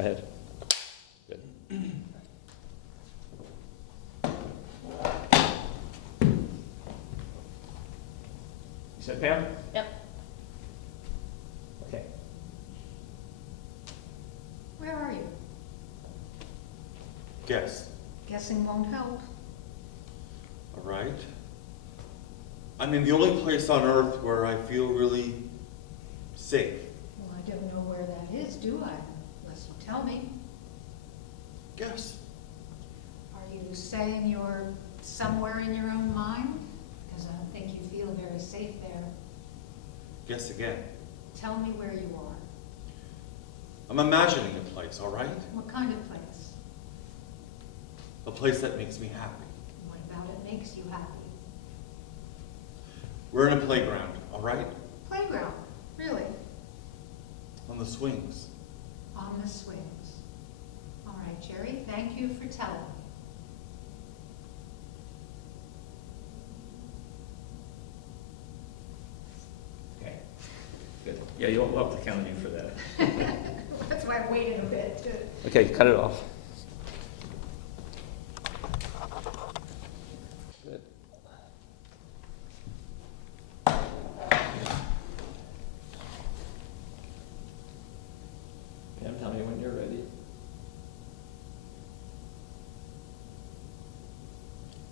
Go ahead. Good. You said Pam? Yep. Okay. Where are you? Guess. Guessing won't help. All right. I'm in the only place on earth where I feel really safe. Well, I don't know where that is, do I? Unless you tell me. Guess. Are you saying you're somewhere in your own mind? Because I don't think you feel very safe there. Guess again. Tell me where you are. I'm imagining a place, all right? What kind of place? A place that makes me happy. What about it makes you happy? We're in a playground, all right? Playground, really? On the swings. On the swings. All right, Jerry, thank you for telling me. Okay. Good. Yeah, you'll have to count you for that. That's why I waited a bit to... Okay, cut it off. Good. Pam, tell me when you're ready.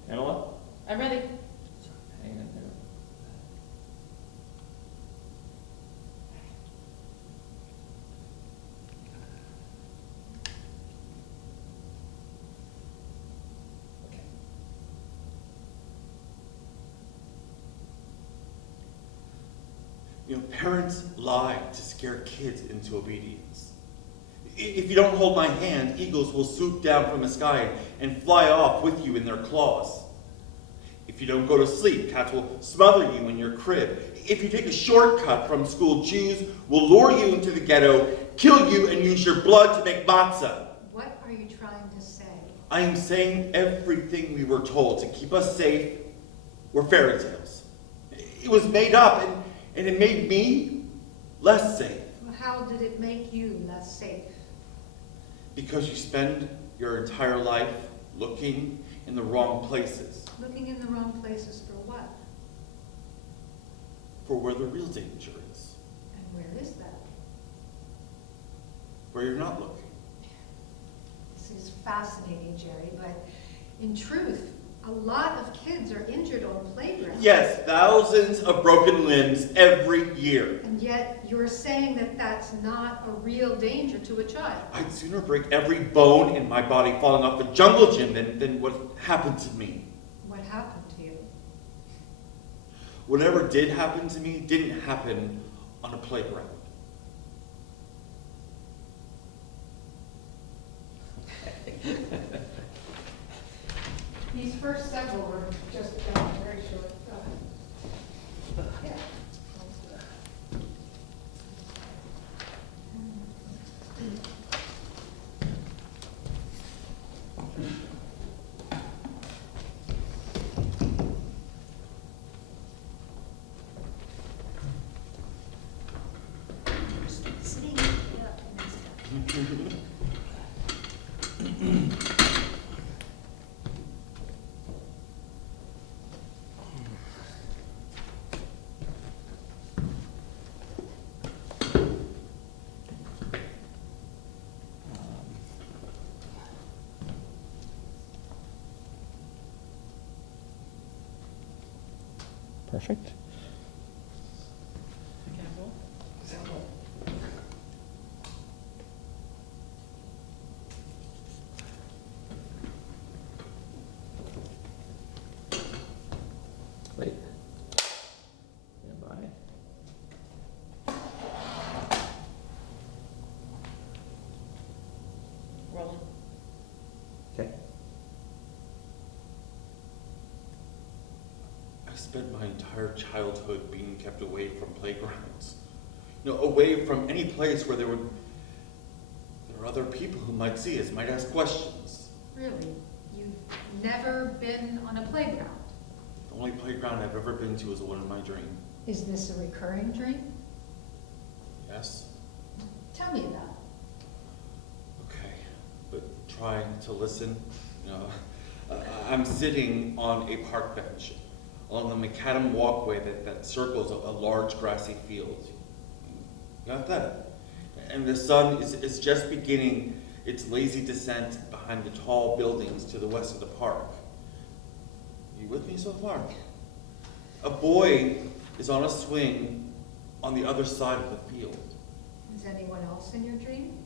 Pamela? I'm ready. Hang in there. Okay. You know, parents lie to scare kids into obedience. If you don't hold my hand, eagles will swoop down from the sky and fly off with you in their claws. If you don't go to sleep, cats will smother you in your crib. If you take a shortcut from school, Jews will lure you into the ghetto, kill you, and use your blood to make matzah. What are you trying to say? I am saying everything we were told to keep us safe were fairy tales. It was made up, and it made me less safe. Well, how did it make you less safe? Because you spend your entire life looking in the wrong places Looking in the wrong places for what? for where the real danger is, And where is that? where you're not looking. This is fascinating, Jerry, but in truth, a lot of kids are injured on playgrounds. Yes, thousands of broken limbs every year. And yet you're saying that that's not a real danger to a child. I'd sooner break every bone in my body falling off the jungle gym than what happened to me. What happened to you? Whatever did happen to me didn't happen on a playground. These first several were just very short. Yeah. Just sitting up and stuff. Perfect. Wait. Stand by. Rolling. Okay. I spent my entire childhood being kept away from playgrounds. You know, away from any place where there are other people who might see us, might ask questions. Really? You've never been on a playground? The only playground I've ever been to is the one in my dream. Is this a recurring dream? Yes? Tell me about it. trying to listen. You know, I'm sitting on a park bench along the macadam walkway that circles a large grassy field. Got that? And the sun is just beginning its lazy descent behind the tall buildings to the west of the park. You with me so far? A boy is on a swing on the other side of the field. Is anyone else in your dream?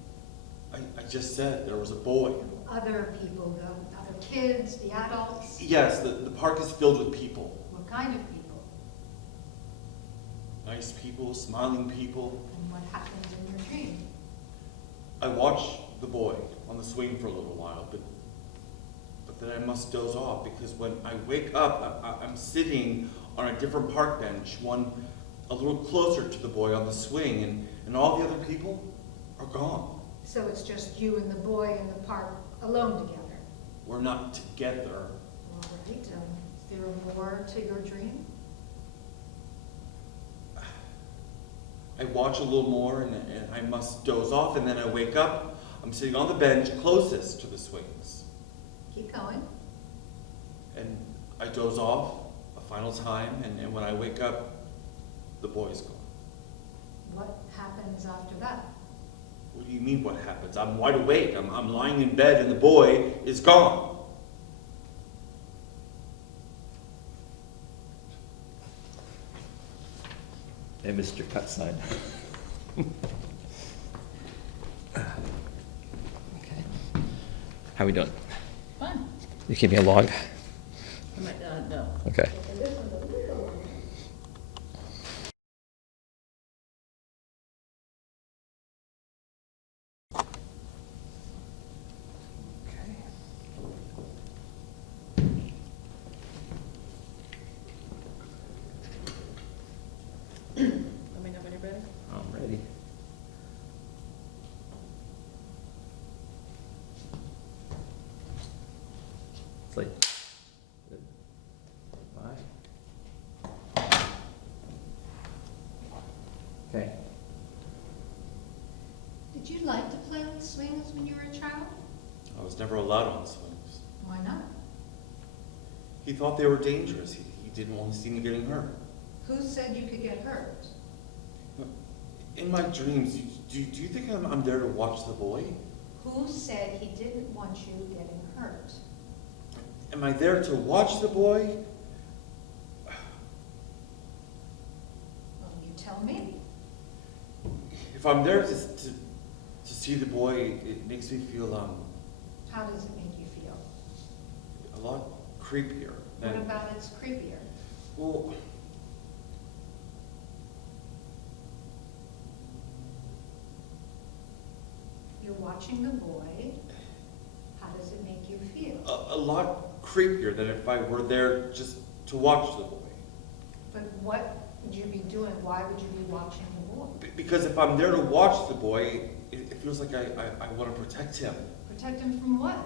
I just said there was a boy. Other people, the other kids, the adults? Yes, the park is filled with people. What kind of people? Nice people, smiling people. And what happens in your dream? I watch the boy on the swing for a little while, but then I must doze off because when I wake up, I'm sitting on a different park bench, one a little closer to the boy on the swing, and all the other people are gone. So it's just you and the boy in the park alone together? We're not together. All right, is there more to your dream? I watch a little more and I must doze off, and then I wake up. I'm sitting on the bench closest to the swings. Keep going. And I doze off a final time, and when I wake up, the boy's gone. What happens after that? What do you mean what happens? I'm wide awake. I'm lying in bed and the boy is gone. Hey, Mr. Cut sign. Okay. How we doing? Fun. You keeping a log? No. Okay. Let me know when you're ready. I'm ready. It's like, good. Bye. Okay. Did you like to play on swings when you were a child? I was never allowed on swings. Why not? He thought they were dangerous. He didn't want to see me getting hurt. Who said you could get hurt? In my dreams, do you think I'm there to watch the boy? Who said he didn't want you getting hurt? Am I there to watch the boy? Well, you tell me. If I'm there to see the boy, it makes me feel How does it make you feel? a lot creepier. What about it's creepier? Well, You're watching the boy. How does it make you feel? a lot creepier than if I were there just to watch the boy. But what would you be doing? Why would you be watching the boy? Because if I'm there to watch the boy, it feels like I want to protect him. Protect him from what?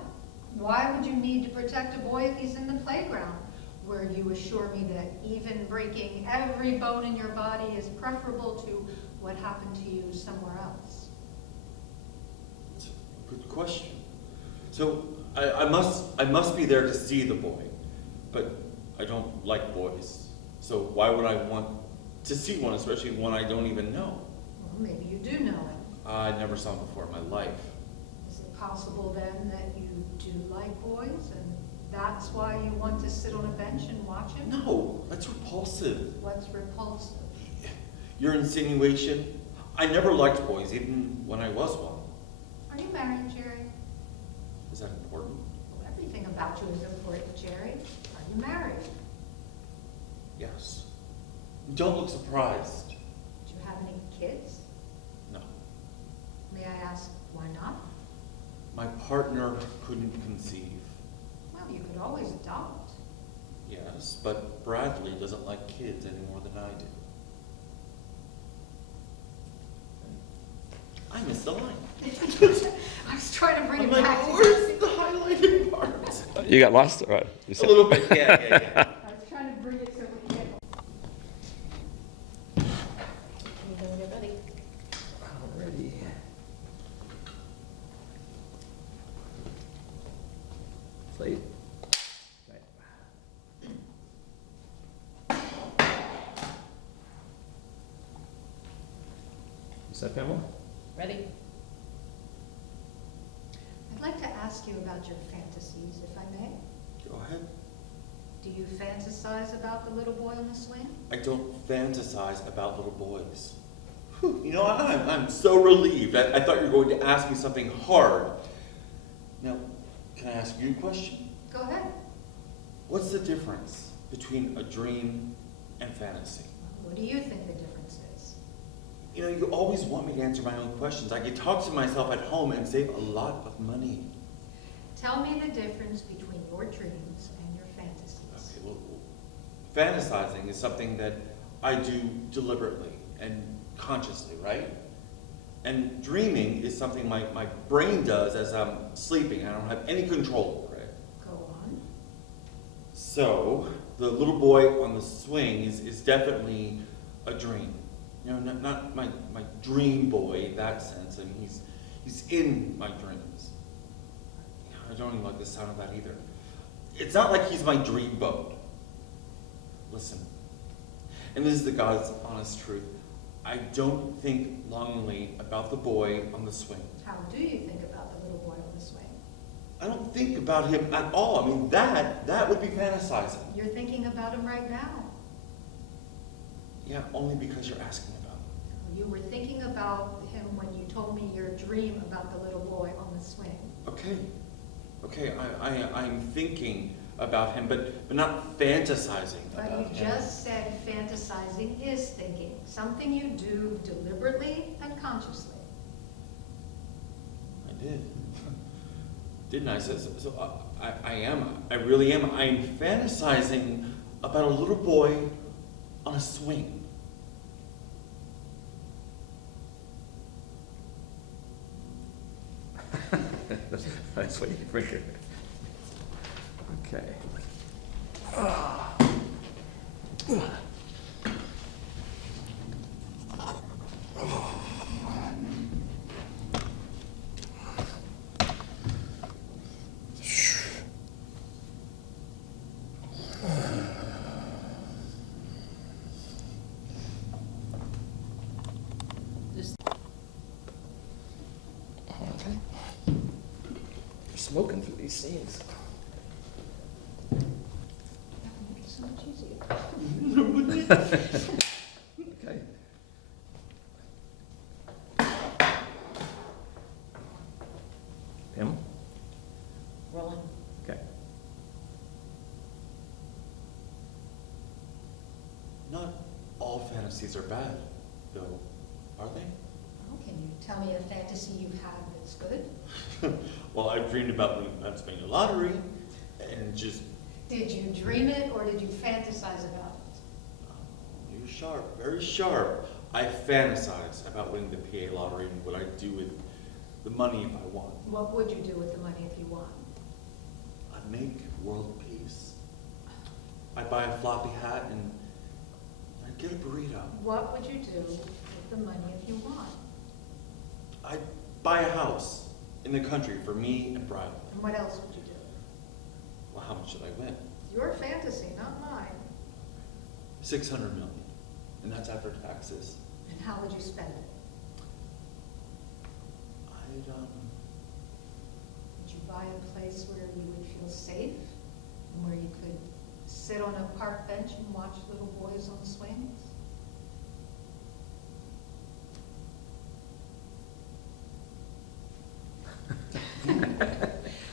Why would you need to protect a boy if he's in the playground, where you assure me that even breaking every bone in your body is preferable to what happened to you somewhere else? It's a good question. So I must be there to see the boy, but I don't like boys. So why would I want to see one, especially one I don't even know? Well, maybe you do know him. I never saw him before in my life. Is it possible then that you do like boys, and that's why you want to sit on a bench and watch him? No, that's repulsive. What's repulsive? Your insinuation? I never liked boys, even when I was one. Are you married, Jerry? Is that important? Well, everything about you is important, Jerry. Are you married? Yes. Don't look surprised. Do you have any kids? No. May I ask why not? My partner couldn't conceive. Well, you could always adopt. Yes, but Bradley doesn't like kids any more than I do. I missed the line. I was trying to bring I'm it like, back to where's the highlighted part? You got lost, or what? You A said- little bit, yeah. I was trying to bring it so we can get. Let me know when you're ready. Alrighty. Set, Pamela? Ready? I'd like to ask you about your fantasies, if I may. Go ahead. Do you fantasize about the little boy on the swing? I don't fantasize about little boys. Whew, you know, I'm so relieved. I thought you were going to ask me something hard. Now, can I ask you a question? Go ahead. What's the difference between a dream and fantasy? What do you think the difference is? You know, you always want me to answer my own questions. I could talk to myself at home and save a lot of money. Tell me the difference between your dreams and your fantasies. Okay, well, fantasizing is something that I do deliberately and consciously, right? And dreaming is something my brain does as I'm sleeping. I don't have any control over it. Go on. So, the little boy on the swing is definitely a dream. You know, not my dream boy in that sense. I mean, he's in my dreams. I don't even like the sound of that either. It's not like he's my dream boat. Listen, and this is the God's honest truth. I don't think longingly about the boy on the swing. How do you think about the little boy on the swing? I don't think about him at all. I mean, that would be fantasizing. You're thinking about him right now. Yeah, only because you're asking about him. You were thinking about him when you told me your dream about the little boy on the swing. Okay, I'm thinking about him, but not fantasizing But about you him. just said fantasizing is thinking, something you do deliberately and consciously. I did. Didn't I? So I really am. I'm fantasizing about a little boy on a swing. That's what you bring it. Okay. Just Okay. You're smoking through these scenes. That would make it so much easier. Okay. Pam? rolling. Okay. Not all fantasies are bad, though, are they? Oh, can you tell me a fantasy you've had that's good? Well, I've dreamed about winning the Pennsylvania lottery, and just Did you dream it or did you fantasize about it? you're sharp, very sharp. I fantasize about winning the PA lottery and what I'd do with the money if I won. What would you do with the money if you won? I'd make world peace. I'd buy a floppy hat and I'd get a burrito. What would you do with the money if you won? I'd buy a house in the country for me and Bradley. And what else would you do? Well, how much should I win? Your fantasy, not mine. 600 million. And that's after taxes. And how would you spend it? I'd, Would you buy a place where you would feel safe? And where you could sit on a park bench and watch little boys on swings?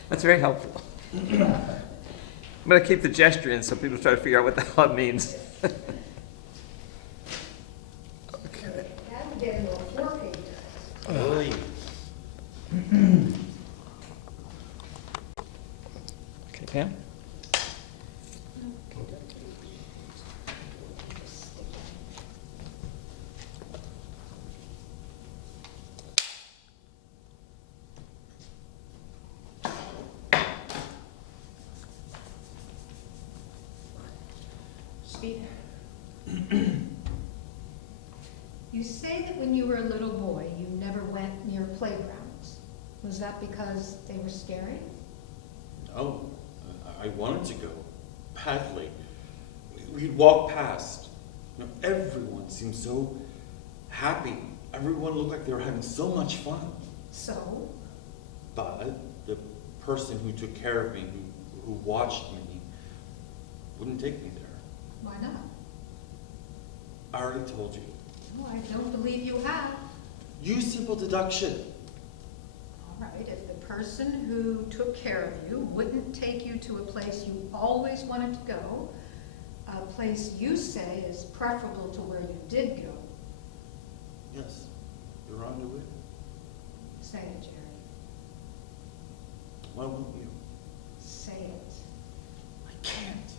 That's very helpful. I'm going to keep the gesture in so people try to figure out what the hell it means. Okay. That would get into a 4-page. Really? Okay, Pam? Speed. You say that when you were a little boy, you never went near playgrounds. Was that because they were scary? No, I wanted to go badly. We'd walk past. You know, everyone seemed so happy everyone looked like they were having so much fun. So, But the person who took care of me, who watched me, wouldn't take me there. why not? I already told you. No, I don't believe you have. Use simple deduction. All right, if the person who took care of you wouldn't take you to a place you always wanted to go, a place you say is preferable to where you did go, Yes, you're on to it. say it, Jerry. Why won't you? Say it. I can't.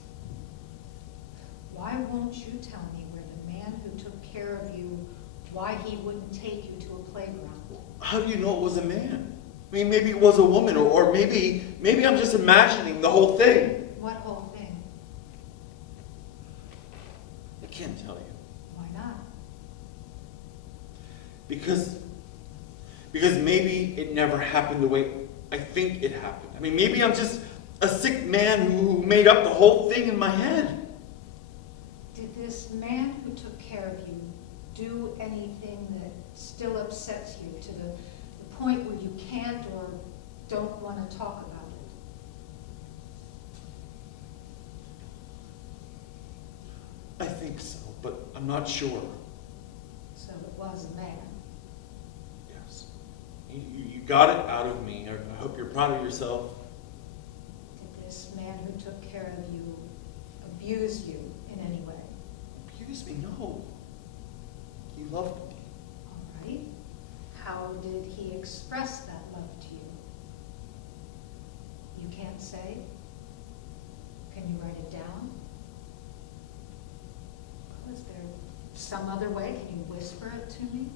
Why won't you tell me where the man who took care of you, why he wouldn't take you to a playground? How do you know it was a man? I mean, maybe it was a woman, or maybe I'm just imagining the whole thing. What whole thing? I can't tell you. Why not? Because maybe it never happened the way I think it happened. I mean, maybe I'm just a sick man who made up the whole thing in my head. Did this man who took care of you do anything that still upsets you to the point where you can't or don't want to talk about it? I think so, but I'm not sure. So it was a man. Yes. You got it out of me. I hope you're proud of yourself. Did this man who took care of you abuse you in any way? Abuse me? No. He loved me. All right. How did he express that love to you? You can't say? Can you write it down? Well, is there some other way? Can you whisper it to me?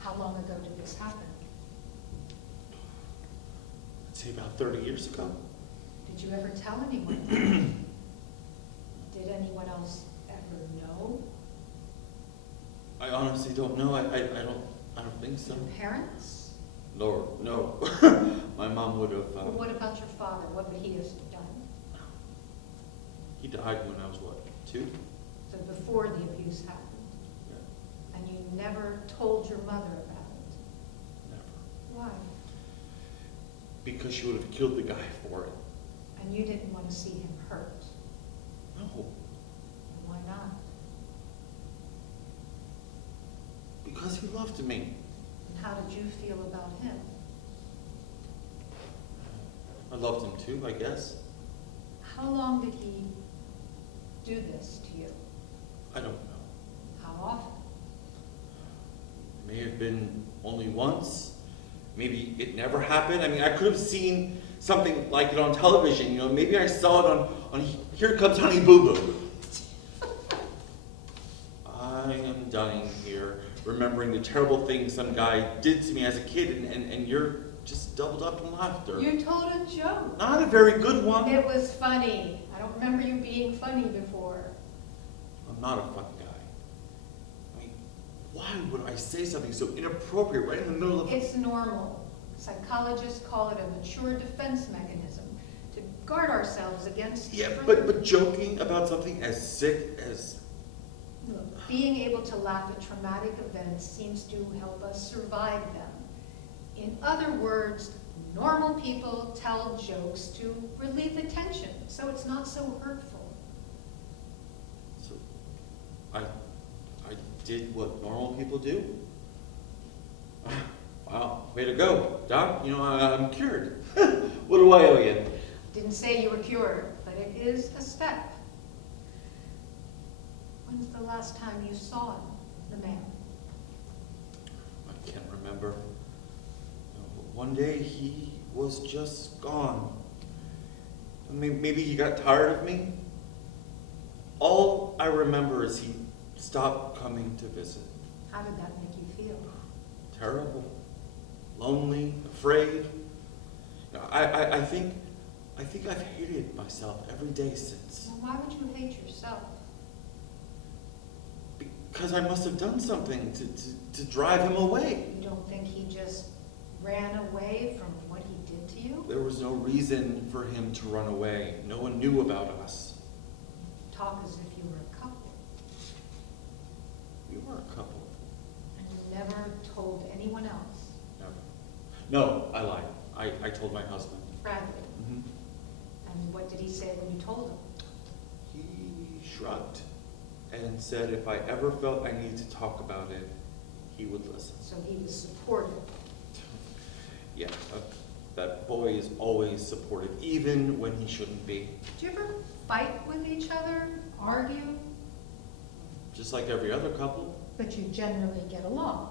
How long ago did this happen? I'd say about 30 years ago. Did you ever tell anyone? Did anyone else ever know? I honestly don't know. I don't think so. Your parents? Lord, no. My mom would have. Well, what about your father? What would he have done? He died when I was what, 2? So before the abuse happened? Yeah, And you never told your mother about it? never. Why? Because she would have killed the guy for it. And you didn't want to see him hurt? No, Why not? because he loved me. And how did you feel about him? I loved him too, I guess. How long did he do this to you? I don't know. How often? May have been only once. Maybe it never happened. I mean, I could have seen something like it on television. You know, maybe I saw it on Here Comes Honey Boo Boo. I am dying here, remembering the terrible things some guy did to me as a kid, and you're just doubled up in laughter. You told a joke. Not a very good one. It was funny. I don't remember you being funny before. I'm not a funny guy. I mean, why would I say something so inappropriate right in the middle of... It's normal. Psychologists call it a mature defense mechanism to guard ourselves against... Yeah, but joking about something as sick as... Look, being able to laugh at traumatic events seems to help us survive them. In other words, normal people tell jokes to relieve the tension, so it's not so hurtful. So, I did what normal people do? Wow, way to go, Doc. You know, I'm cured. What do I owe you? Didn't say you were cured, but it is a step. When's the last time you saw him, the man? I can't remember. One day he was just gone. Maybe he got tired of me. All I remember is he stopped coming to visit. How did that make you feel? Terrible, lonely, afraid. I think I've hated myself every day since. Well, why would you hate yourself? Because I must have done something to drive him away. You don't think he just ran away from what he did to you? There was no reason for him to run away. No one knew about us. Talk as if you were a couple. We were a couple. And you never told anyone else. Never. No, I lied. I told my husband. Bradley. Mhm. And what did he say when you told him? He shrugged and said if I ever felt I needed to talk about it, he would listen. So he was supportive. Yeah, that boy is always supportive, even when he shouldn't be. Do you ever fight with each other, argue? Just like every other couple. But you generally get along.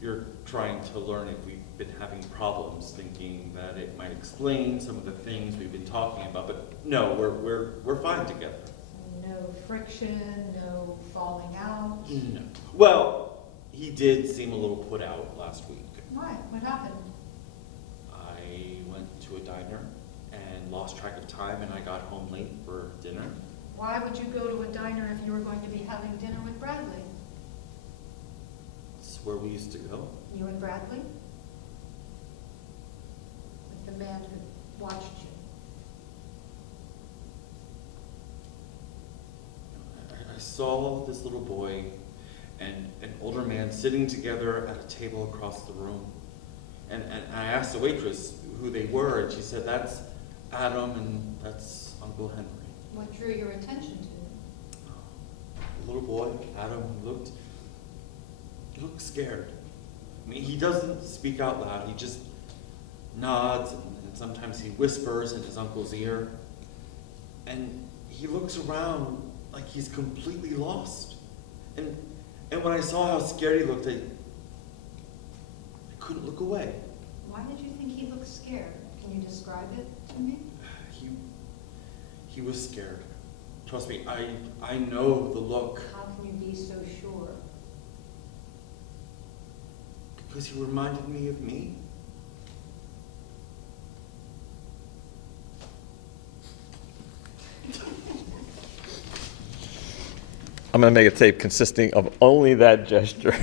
You're trying to learn if we've been having problems, thinking that it might explain some of the things we've been talking about. But no, we're fine together. So no friction, no falling out. No. Well, he did seem a little put out last week. Why? What happened? I went to a diner and lost track of time, and I got home late for dinner. Why would you go to a diner if you were going to be having dinner with Bradley? It's where we used to go. You and Bradley? With the man who watched you. I saw this little boy and an older man sitting together at a table across the room. And I asked the waitress who they were, and she said, that's Adam and that's Uncle Henry. What drew your attention to? The little boy, Adam, he looked scared. I mean, he doesn't speak out loud. He just nods, and sometimes he whispers in his uncle's ear. And he looks around like he's completely lost. And when I saw how scared he looked, I couldn't look away. Why did you think he looked scared? Can you describe it to me? He was scared. Trust me, I know the look. How can you be so sure? Because he reminded me of me. I'm going to make a tape consisting of only that gesture.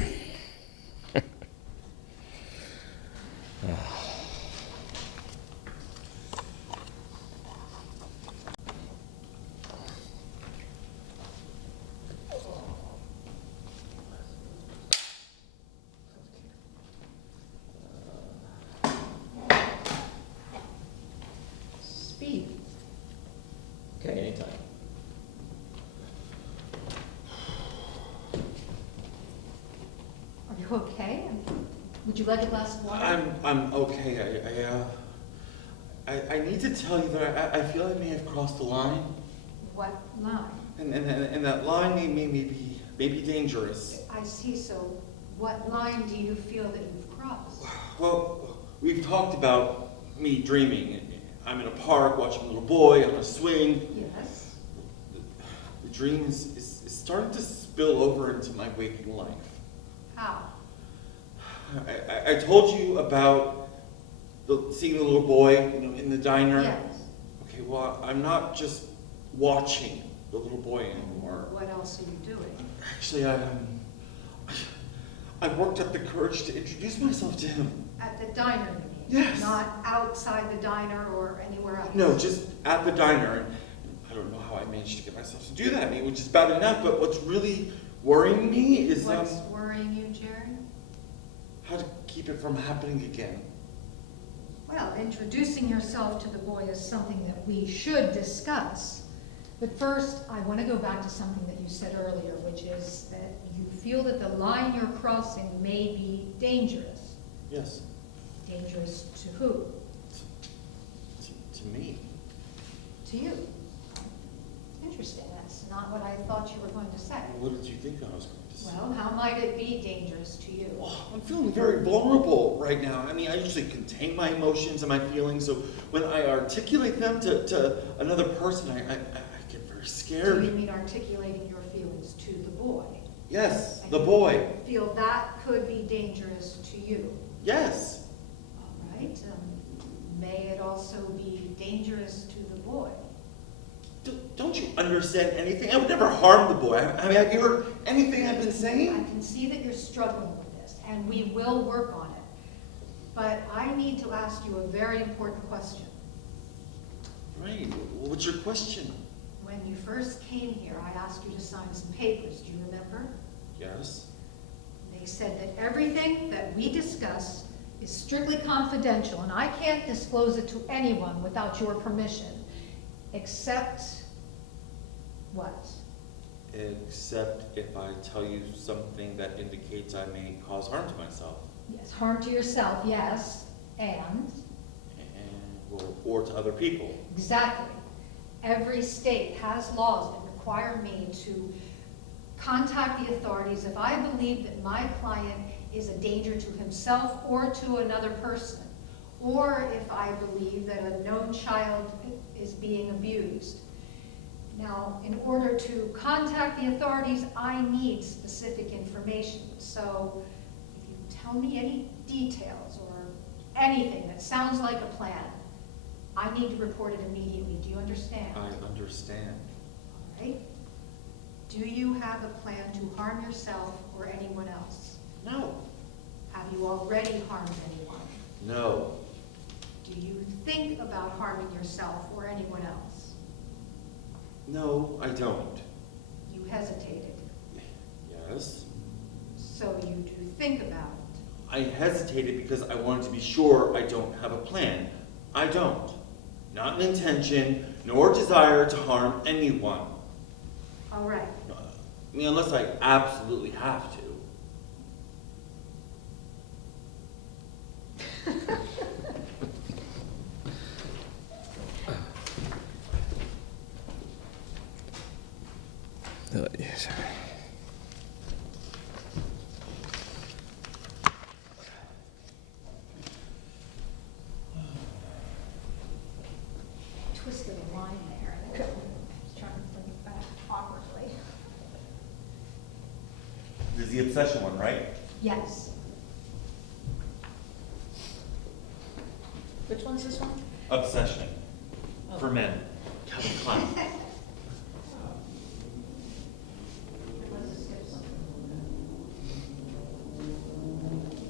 Speak. Okay, anytime. Are you okay? Would you like a glass of water? I'm okay. I need to tell you that I feel I may have crossed the line. What line? And that line may be dangerous. I see, so what line do you feel that you've crossed? Well, we've talked about me dreaming. I'm in a park watching a little boy on a swing. Yes. The dream is starting to spill over into my waking life. How? I told you about seeing the little boy, in the diner. Yes. Okay, well, I'm not just watching the little boy anymore. What else are you doing? Actually, I worked up the courage to introduce myself to him. At the diner, you mean? Yes. Not outside the diner or anywhere else? No, just at the diner. And I don't know how I managed to get myself to do that. I mean, which is bad enough, but what's really worrying me is What's worrying you, Jerry? how to keep it from happening again. Well, introducing yourself to the boy is something that we should discuss. But first, I want to go back to something that you said earlier, which is that you feel that the line you're crossing may be dangerous. Yes, Dangerous to who? to me. To you. Interesting. That's not what I thought you were going to say. What did you think I was going to say? Well, how might it be dangerous to you? Oh, I'm feeling very vulnerable right now. I mean, I usually contain my emotions and my feelings, so when I articulate them to another person, I get very Do scared. you mean articulating your feelings to the boy? Yes, And the you boy. Feel that could be dangerous to you? Yes. All right. May it also be dangerous to the boy? Don't you understand anything? I would never harm the boy. I mean, have you heard anything I've been I saying? can see that you're struggling with this, and we will work on it. but I need to ask you a very important question. Right, what's your question? When you first came here, I asked you to sign some papers, do you remember? Yes? They said that everything that we discuss is strictly confidential, and I can't disclose it to anyone without your permission, except what? Except if I tell you something that indicates I may cause harm to myself. Yes, harm to yourself, yes, and? Or to other people. Exactly. Every state has laws that require me to contact the authorities if I believe that my client is a danger to himself or to another person, or if I believe that a known child is being abused. Now, in order to contact the authorities, I need specific information. So if you tell me any details or anything that sounds like a plan, I need to report it immediately. Do you understand? I understand. All right. Do you have a plan to harm yourself or anyone else? No. Have you already harmed anyone? No. Do you think about harming yourself or anyone else? No, I don't. You hesitated. Yes? So you do think about it. I hesitated because I wanted to be sure I don't have a plan. I don't. Not an intention, nor desire to harm anyone. All right. I mean, unless I absolutely have to. Yes. Twisted a line there. I was trying to bring it back awkwardly. This is the obsession one, right? Yes. Which one's this one? Obsession. Oh. For men. Calvin Klein.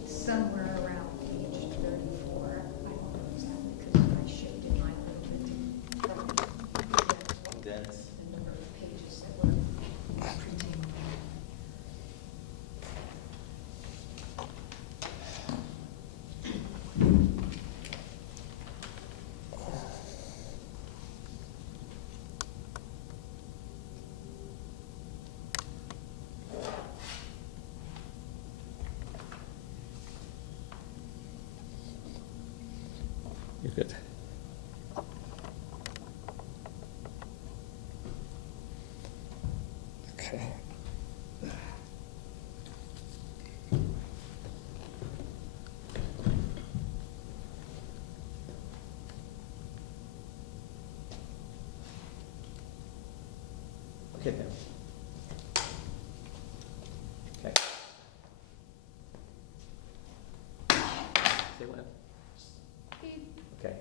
Somewhere around page 34. I don't know exactly because I shifted mine a little bit. Dense. The number of pages that were printing. You're good. Okay. Okay, then. Okay. Say when. Okay.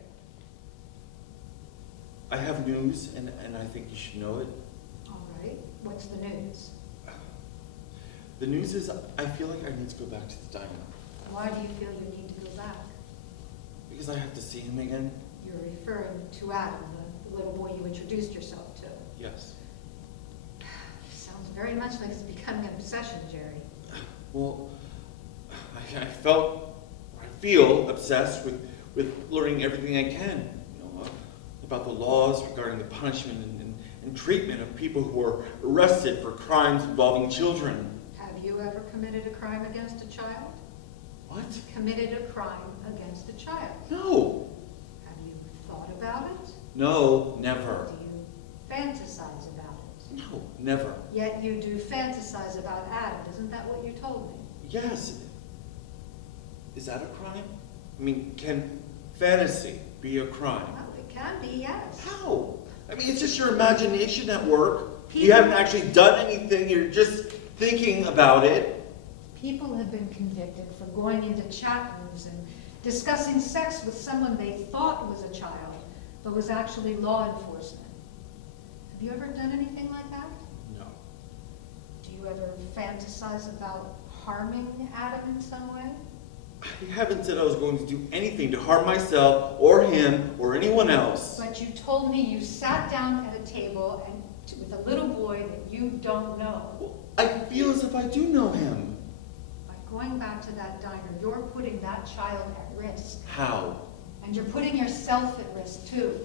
I have news, and I think you should know it. All right. What's the news? The news is I feel like I need to go back to the diner. Why do you feel you need to go back? Because I have to see him again. You're referring to Adam, the little boy you introduced yourself to. Yes. Sounds very much like it's becoming an obsession, Jerry. Well, I feel obsessed with learning everything I can, about the laws regarding the punishment and treatment of people who are arrested for crimes involving children. Have you ever committed a crime against a child? What? Committed a crime against a child? No. Have you thought about it? No, never. Do you fantasize about it? No, never. Yet you do fantasize about Adam, isn't that what you told me? Yes. Is that a crime? I mean, can fantasy be a crime? Well, it can be, yes. How? I mean, it's just your imagination at work. You People- haven't actually done anything, you're just thinking about it. People have been convicted for going into chat rooms and discussing sex with someone they thought was a child, but was actually law enforcement. Have you ever done anything like that? No. Do you ever fantasize about harming Adam in some way? I haven't said I was going to do anything to harm myself or him or anyone else. But you told me you sat down at a table and with a little boy that you don't know. Well, I feel as if I do know him. By going back to that diner, you're putting that child at risk. How? And you're putting yourself at risk too.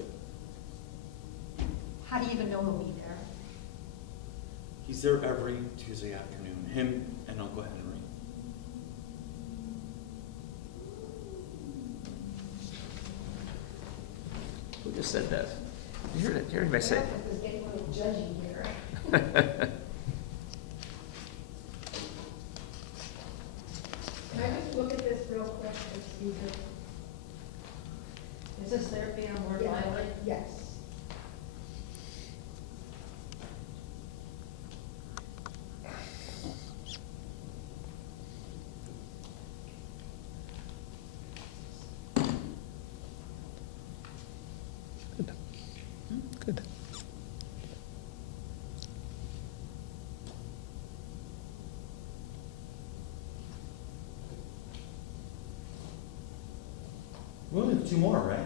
How do you even know he'll be there? He's there every Tuesday afternoon, him and Uncle Henry. Who just said that? You heard it, you heard anybody say? It was getting a little judgy here. Can I just look at this real quick and see if, is this therapy or more violent? Yes. Good. We only have 2 more, right?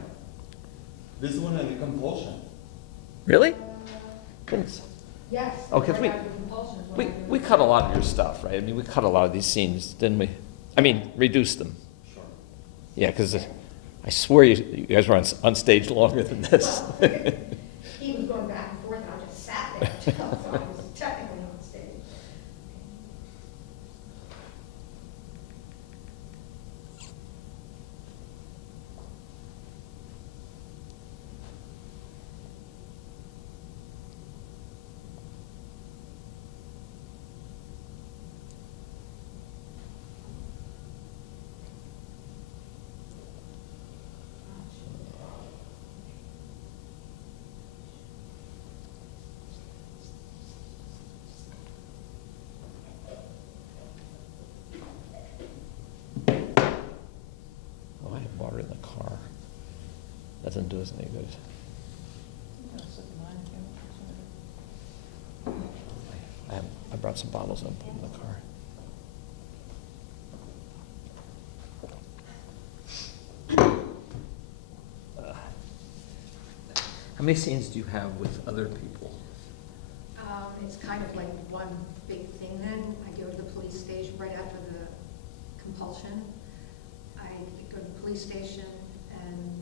This is one of the compulsion. Really? Goodness. Yes. Oh, 'cause we- right after compulsion is when I do We it. cut a lot of your stuff, right? I mean, we cut a lot of these scenes, didn't we? I mean, reduced them. Sure. Yeah, because I swear you guys were on stage longer than this. He was going back and forth, and I just sat there, so I was technically on stage. Oh, I have water in the car. Doesn't do us any good. I'm gonna slip mine if you want. I brought some bottles and put them in the car. How many scenes do you have with other people? It's kind of like one big thing then. I go to the police station right after the compulsion. I go to the police station and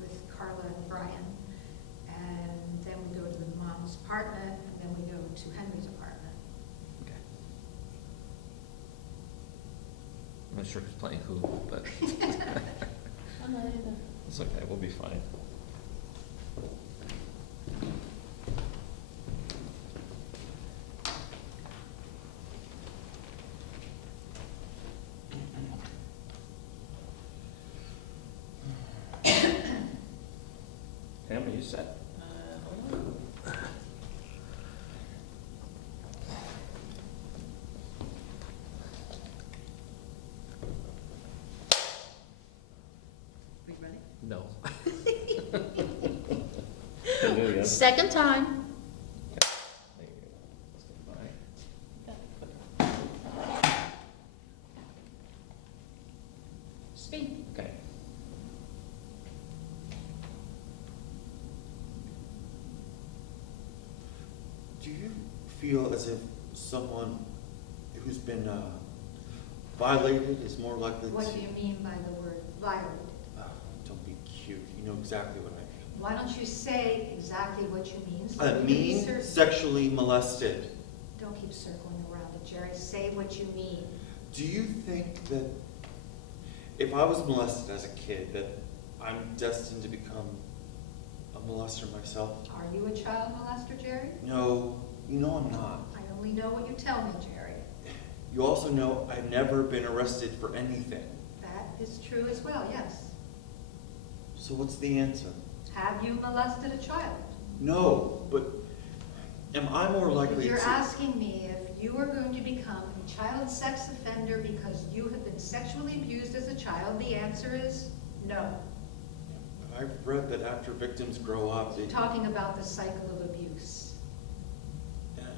with Carla and Brian. And then we go to the mom's apartment, and then we go to Henry's apartment. Okay. I'm not sure who's playing who, but I'm not either. it's okay, we'll be fine. Pam, are you set? Hold on. We ready? No. Second time. Speak. Okay. Do you feel as if someone who's been violated is more likely to... What do you mean by the word violated? Don't be cute. You know exactly what I mean. Why don't you say exactly what you mean? so I we can mean cer- sexually molested. Don't keep circling around it, Jerry. Say what you mean. Do you think that if I was molested as a kid, that I'm destined to become a molester myself? Are you a child molester, Jerry? No, you know I'm not. I only know what you tell me, Jerry. You also know I've never been arrested for anything. That is true as well, yes. So what's the answer? Have you molested a child? No, but am I more If likely you're to... asking me if you are going to become a child sex offender because you have been sexually abused as a child, the answer is no. I've read that after victims grow up, they... Talking about the cycle of abuse.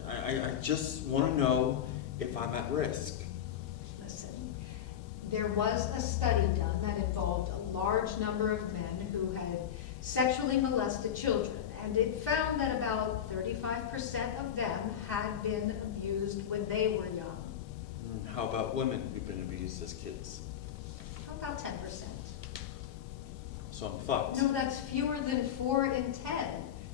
I just want to know if I'm at risk. Listen, There was a study done that involved a large number of men who had sexually molested children, and it found that about 35% of them had been abused when they were young. How about women who've been abused as kids? How about 10%? So I'm fucked. No, that's fewer than 4 in 10.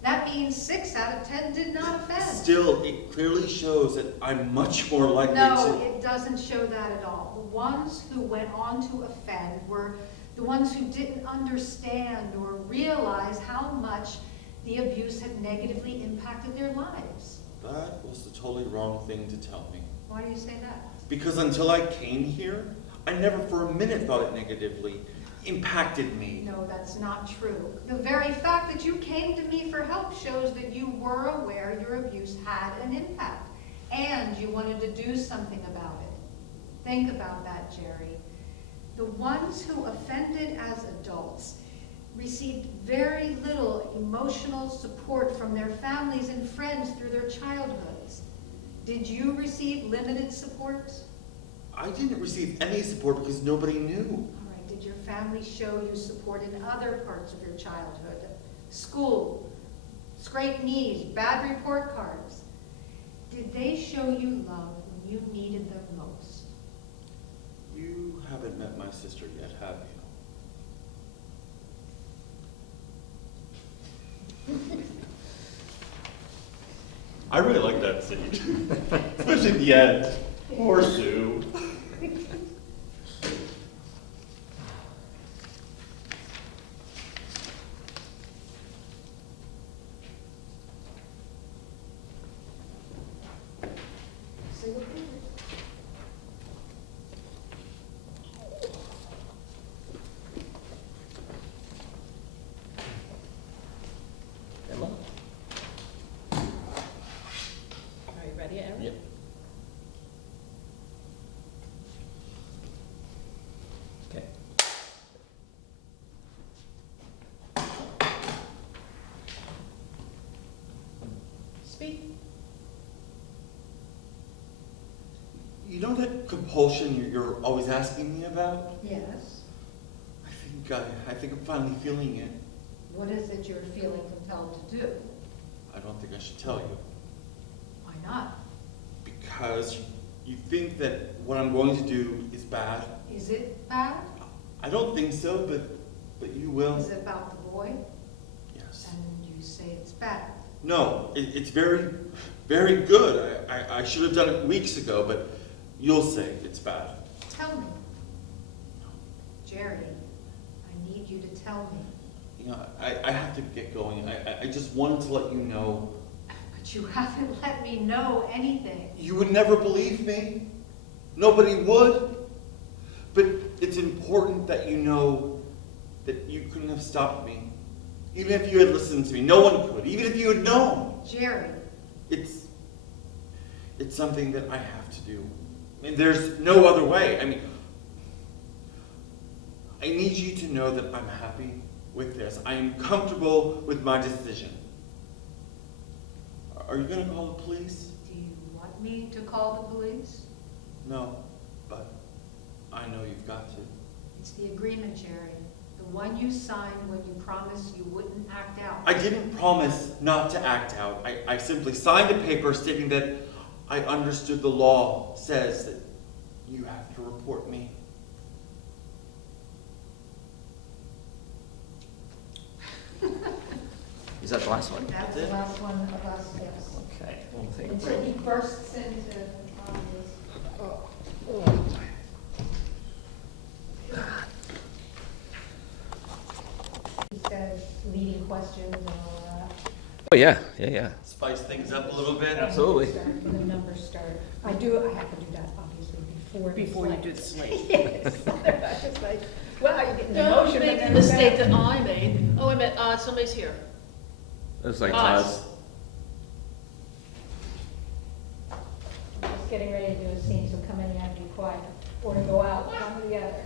That means 6 out of 10 did not offend. Still, it clearly shows that I'm much more likely No, to... it doesn't show that at all. The ones who went on to offend were the ones who didn't understand or realize how much the abuse had negatively impacted their lives. That was the totally wrong thing to tell me. Why do you say that? Because until I came here, I never for a minute thought it negatively impacted me. No, that's not true. The very fact that you came to me for help shows that you were aware your abuse had an impact, and you wanted to do something about it. Think about that, Jerry. The ones who offended as adults received very little emotional support from their families and friends through their childhoods. Did you receive limited support? I didn't receive any support because nobody knew. All right, did your family show you support in other parts of your childhood? School, scraped knees, bad report cards. Did they show you love when you needed them most? You haven't met my sister yet, have you? I really like that scene. Especially at the end. Poor Sue. Emma? Are you ready, Aaron? Yep. Okay. Speak. You know that compulsion you're always asking me about? Yes. I think I'm finally feeling it. What is it you're feeling compelled to do? I don't think I should tell you. Why not? Because you think that what I'm going to do is bad. Is it bad? I don't think so, but you will. Is it about the boy? Yes. And you say it's bad. No, it's very, very good. I should have done it weeks ago, but you'll say it's bad. Tell me. Jerry, I need you to tell me. You know, I have to get going. I just wanted to let you know. But you haven't let me know anything. You would never believe me. Nobody would. But it's important that you know that you couldn't have stopped me. Even if you had listened to me, no one could. Even if you had known. Jerry. It's something that I have to do. I mean, there's no other way. I mean, I need you to know that I'm happy with this. I am comfortable with my decision. Are you going to call the police? Do you want me to call the police? No, but I know you've got to. It's the agreement, Jerry. The one you signed when you promised you wouldn't act out. I didn't promise not to act out. I simply signed a paper stating that I understood the law says that you have to report me. Is that the last one? That's the last one of us, yes. Okay. We'll take a Until break. he bursts into obvious. He says leading questions and all that. Oh, yeah, yeah. Spice things up a little bit. Absolutely. When the numbers start. I have to do that obviously before. the Before you slate. do the slate. Yes. Not just like, well, you're getting the Don't motion, but make the then mistake back. that I made. Oh, wait a minute, somebody's here. That's like Us. I'm just getting ready to do a scene, so come in and have to be quiet, or to go out, one or the other.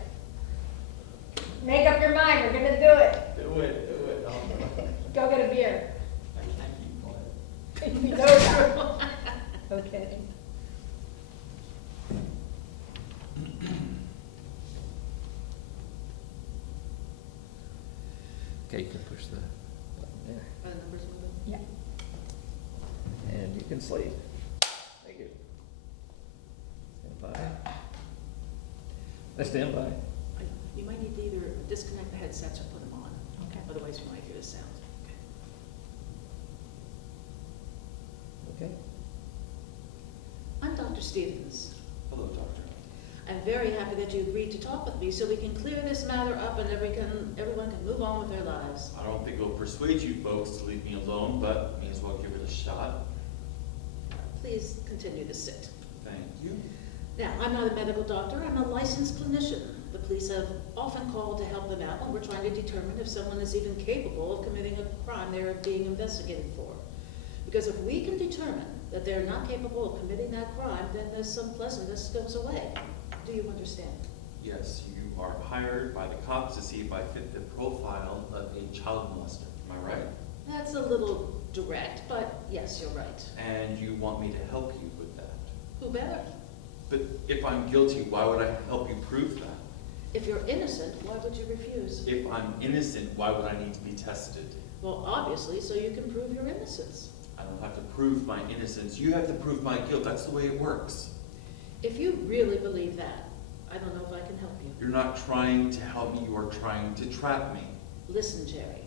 Make up your mind, we're gonna do it. Do it. Go get a beer. I can't keep quiet. You know that. Okay. Okay, you can push the button there. Are the numbers moving? Yeah. And you can sleep. Thank you. Stand by. I stand by. You might need to either disconnect the headsets or put them on. Okay. Otherwise you might hear the sound. Okay. Okay. I'm Dr. Stevens. Hello, doctor. I'm very happy that you agreed to talk with me so we can clear this matter up and everyone can move on with their lives. I don't think it'll persuade you folks to leave me alone, but may as well give it a shot. Please continue to sit. Thank you. Now, I'm not a medical doctor, I'm a licensed clinician. The police have often called to help them out when we're trying to determine if someone is even capable of committing a crime they're being investigated for. Because if we can determine that they're not capable of committing that crime, then there's some pleasantness goes away. Do you understand? Yes, you are hired by the cops to see if I fit the profile of a child molester. Am I right? That's a little direct, but yes, you're right. And you want me to help you with that. Who better? But if I'm guilty, why would I help you prove that? If you're innocent, why would you refuse? If I'm innocent, why would I need to be tested? Well, obviously, so you can prove your innocence. I don't have to prove my innocence. You have to prove my guilt. That's the way it works. If you really believe that, I don't know if I can help you. You're not trying to help me. You are trying to trap me. Listen, Jerry,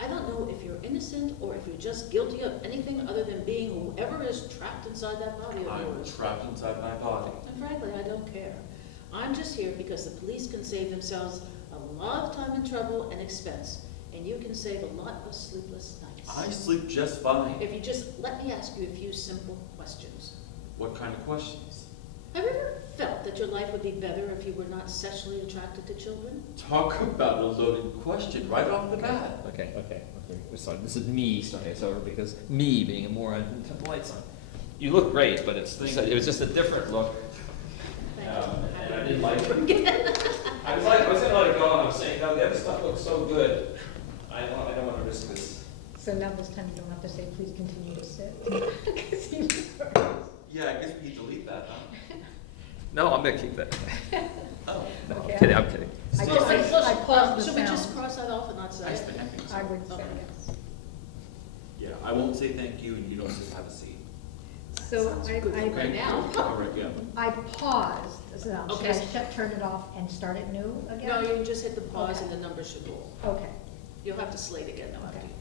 I don't know if you're innocent or if you're just guilty of anything other than being whoever is trapped inside that body of I'm yours. trapped inside my body. And frankly, I don't care. I'm just here because the police can save themselves a lot of time and trouble and expense, and you can save a lot of sleepless nights. I sleep just fine. If you just let me ask you a few simple questions. What kind of questions? Have you ever felt that your life would be better if you were not sexually attracted to children? Talk about a loaded question right off the bat. Okay. Sorry, this is me starting this over because me being a moron didn't turn the lights on. You look great, but it was just a different look. Thank you. And I didn't like it. I was gonna let it go, and I was saying, no, the other stuff looks so good. I don't want to risk this. So now this time you don't have to say, please continue to sit. 'Cause he was- Yeah, I guess we need to leave that, huh? No, I'm gonna keep that. Oh. No, Okay. I'm kidding. I Well, just- let's- I paused the Should we just sound. cross that off and not say I it? think so. I would say Okay. yes. Yeah, I won't say thank you, and you don't just have a seat. So Sounds good. I Okay, now. All right, yeah. I paused, so Okay. should I turn it off and start it new again? No, you can just hit the pause Okay. and the numbers should roll. Okay. You'll have to slate again though after Okay. you.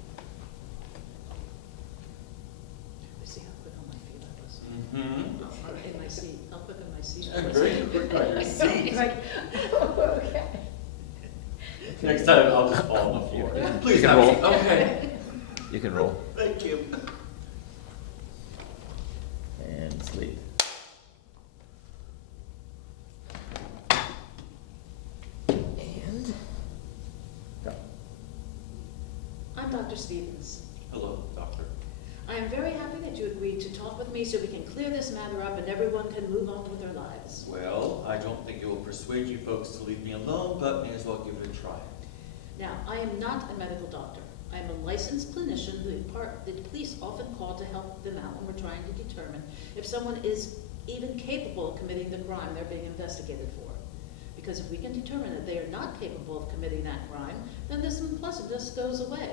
We see how quick on my feet I was. Mm-hmm. Oh, in my seat, how quick on my seat. I Yeah, was. very quick on your seat. Like, okay. Next time, I'll just fall on the floor. You Please, can have a seat. roll. Okay. You can roll Thank you. and sleep. And go. I'm Dr. Stevens. Hello, doctor. I am very happy that you agreed to talk with me so we can clear this matter up and everyone can move on with their lives. Well, I don't think it will persuade you folks to leave me alone, but may as well give it a try. Now, I am not a medical doctor. I am a licensed clinician the police often call to help them out when we're trying to determine if someone is even capable of committing the crime they're being investigated for. Because if we can determine that they are not capable of committing that crime, then this unpleasantness goes away.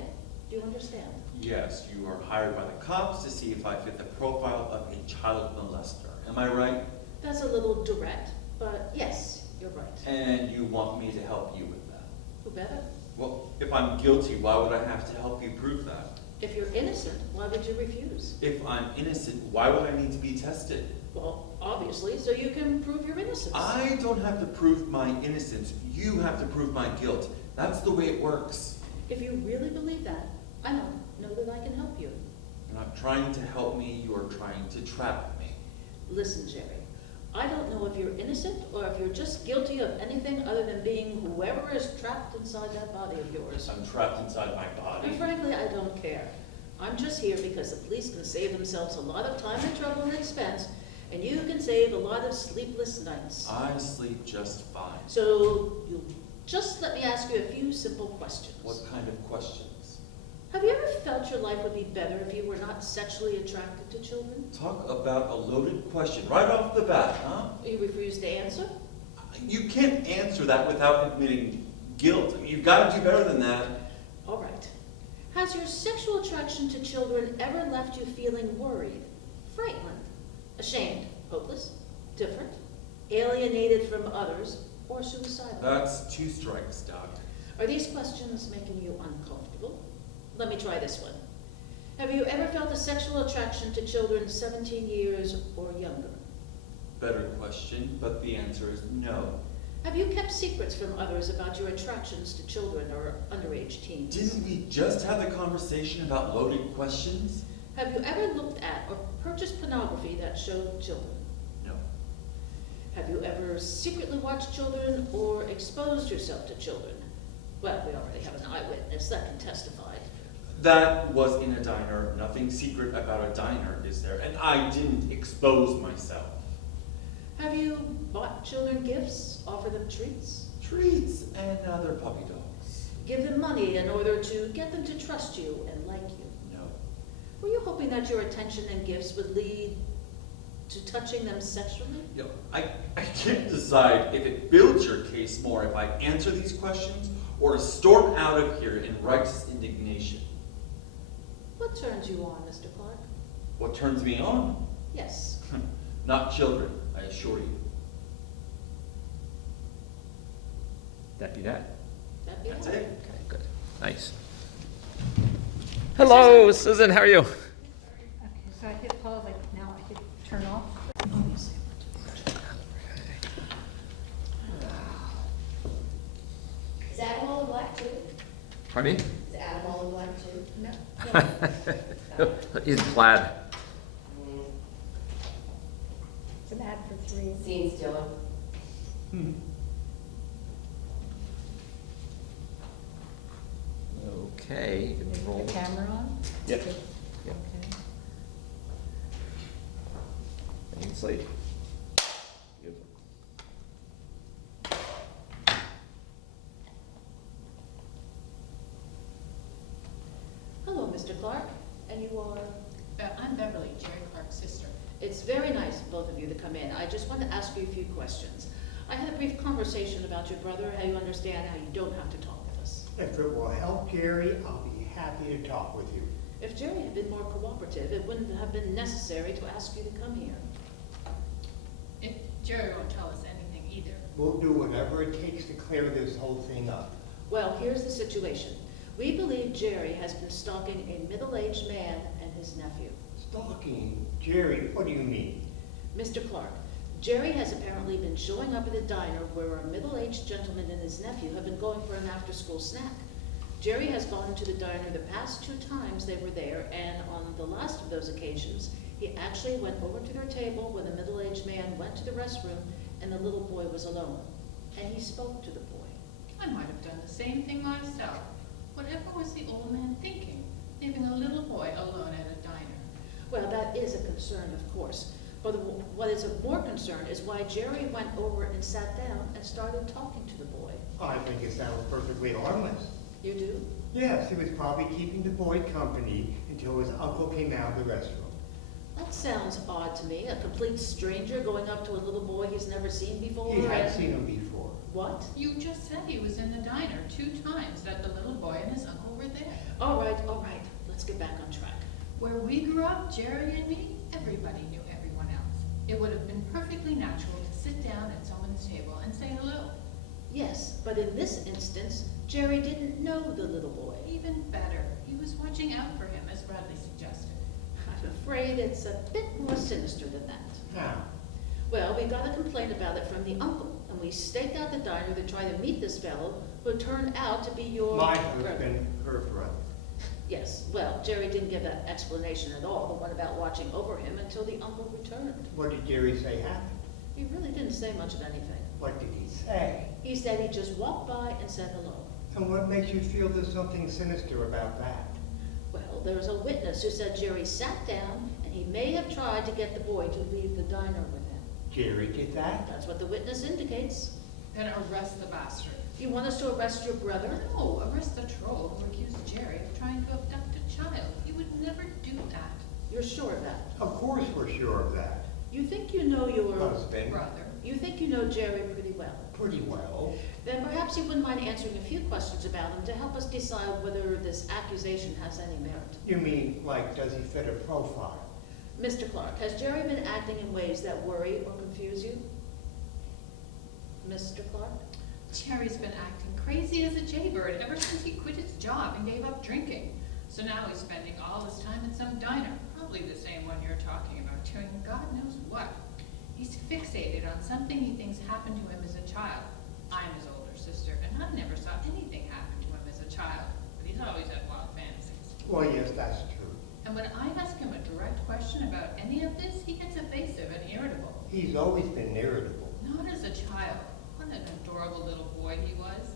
Do you understand? Yes, you are hired by the cops to see if I fit the profile of a child molester. Am I right? That's a little direct, but yes, you're right. And you want me to help you with that? Who better? Well, if I'm guilty, why would I have to help you prove that? If you're innocent, why would you refuse? If I'm innocent, why would I need to be tested? Well, obviously, so you can prove your innocence. I don't have to prove my innocence. You have to prove my guilt. That's the way it works. If you really believe that, I don't know that I can help you. You're not trying to help me, you are trying to trap me. Listen, Jerry, I don't know if you're innocent or if you're just guilty of anything other than being whoever is trapped inside that body of yours. I'm trapped inside my body. And frankly, I don't care. I'm just here because the police can save themselves a lot of time and trouble and expense, and you can save a lot of sleepless nights. I sleep just fine. So you'll just let me ask you a few simple questions. What kind of questions? Have you ever felt your life would be better if you were not sexually attracted to children? Talk about a loaded question right off the bat, huh? You refuse to answer? You can't answer that without admitting guilt. You've got to do better than that. All right. Has your sexual attraction to children ever left you feeling worried, frightened, ashamed, hopeless, different, alienated from others, or suicidal? That's 2 strikes, Doctor. Are these questions making you uncomfortable? Let me try this one. Have you ever felt a sexual attraction to children 17 years or younger? Better question, but the answer is no. Have you kept secrets from others about your attractions to children or underage teens? Didn't we just have the conversation about loaded questions? Have you ever looked at or purchased pornography that showed children? No. Have you ever secretly watched children or exposed yourself to children? Well, we already have an eyewitness that can testify. That was in a diner. Nothing secret about a diner, is there? And I didn't expose myself. Have you bought children gifts, offer them treats? Treats and other puppy dogs. Give them money in order to get them to trust you and like you? No. Were you hoping that your attention and gifts would lead to touching them sexually? You know, I can't decide if it builds your case more if I answer these questions or to storm out of here in righteous indignation. What turns you on, Mr. Clark? What turns me on? Yes. Not children, I assure you. That be that. That'd be That's all. it. Okay, good. Nice. Hello, Susan, how are you? Okay, so I hit pause, like now I hit turn off. Is Adam all in black too? Pardon me? Is Adam all in black too? No. He's plaid. It's an ad for 3. Scene stealer. Okay, you can roll. The camera on? Yep. Okay. Yep. Clean slate. Beautiful. Hello, Mr. Clark. And you are? I'm Beverly, Jerry Clark's sister. It's very nice, both of you, to come in. I just want to ask you a few questions. I had a brief conversation about your brother, how you understand how you don't have to talk with us. If it will help Jerry, I'll be happy to talk with you. If Jerry had been more cooperative, it wouldn't have been necessary to ask you to come here. If Jerry won't tell us anything either. We'll do whatever it takes to clear this whole thing up. Well, here's the situation. We believe Jerry has been stalking a middle-aged man and his nephew. Stalking? Jerry, what do you mean? Mr. Clark, Jerry has apparently been showing up at a diner where a middle-aged gentleman and his nephew have been going for an after-school snack. Jerry has gone to the diner the past 2 times they were there, and on the last of those occasions, he actually went over to their table when the middle-aged man went to the restroom and the little boy was alone. And he spoke to the boy. I might have done the same thing myself. Whatever was the old man thinking, leaving a little boy alone at a diner? Well, that is a concern, of course. But what is of more concern is why Jerry went over and sat down and started talking to the boy. I think it sounds perfectly harmless. You do? Yes, he was probably keeping the boy company until his uncle came out of the restroom. That sounds odd to me. A complete stranger going up to a little boy he's never seen before. He had and- seen him before. What? You just said he was in the diner 2 times, that the little boy and his uncle were there. All right. Let's get back on track. Where we grew up, Jerry and me, everybody knew everyone else. It would have been perfectly natural to sit down at someone's table and say hello. Yes, but in this instance, Jerry didn't know the little boy. Even better, he was watching out for him, as Bradley suggested. I'm afraid it's a bit more sinister than that. How? Well, we got a complaint about it from the uncle, and we staked out the diner to try to meet this fellow who turned out to be your My brother. husband, her brother. Yes, well, Jerry didn't give that explanation at all, the one about watching over him, until the uncle returned. What did Jerry say happened? He really didn't say much of anything. What did he say? He said he just walked by and said hello. And what makes you feel there's something sinister about that? Well, there was a witness who said Jerry sat down, and he may have tried to get the boy to leave the diner with him. Jerry did that? That's what the witness indicates. Then arrest the bastard. You want us to arrest your brother? No, arrest the troll who accused Jerry of trying to abduct a child. He would never do that. You're sure of that? Of course we're sure of that. You think you know your Husband. Brother. You think you know Jerry pretty well. Pretty well. Then perhaps you wouldn't mind answering a few questions about him to help us decide whether this accusation has any merit. You mean, like, does he fit a profile? Mr. Clark, has Jerry been acting in ways that worry or confuse you? Mr. Clark? Jerry's been acting crazy as a jaybird ever since he quit his job and gave up drinking. So now he's spending all his time at some diner, probably the same one you're talking about, doing God knows what. He's fixated on something he thinks happened to him as a child. I'm his older sister, and I never saw anything happen to him as a child, but he's always had wild fantasies. Well, yes, that's true. And when I ask him a direct question about any of this, he gets evasive and irritable. He's always been irritable. Not as a child. What an adorable little boy he was.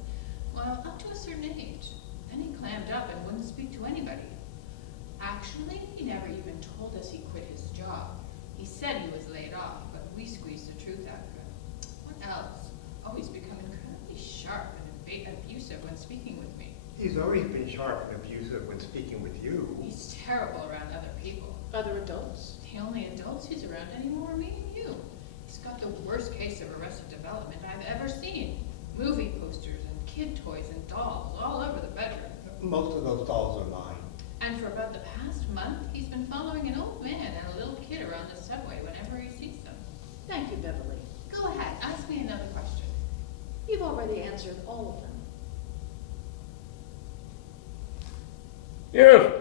Well, up to a certain age. Then he clammed up and wouldn't speak to anybody. Actually, he never even told us he quit his job. He said he was laid off, but we squeezed the truth out of him. What else? Oh, he's become incredibly sharp and abusive when speaking with me. He's always been sharp and abusive when speaking with you. He's terrible around other people. Other adults? The only adults he's around anymore are me and you. He's got the worst case of arrested development I've ever seen. Movie posters and kid toys and dolls all over the bedroom. Most of those dolls are mine. And for about the past month, he's been following an old man and a little kid around the subway whenever he sees them. Thank you, Beverly. Go ahead, ask me another question. You've already answered all of them. You!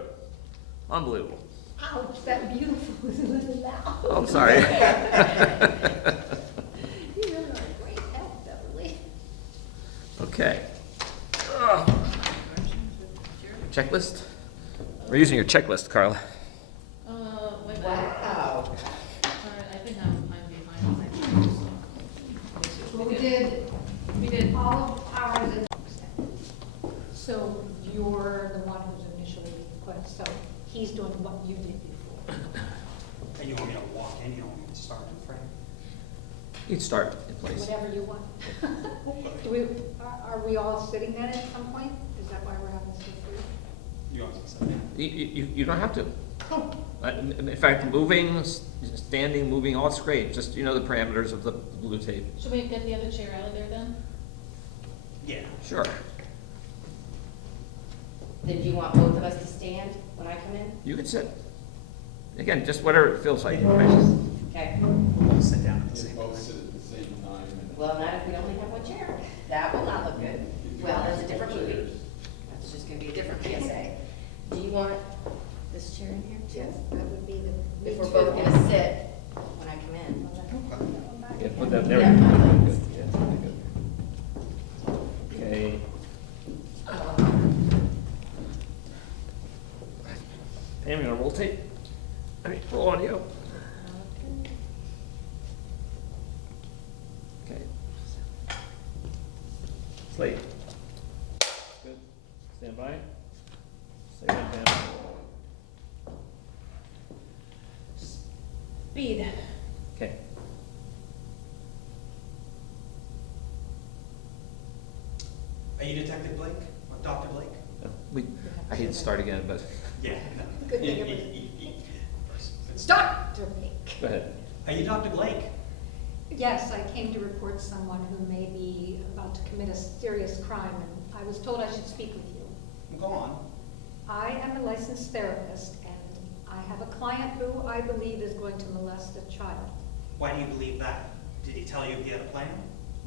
Unbelievable. Ouch, that beautiful was a little loud. Oh, I'm sorry. You really are a great help, Beverly. Okay. Checklist? We're using your checklist, Carla. Wait a minute. Wow. All right, I think I'm behind on my So we did all of ours. So you're the one who's initially put, so he's doing what you did before. And you want me to walk in, you don't want me to start in frame? You can start in place. Whatever you want. Are we all sitting then at some point? Is that why we're having this here? You want me to sit down? You don't have to. In fact, moving, standing, moving, all it's great. Just, you know, the parameters of the blue tape. Should we get the other chair out of there then? Yeah. Sure. Then do you want both of us to stand when I come in? You can sit. Again, just whatever it feels like. Right? Okay. We'll sit down at the same Both time. sit at the same time. and- Well, not if we only have one chair. That will not look good. Well, that's a different movie. That's just gonna be a different PSA. Do you want this chair in here too? Yes, that would be the. If we're both gonna sit when I come in. Yeah, put that there. Yeah. Good. Yeah, that's really good. Okay. Pam, you gonna roll tape? I mean, roll audio. Okay. Slate. Good. Stand by. Say that, Pam. Speed. Okay. Are you Detective Blake? Or Dr. Blake? I hate to start again, but Yeah. Good thing it was First. Dr. Blake. go ahead. Are you Dr. Blake? Yes, I came to report someone who may be about to commit a serious crime, and I was told I should speak with you. Go on. I am a licensed therapist, and I have a client who I believe is going to molest a child. Why do you believe that? Did he tell you he had a plan?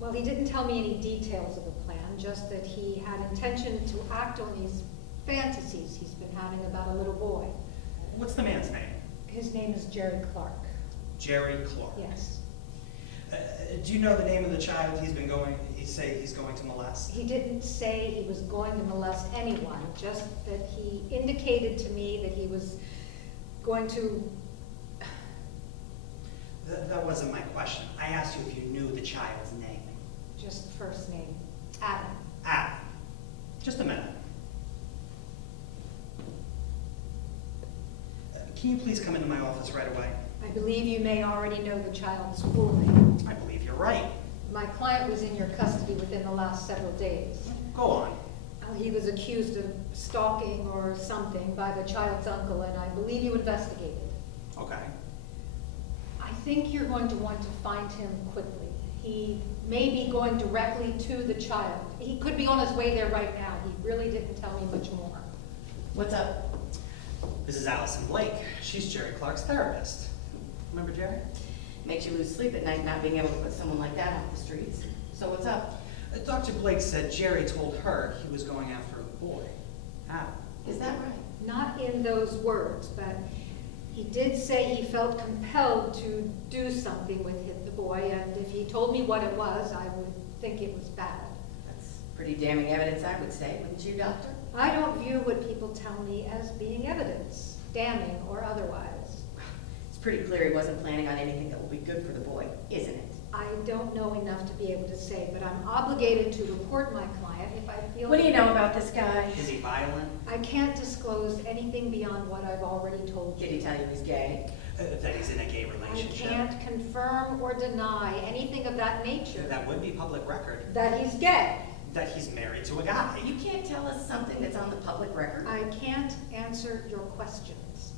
Well, he didn't tell me any details of the plan, just that he had intention to act on these fantasies he's been having about a little boy. What's the man's name? His name is Jerry Clark. Jerry Clark. Yes. Do you know the name of the child he's going to molest? He didn't say he was going to molest anyone, just that he indicated to me that he was going to. That wasn't my question. I asked you if you knew the child's name. Just first name, Adam. Adam. Just a minute. Can you please come into my office right away? I believe you may already know the child's full name. I believe you're right. My client was in your custody within the last several days. Go on. He was accused of stalking or something by the child's uncle, and I believe you investigated. Okay. I think you're going to want to find him quickly. he may be going directly to the child. He could be on his way there right now. He really didn't tell me much more. What's up? This is Allison Blake. She's Jerry Clark's therapist. Remember Jerry? Makes you lose sleep at night not being able to put someone like that off the streets. So what's up? Dr. Blake said Jerry told her he was going after a boy. Adam. Is that right? Not in those words, but he did say he felt compelled to do something with the boy, and if he told me what it was, I would think it was bad. That's pretty damning evidence, I would say, wouldn't you, Doctor? I don't view what people tell me as being evidence, damning or otherwise. It's pretty clear he wasn't planning on anything that will be good for the boy, isn't it? I don't know enough to be able to say, but I'm obligated to report my client if I feel... What do you know about this guy? Is he violent? I can't disclose anything beyond what I've already told Did you. he tell you he's gay? That he's in a gay I relationship? can't confirm or deny anything of that nature. That would be public record. That he's gay. That he's married to a guy. You can't tell us something that's on the public record? I can't answer your questions.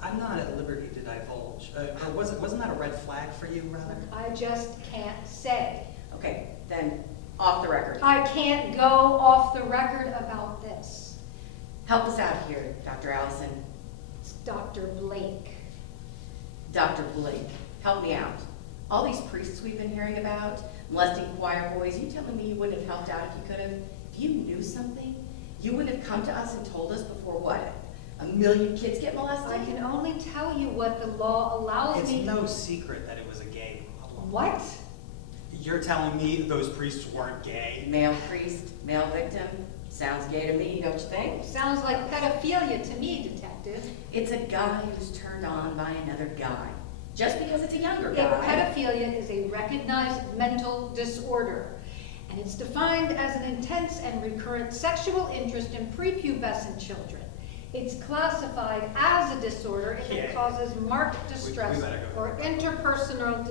I'm not at liberty to divulge. Or wasn't that a red flag for you, rather? I just can't say. Okay, then, off the record. I can't go off the record about this. Help us out here, Dr. Allison. It's Dr. Blake. Dr. Blake, help me out. All these priests we've been hearing about, molesting choir boys, you telling me you wouldn't have helped out if you could have? If you knew something, you wouldn't have come to us and told us before what? 1 million kids get molested? I can only tell you what the law allows It's me. no secret that it was a gay problem. What? You're telling me those priests weren't gay? Male priest, male victim, sounds gay to me, don't you think? Sounds like pedophilia to me, detective. It's a guy who's turned on by another guy, just because it's a younger If guy. pedophilia is a recognized mental disorder, and it's defined as an intense and recurrent sexual interest in prepubescent children. It's classified as a disorder if it Yeah. causes marked distress we better go. or interpersonal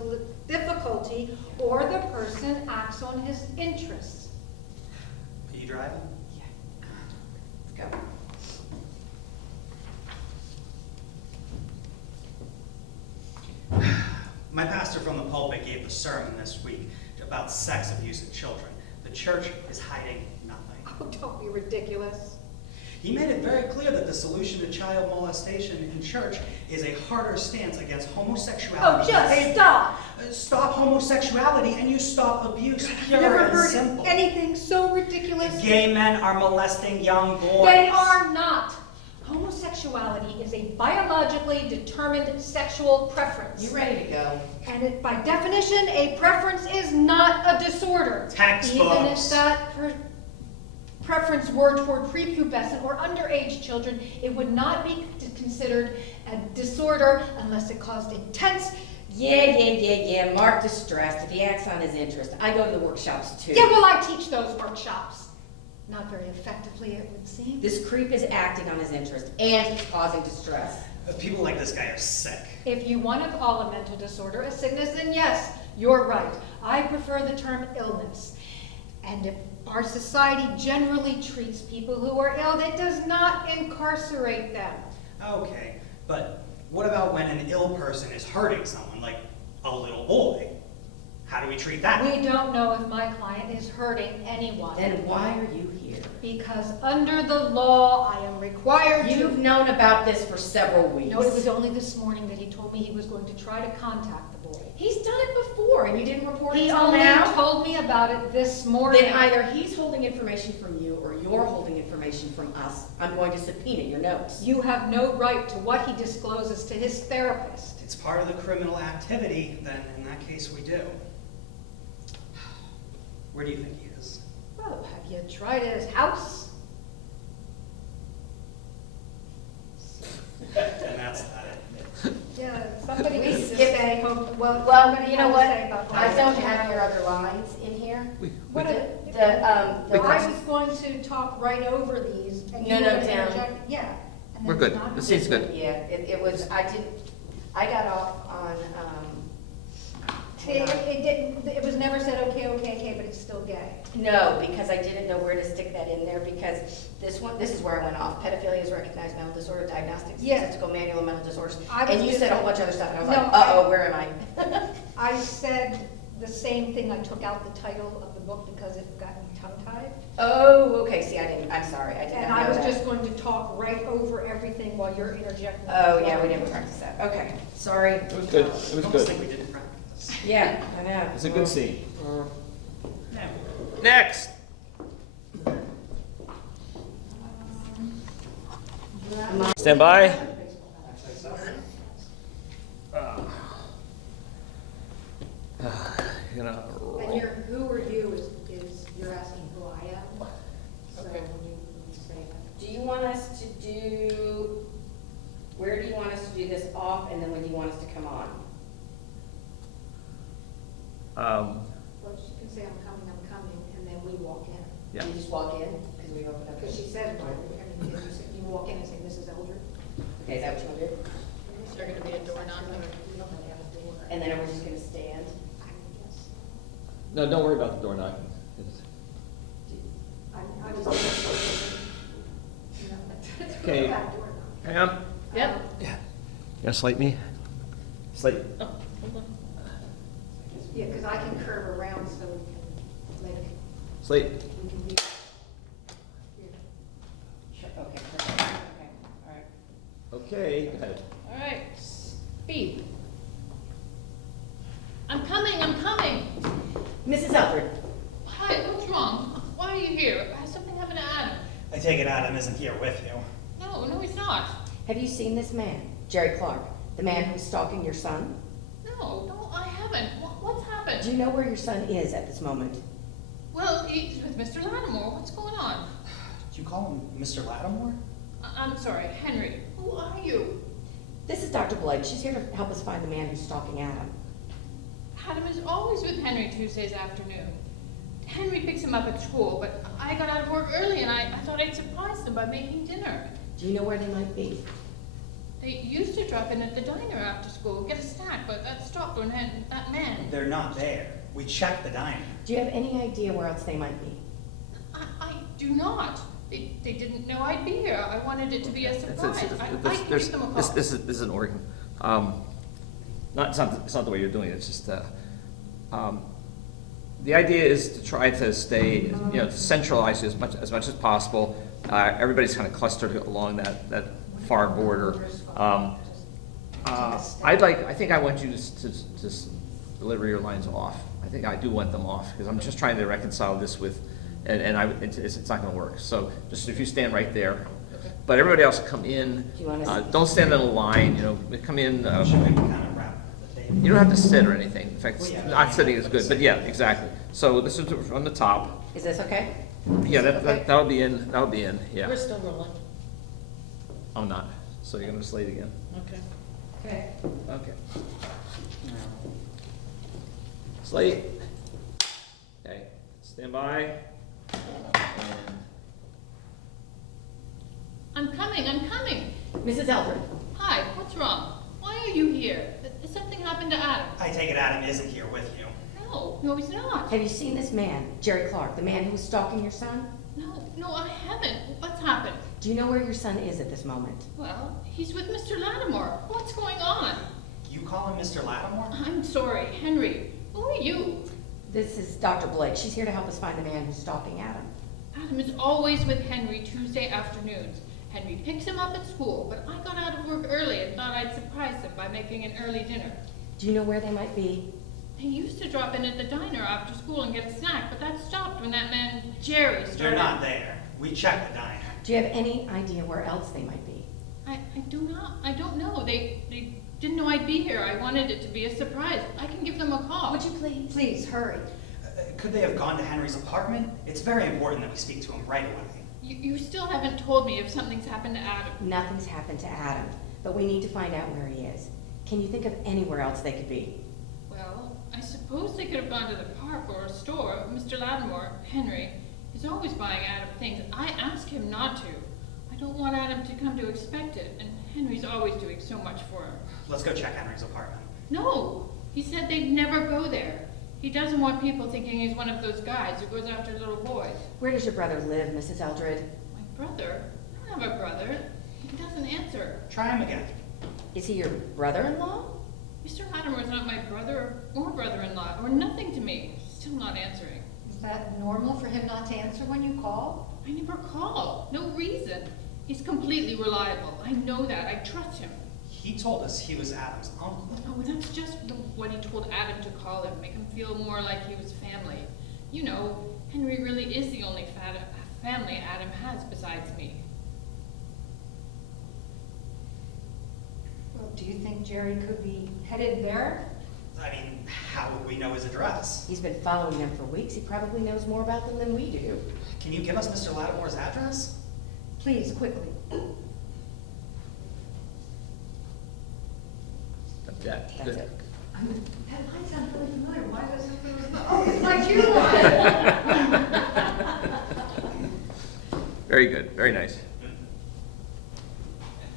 difficulty, or the person acts on his interests. Are you driving? Let's go. My pastor from the pulpit gave a sermon this week about sex abuse in children. The church is hiding nothing. Oh, don't be ridiculous. He made it very clear that the solution to child molestation in church is a harder stance against Oh, homosexuality. just stop! Stop homosexuality and you stop abuse. I've Pure never and heard simple. anything so ridiculous. Gay men are molesting young boys. They are not. Homosexuality is a biologically determined sexual preference. You ready to go? And by definition, a preference is not a disorder. Textbooks. Even if that preference were toward prepubescent or underage children, it would not be considered a disorder unless it caused intense... Yeah. Mark distressed if he acts on his interest. I go to the workshops too. Yeah, well, I teach those workshops. Not very effectively, it would seem. This creep is acting on his interest and he's causing distress. People like this guy are sick. If you want to call a mental disorder a sickness, then yes, you're right. I prefer the term illness. And if our society generally treats people who are ill, it does not incarcerate them. Okay, but what about when an ill person is hurting someone, like a little boy? How do we treat that? We don't know if my client is hurting anyone. Then why are you here? Because under the law, I am required You've to... known about this for several weeks. No, it was only this morning that he told me he was going to try to contact the boy. He's done it before and you didn't report it He until only now? told me about it this morning. Then either he's holding information from you or you're holding information from us. I'm going to subpoena your notes. You have no right to what he discloses to his therapist. It's part of the criminal activity, then in that case we do. Where do you think he is? Well, have you tried his house? And that's that. Yeah, somebody We needs to skipped- say, well, Well, somebody you know has to what? say about I don't have homosexuality. your other lines in here. What The- are- the, I was going to talk right over these. and you No, were gonna down. interject- Yeah. and We're then good. not- This seems good. Yeah, it was, I got off on, It was never said, okay, but it's still gay. no, because I didn't know where to stick that in there, because this is where I went off. Pedophilia is recognized mental disorder, diagnostic, Yeah. statistical manual of mental disorders. I was And you just- said a whole bunch of other stuff, and I was No, like, uh-oh, where am I? I said the same thing, I took out the title of the book because it got me tongue-tied. Oh, okay, see, I'm sorry, I did And not I know was that. just going to talk right over everything while you're interjecting. Oh, yeah, we didn't practice that, okay, sorry. It was good, it was Almost good. like we didn't practice. Yeah, I know. It's a good scene. Yeah. Next. Stand by. You know, And your who are you is you're asking who I am. So when you say that. Do you want us to do, where do you want us to do this off, and then when do you want us to come on? um, Well, she can say I'm coming, and then we walk in. yeah. You just walk in, because we open up. Because she said, I mean, you walk in and say, Mrs. Eldred. Okay, is that what you want to do? Is there gonna be a door knocker? We don't really have a door. And then are we just gonna stand? I guess. No, don't worry about the door knocking. It's- I was. Okay. Back door. Hang on. Yep. Yeah. You gonna slate me? Slate. Oh, hold on. Yeah, because I can curve around so we can, like, Slate. we can be. here. Sure, okay, perfect, okay, all right. Okay, go ahead. All right, speed. I'm coming. Mrs. Eldred, Hi, what's wrong? Why are you here? Has something happened to Adam? I take it Adam isn't here with you. No, he's not. have you seen this man, Jerry Clark, the man who's stalking your son? No, I haven't. What's Do happened? you know where your son is at this moment? Well, he's with Mr. Lattimore. What's going on? Did you call him Mr. Lattimore? I'm sorry, Henry. Who are you? This is Dr. Blake. She's here to help us find the man who's stalking Adam. Adam is always with Henry Tuesdays afternoon. Henry picks him up at school, but I got out of work early and I thought I'd surprise them by making dinner. Do you know where they might be? They used to drop in at the diner after school, get a snack, but that stopped when that man. They're not there. We checked the diner. Do you have any idea where else they might be? I do not. They didn't know I'd be here. I wanted it to be a surprise. I can give them a call. This is an organ. It's not the way you're doing it, it's just, the idea is to try to stay, to centralize as much as possible. Everybody's kind of clustered along that far border. I think I want you to deliver your lines off. I think I do want them off, because I'm just trying to reconcile this with, it's not gonna work. So just if you stand right there. But everybody else come in, Do you want us- don't stand in a line, come in. Should we kind of wrap the table? You don't have to sit or anything. In fact, Well, yeah. not sitting is good, but yeah, exactly. So this is from the top. Is this okay? Yeah, Okay. that'll be in, yeah. We're still rolling. I'm not, so you're gonna slate again. Okay. Okay. Okay. Slate. Okay, stand by. I'm coming. Mrs. Eldred, Hi, what's wrong? Why are you here? Has something happened to Adam? I take it Adam isn't here with you. No, he's not. have you seen this man, Jerry Clark, the man who was stalking your son? No, I haven't. What's happened? Do you know where your son is at this moment? Well, he's with Mr. Lattimore. What's going on? You call him Mr. Lattimore? I'm sorry, Henry. Who are you? This is Dr. Blake. She's here to help us find the man who's stalking Adam. Adam is always with Henry Tuesday afternoons. Henry picks him up at school, but I got out of work early and thought I'd surprise them by making an early dinner. Do you know where they might be? They used to drop in at the diner after school and get a snack, but that stopped when that man, Jerry, started. They're not there. We checked the diner. Do you have any idea where else they might be? I don't know. They didn't know I'd be here. I wanted it to be a surprise. I can give them a call. Would you please? Please, hurry. Could they have gone to Henry's apartment? It's very important that we speak to him right away. You still haven't told me if something's happened to Adam. Nothing's happened to Adam, but we need to find out where he is. Can you think of anywhere else they could be? Well, I suppose they could have gone to the park or a store. Mr. Lattimore, Henry, is always buying Adam things. I ask him not to. I don't want Adam to come to expect it, and Henry's always doing so much for him. Let's go check Henry's apartment. No, he said they'd never go there. He doesn't want people thinking he's one of those guys who goes after little boys. Where does your brother live, Mrs. Eldred? My brother? I don't have a brother. He doesn't answer. Try him again. Is he your brother-in-law? Mr. Lattimore Latimer's not my brother or brother-in-law, or nothing to me. Still not answering. Is that normal for him not to answer when you call? I never call. No reason. He's completely reliable. I know that. I trust him. He told us he was Adam's uncle. Oh, and that's just what he told Adam to call him. Make him feel more like he was family. You know, Henry really is the only family Adam has besides me. Well, do you think Jerry could be headed there? I mean, how would we know his address? He's been following them for weeks. He probably knows more about them than we do. Can you give us Mr. Lattimore's address? Please, quickly. That's That's good. it. That line sounds really familiar. Why does it sound familiar? Oh, it's my cue line. Very good, very nice.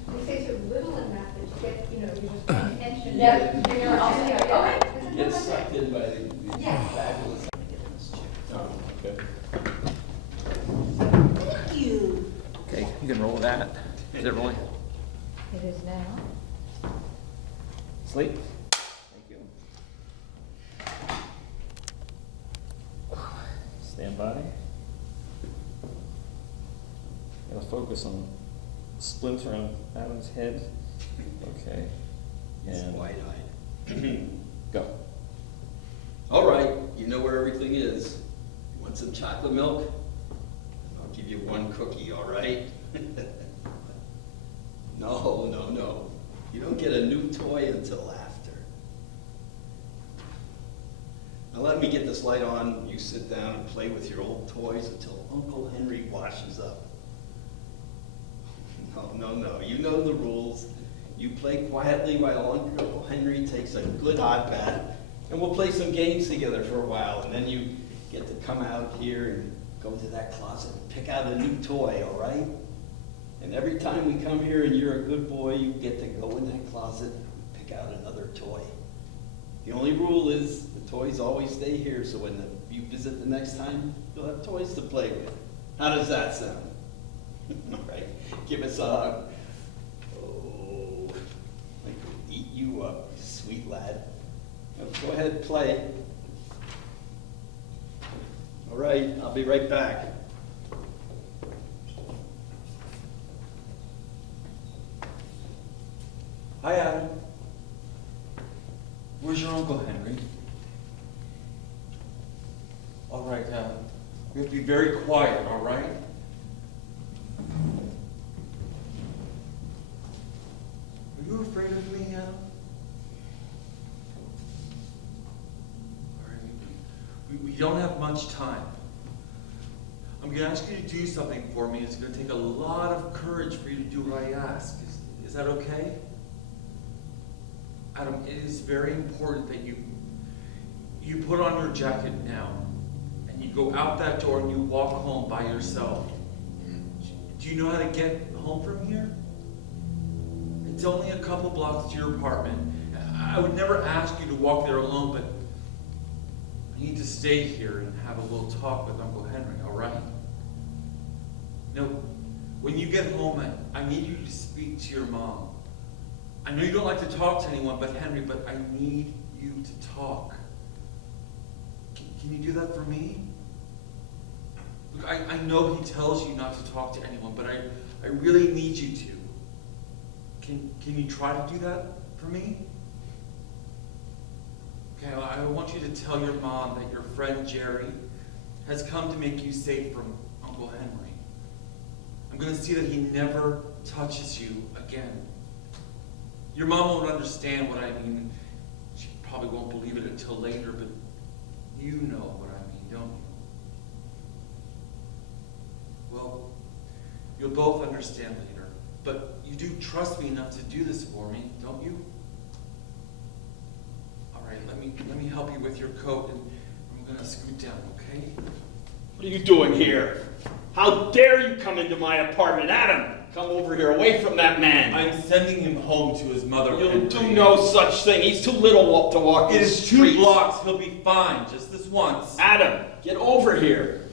They say so little in that that you get, you know, you just pay attention. Yeah, You're also, okay. Get sucked in by the Yes. fabulous. Oh, okay. Thank you. Okay, you can roll with that. Is it rolling? It is now. Sleep. Thank you. Stand by. Gotta focus on the splinter on Adam's head. Okay. And wide-eyed. go. All right, you know where everything is. You want some chocolate milk? I'll give you one cookie, all right? No, no, no. You don't get a new toy until after. Now let me get this light on. You sit down and play with your old toys until Uncle Henry washes up. No, no, no. You know the rules. You play quietly while Uncle Henry takes a good hot bath, and we'll play some games together for a while, and then you get to come out here and go to that closet and pick out a new toy, all right? And every time we come here and you're a good boy, you get to go in that closet and pick out another toy. The only rule is the toys always stay here, so when you visit the next time, you'll have toys to play with. How does that sound? All right, give us a hug. Oh, I could eat you up, you sweet lad. Now, go ahead and play. All right, I'll be right back. Hi, Adam. Where's your Uncle Henry? All right, we have to be very quiet, all right? Are you afraid of me, Adam? All right, we don't have much time. I'm gonna ask you to do something for me. It's gonna take a lot of courage for you to do what I ask. Is that okay? Adam, it is very important that you put on your jacket now, and you go out that door and you walk home by yourself. Do you know how to get home from here? It's only a couple blocks to your apartment. I would never ask you to walk there alone, but I need to stay here and have a little talk with Uncle Henry, all right? No, when you get home, I need you to speak to your mom. I know you don't like to talk to anyone but Henry, but I need you to talk. Can you do that for me? Look, I know he tells you not to talk to anyone, but I really need you to. Can you try to do that for me? Okay, well, I want you to tell your mom that your friend Jerry has come to make you safe from Uncle Henry. I'm going to see that he never touches you again. Your mom won't understand what I mean. She probably won't believe it until later, but you know what I mean, don't you? Well, you'll both understand later, but you do trust me enough to do this for me, don't you? All right, let me help you with your coat, and I'm gonna scoot down, okay? What are you doing here? How dare you come into my apartment, Adam? Come over here, away from that man. I'm sending him home to his mother. You'll do no such thing. He's too little to walk It the is 2 streets. blocks. He'll be fine, just this once. Adam, get over here.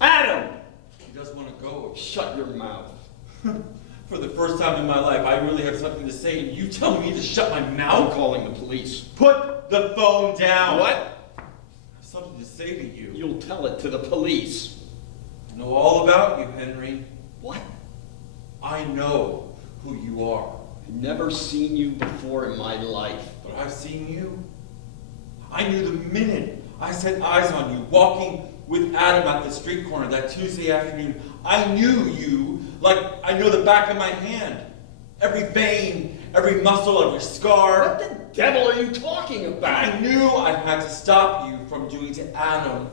Adam! He doesn't want to go. Shut your mouth. For the first time in my life, I really have something to say, and you tell me to shut my I'm mouth? calling the police. Put the phone down! What? I have something to say to you. You'll tell it to the police. I know all about you, Henry. What? I know who you are. I've never seen you before in my life. But I've seen you. I knew the minute I set eyes on you, walking with Adam at the street corner that Tuesday afternoon. I knew you like I know the back of my hand. Every vein, every muscle, every scar. What the devil are you talking about? I knew I had to stop you from doing to Adam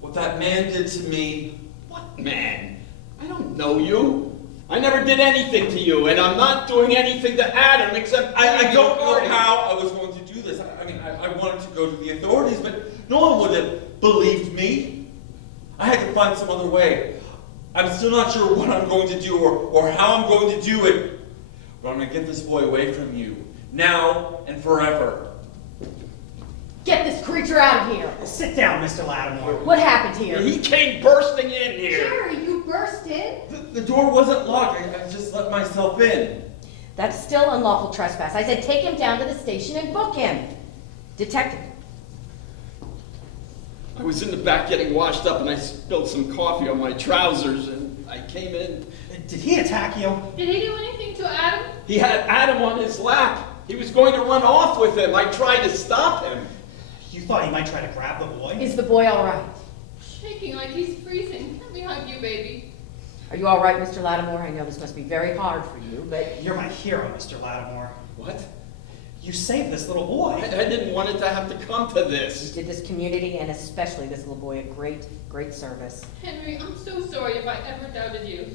what that man did to me. What man? I don't know you. I never did anything to you, and I'm not doing anything to Adam except... I don't know how I was going to do this. I wanted to go to the authorities, but no one would have believed me. I had to find some other way. I'm still not sure what I'm going to do or how I'm going to do it, but I'm going to get this boy away from you, now and forever. Get this creature out of here. Sit down, Mr. Lattimore. What happened here? He came bursting in here. Jerry, you burst in? The door wasn't locked. I just let myself in. That's still unlawful trespass. I said take him down to the station and book him. Detective. I was in the back getting washed up, and I spilled some coffee on my trousers, and I came in. Did he attack you? Did he do anything to Adam? He had Adam on his lap. He was going to run off with him. I tried to stop him. You thought he might try to grab the boy? Is the boy all right? Shaking like he's freezing. Let me hug you, baby. Are you all right, Mr. Lattimore? I know this must be very hard for you, but... You're my hero, Mr. Lattimore. What? You saved this little boy. I didn't want it to have to come to You this. did this community and especially this little boy a great, great service. Henry, I'm so sorry if I ever doubted you.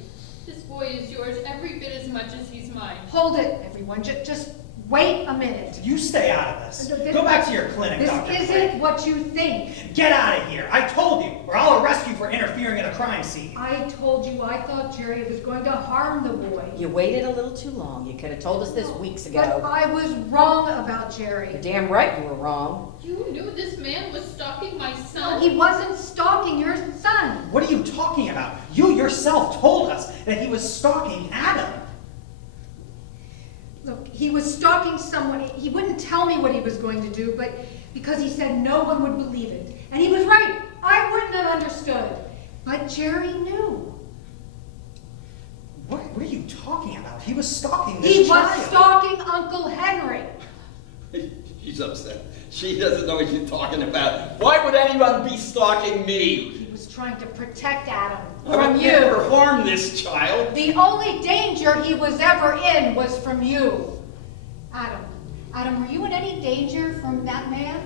This boy is yours every bit as much as he's mine. Hold it, everyone, just wait a minute. You stay out of this. This- Go back to your clinic, This Dr. isn't what you think. Get out of here. I told you, or I'll arrest you for interfering in a crime scene. I told you I thought Jerry was going to harm the boy. You waited a little too long. You could have told us this weeks But ago. I was wrong about You're Jerry. damn right you were wrong. You knew this man was stalking my No, son? he wasn't stalking your son. What are you talking about? You yourself told us that he was stalking Adam. Look, he was stalking someone. He wouldn't tell me what he was going to do, but because he said no one would believe it. And he was right. I wouldn't have understood. But Jerry knew. What are you talking about? He was stalking this He child. was stalking Uncle Henry. She's upset. She doesn't know what you're talking about. Why would anyone be stalking me? He was trying to protect Adam I from would you. never harm this child. The only danger he was ever in was from you. Adam, were you in any danger from that man?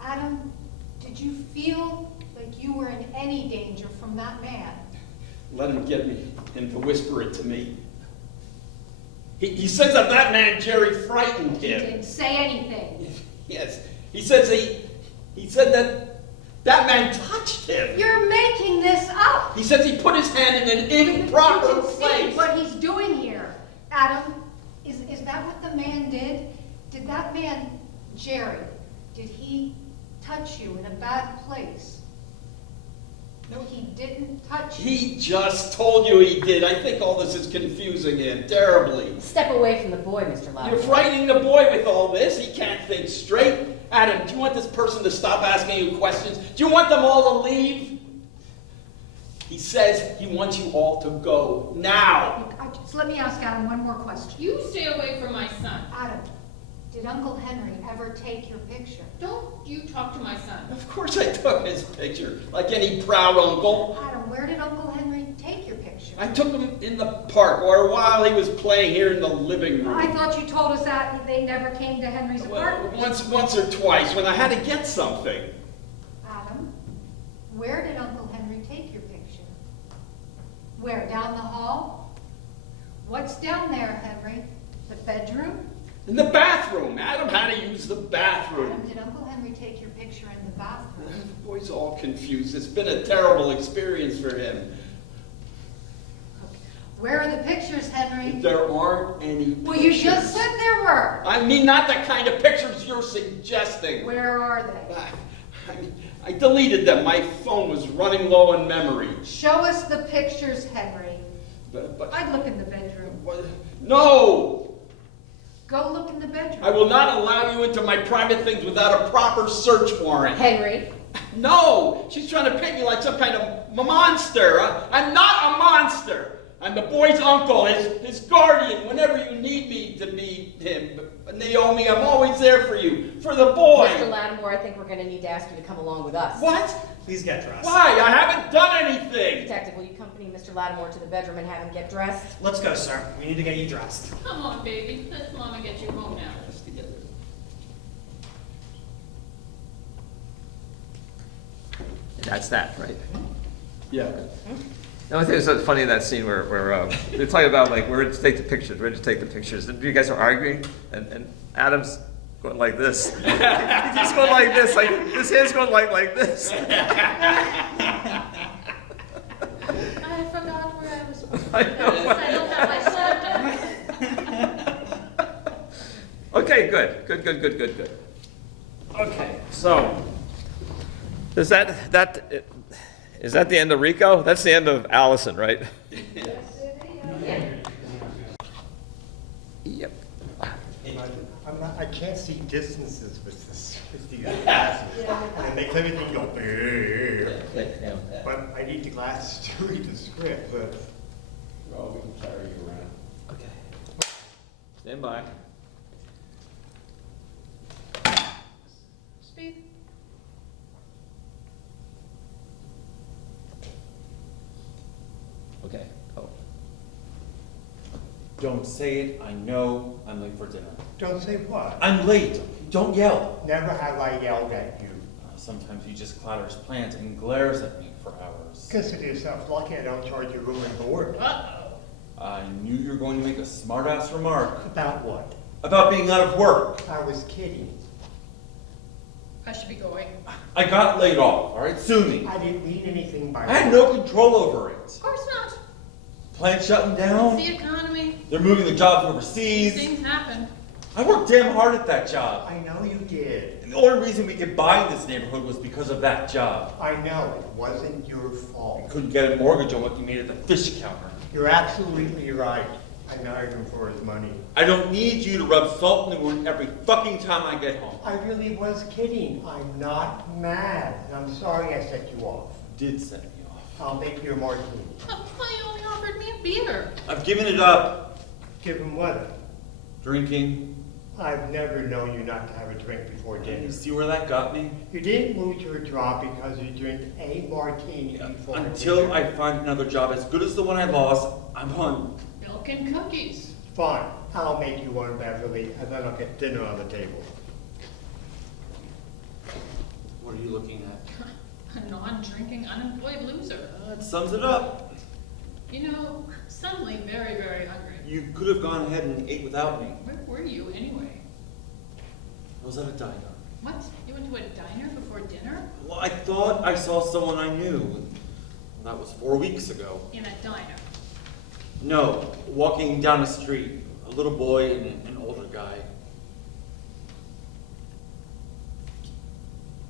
Adam, did you feel like you were in any danger from that man? Let him get me and to whisper it to me. He says that man Jerry frightened He him. didn't say anything. Yes, he said that man touched him. You're making this up. He says he put his hand in an You improper can see place. what he's doing here. Adam, is that what the man did? Did that man, Jerry, did he touch you in a bad place? No, he didn't touch you. He just told you he did. I think all this is confusing him terribly. Step away from the boy, Mr. Lattimore. You're frightening the boy with all this. He can't think straight. Adam, do you want this person to stop asking you questions? Do you want them all to leave? He says he wants you all to go now. Look, just let me ask Adam one more question. You stay away from my son. Adam, did Uncle Henry ever take your picture? Don't you talk to my son. Of course I took his picture, like any proud uncle. Adam, where did Uncle Henry take your picture? I took him in the park or while he was playing here in the living room. I thought you told us that they never came to Henry's apartment. Once or twice when I had to get something. Adam, where did Uncle Henry take your picture? Where, down the hall? What's down there, Henry? The bedroom? In the bathroom. Adam had to use the bathroom. Adam, did Uncle Henry take your picture in the bathroom? The boy's all confused. It's been a terrible experience for him. Where are the pictures, Henry? There aren't any pictures. Well, you just said there were. I mean, not the kind of pictures you're suggesting. Where are they? I deleted them. My phone was running low on memory. Show us the pictures, Henry. But I'd look in the bedroom. what? No! Go look in the bedroom. I will not allow you into my private things without a proper search warrant. Henry, No! She's trying to paint me like some kind of monster. I'm not a monster. I'm the boy's uncle, his guardian, whenever you need me to be him. But Naomi, I'm always there for you, for the boy. Mr. Lattimore, I think we're gonna need to ask you to come along with us. What? Please get dressed. Why? I haven't done anything. Detective, will you accompany Mr. Lattimore to the bedroom and have him get dressed? Let's go, sir. We need to get you dressed. Come on, baby, let Mama get you home now. That's that, right? Yeah. The only thing that's funny in that scene where they're talking about like where to take the pictures, where to take the pictures. And you guys are arguing, and Adam's going like this. He keeps going like this, like his hand's going like this. I forgot where I was. I know. I don't have my soda. Okay, good. Okay, so is that the end of Rico? That's the end of Allison, right? Yep. I can't see distances with these glasses. And it makes everything go. But I need the glasses to read the script. But Well, we can carry you around. Okay. Stand by. Speed. Okay. Oh. Don't say it. I know I'm late for dinner. don't say what. I'm late. Don't yell. Never have I yelled at you. Sometimes he just clatters plans and glares at me for hours. Consider yourself lucky I don't charge you room and board. I knew you were going to make a smart-ass remark About what? about being out of work. I was kidding. I should be going. I got laid off, all right? Sue me. I didn't mean anything by I had no control over it. Of course not. Plant shutting It's down. the economy. They're moving the jobs These overseas. things happen. I worked damn hard at that job. I know you did. And the only reason we could buy this neighborhood was because of that job. I know it wasn't your I fault. couldn't get a mortgage on what you made at the fish counter. You're absolutely right. I married him for his money. I don't need you to rub salt in the wound every fucking time I get home. I really was kidding. I'm not mad. And I'm sorry I set you off. Did set me off. I'll make you a martini. Oh, well, you only offered me a beer. I've given it up. Give him what? Drinking. I've never known you not to have a drink before dinner. You see where that got me? You didn't lose your job because you drink a martini before Until dinner. I find another job as good as the one I lost, I'm on. Milk and cookies. Fine. I'll make you one, Beverly, and then I'll get dinner on the table. What are you looking at? A non-drinking, unemployed loser. That sums it up. You know, I'm suddenly very, very hungry. You could have gone ahead and ate without me. Where were you anyway? I was at a diner. What? You went to a diner before dinner? Well, I thought I saw someone I knew. That was 4 weeks ago. In a diner. No, walking down the street, a little boy and an older guy.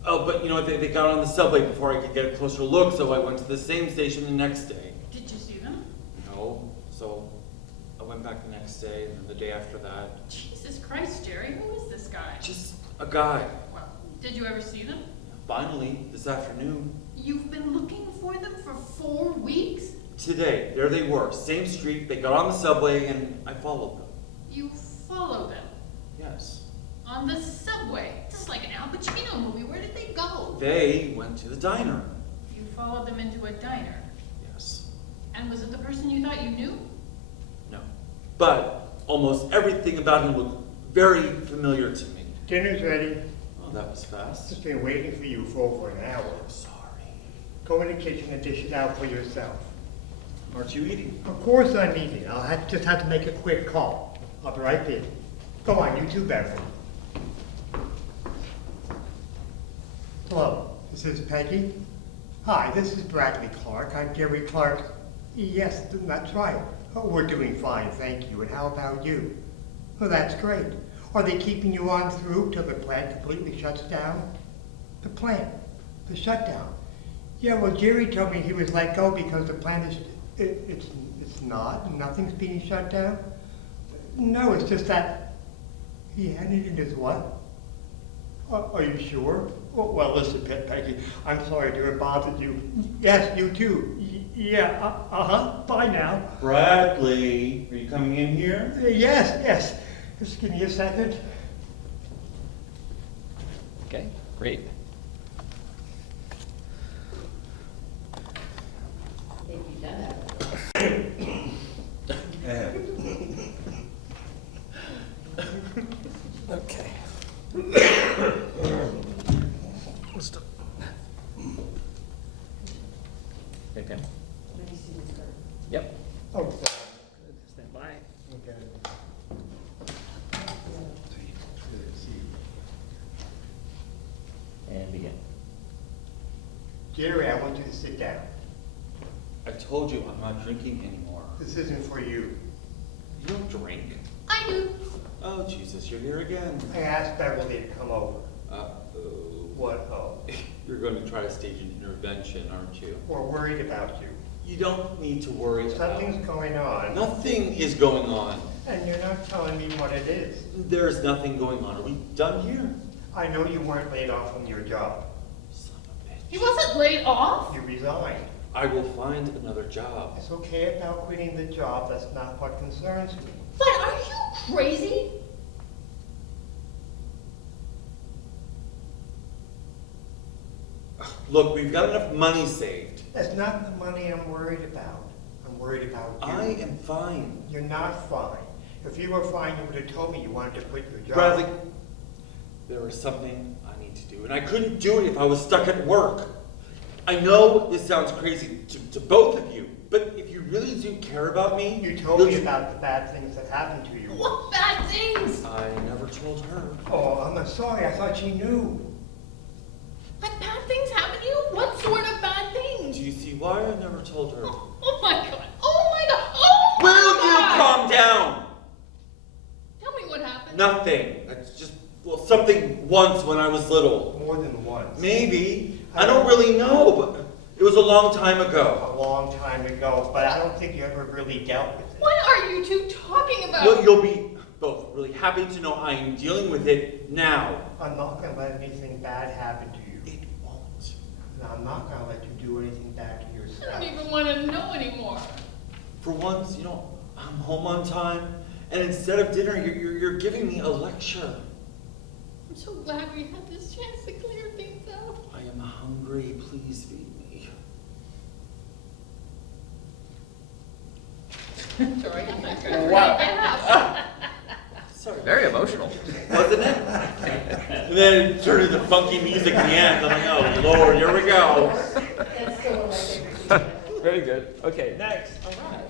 Oh, but you know, they got on the subway before I could get a closer look, so I went to the same station the next day. Did you see them? No, so I went back the next day and then the day after that. Jesus Christ, Jerry, who is this guy? Just a guy. Well, did you ever see them? Finally, this afternoon. You've been looking for them for 4 weeks? Today, there they were, same street, they got on the subway and I followed them. You followed them Yes. on the subway. This is like an Al Pacino movie. Where did they go? They went to the diner. You followed them into a diner. Yes. And was it the person you thought you knew? No. But almost everything about him looked very familiar to me. Dinner's ready. Oh, that was fast. Just been waiting for you for over an hour. Sorry. Go in the kitchen and dish it out for yourself. Aren't you eating? Of course I'm eating. Just have to make a quick call. I'll be right there. Go on, you too, Beverly. Hello, this is Peggy. Hi, this is Bradley Clark. I'm Jerry Clark. Yes, that's right. Oh, we're doing fine, thank you. And how about you? Oh, that's great. Are they keeping you on through till the plant completely shuts down? The plant? The shutdown? Yeah, well, Jerry told me he was let go because the plant is it's It's not. Nothing's being shut down. No, it's just that he handed in his what? Are you sure? Well, listen, Peggy, I'm sorry to have bothered you. Yes, you too. Yeah, uh-huh. Bye now. Bradley, are you coming in here? Yes. Just give me a second. Okay, great. I think you've done that. Okay. Let's do. Okay, Pam. Yep. Oh, Good. Stand by. okay. And begin. Jerry, I want you to sit down. I told you I'm not drinking anymore. This isn't for you. You don't drink? I do. Oh, Jesus, you're here again. I asked Beverly to come over. Uh-oh. What? Oh, You're going to try to stage an intervention, aren't you? we're worried about you. You don't need to worry about... Something's going on, Nothing is going on. and you're not telling me what it is. There's nothing going on. Are we done here? I know you weren't laid off from your job. Son of a bitch. He wasn't laid off. You resigned. I will find another job. It's okay about quitting the job. That's not what concerns me. But are you crazy? Look, we've got enough money saved. That's not the money I'm worried about. I'm worried about you. I am fine. You're not fine. If you were fine, you would have told me you wanted to quit your job. Bradley, there is something I need to do, and I couldn't do it if I was stuck at work. I know this sounds crazy to both of you, but if you really do care about me... You told you'll me ju- about the bad things that happened to you. What bad things? I never told her. Oh, I'm not sorry. I thought she knew. What bad things happened to you? What sort of bad things? Do you see why I never told her? Oh my god. Oh my god. Oh my Will you god. calm down? Tell me what happened. Nothing. It's just, well, something once when I was little. More than once. Maybe. I don't really know, but it was a long time ago. A long time ago, but I don't think you ever really dealt with it. What are you two talking about? Well, you'll be both really happy to know I am dealing with it now. I'm not going to let anything bad happen to you. It won't. And I'm not going to let you do anything bad to I yourself. don't even want to know anymore. For once, I'm home on time, and instead of dinner, you're giving me a lecture. I'm so glad we had this chance to clear things out. I am hungry. Please feed me. Sorry, I'm not going to Wow. Sorry. Very emotional. Wasn't it? And then it turned into funky music in the end. I'm like, oh, Lord, here we go. That's still one of my favorite. Very good. Okay, next. All right.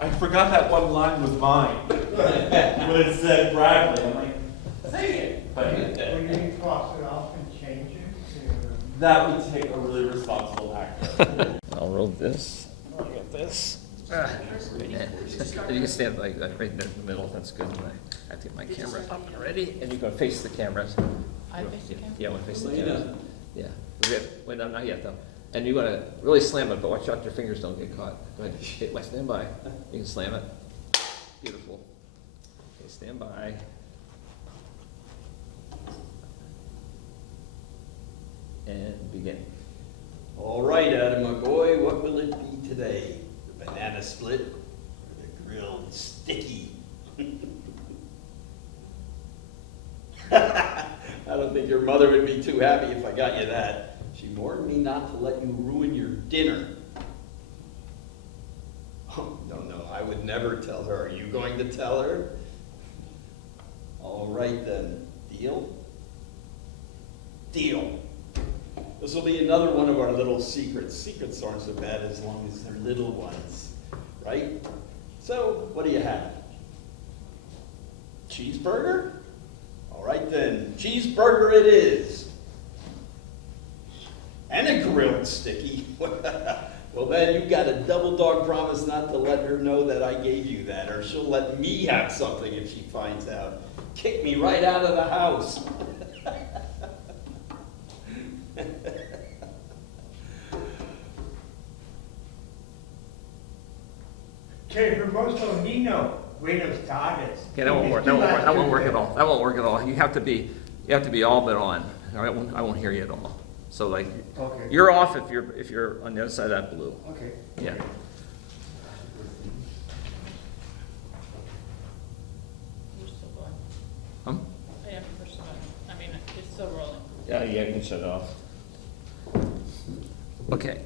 I forgot that one line was mine. When it said Bradley, I'm like, say it. But Will you cross it off and change it? that would take a really responsible actor. I'll roll this. I'll get this. And you can stand like right in the middle. That's good. I have to get my camera up already, and you can face the camera. I face the camera? Yeah, I want to face the Lay camera. down. Yeah. Wait, no, not yet though. And you want to really slam it, but watch out your fingers don't get caught. Go ahead. Okay, stand by. You can slam it. Beautiful. Okay, stand by. And begin. All right, Adam, my boy, what will it be today? The banana split or the grilled sticky? I don't think your mother would be too happy if I got you that. She warned me not to let you ruin your dinner. Oh, no, I would never tell her. Are you going to tell her? All right then, deal? Deal. This will be another one of our little secrets. Secrets aren't so bad as long as they're little ones, right? So, what do you have? Cheeseburger? All right then, cheeseburger it is. And a grilled sticky. Well then, you've got a double dog promise not to let her know that I gave you that, or she'll let me have something if she finds out. Kick me right out of the house. Que hermoso niño, buenos tardes. Okay, that won't work, that won't work at all, that won't work at all. You have to be all but on, I won't hear you at all. So like, Okay. you're off if you're on the other side of that blue. Okay. Yeah. You're still going. Huh? I have to push the button. I mean, it's still rolling. Yeah, you can shut it off. Okay.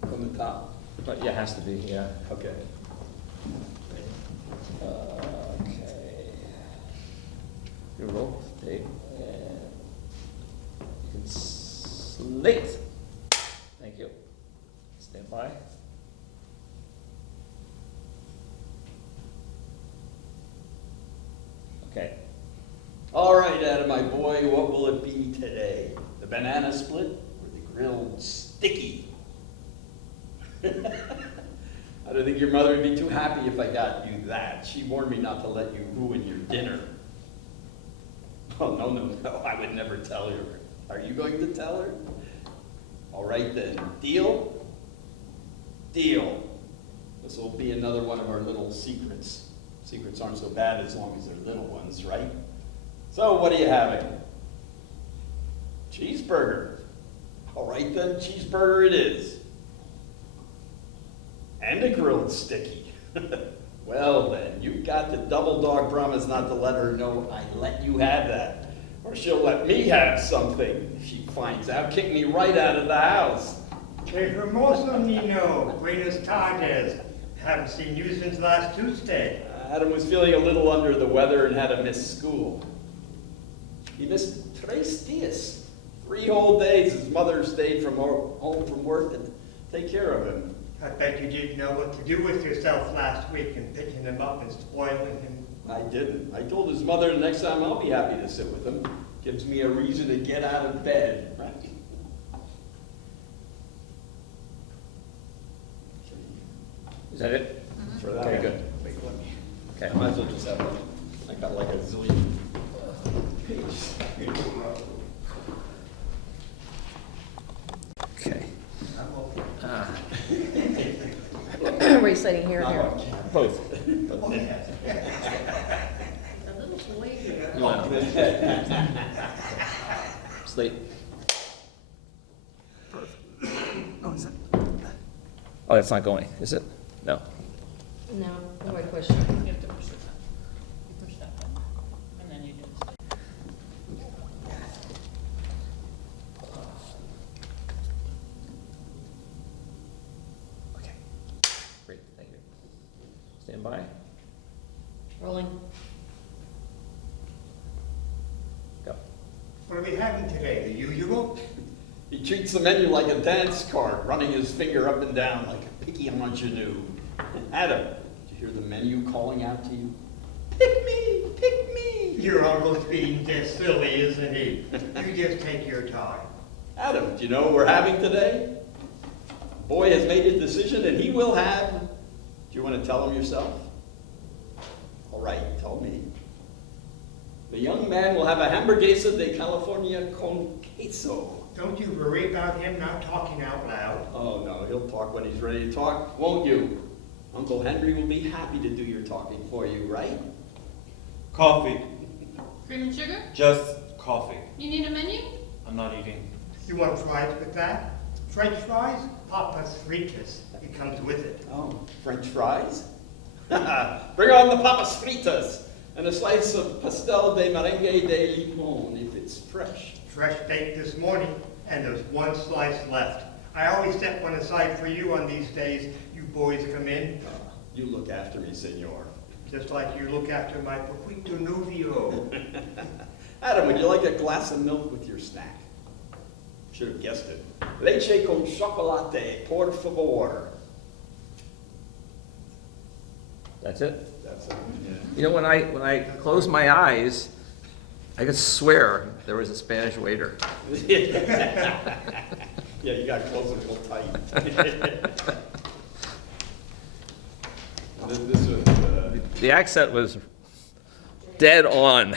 From the top. But yeah, it has to be, yeah. Okay. Okay. Your roll, tape, and you can slate. Thank you. Stand by. Okay. All right, Adam, my boy, what will it be today? The banana split or the grilled sticky? I don't think your mother would be too happy if I got you that. She warned me not to let you ruin your dinner. Oh, no, I would never tell her. Are you going to tell her? All right then, deal? Deal. This will be another one of our little secrets. Secrets aren't so bad as long as they're little ones, right? So what are you having? Cheeseburger. All right then, cheeseburger it is. And a grilled sticky. Well then, you've got to double dog promise not to let her know I let you have that. Or she'll let me have something. If she finds out, kick me right out of the house. Que hermoso niño, buenos tardes. Haven't seen you since last Tuesday. Adam was feeling a little under the weather and had to miss school. He missed 3 días. 3 whole days his mother stayed home from work to take care of him. I bet you didn't know what to do with yourself last week and picking him up and spoiling him. I didn't. I told his mother the next time I'll be happy to sit with him. Gives me a reason to get out of bed, right? Is that it? For that. Okay, good. Wait, let me. Okay. I might as well just have one. I got like a zillion pages. Okay. Were you sitting here or here? Both. A little boy here. You want slate? Oh, is that? Oh, that's not going, is it? No. No, the right You question. have to push the button. You push that button, and then you do the stick. Okay. Great, thank you. Stand by. Rolling. Go. What are we having today, the usual? He treats the menu like a dance card, running his finger up and down like a picky ingenue. Adam, did you hear the menu calling out to you? Pick me, pick me. Your uncle's being just silly, isn't he? You just take your time. Adam, do you know what we're having today? The boy has made his decision and he will have. Do you want to tell him yourself? All right, tell me. The young man will have a hamburguesa de California con queso. Don't you worry about him not talking out loud. Oh no, he'll talk when he's ready to talk, won't you? Uncle Henry will be happy to do your talking for you, right? Coffee. Cream and sugar? Just coffee. You need a menu? I'm not eating. You want fries with that? French fries? Papas fritas. It comes with it. Oh, French fries? Bring on the papas fritas and a slice of pastel de merengue de limon if it's fresh. Fresh baked this morning, and there's one slice left. I always set one aside for you on these days you boys come in, You look after me, senor. just like you look after my poquito novio. Adam, would you like a glass of milk with your snack? Should have guessed it. Leche con chocolate, por favor. That's it? That's it. You know, when I close my eyes, I could swear there was a Spanish waiter. Yeah, you got to close it real tight. This was, The accent was dead on.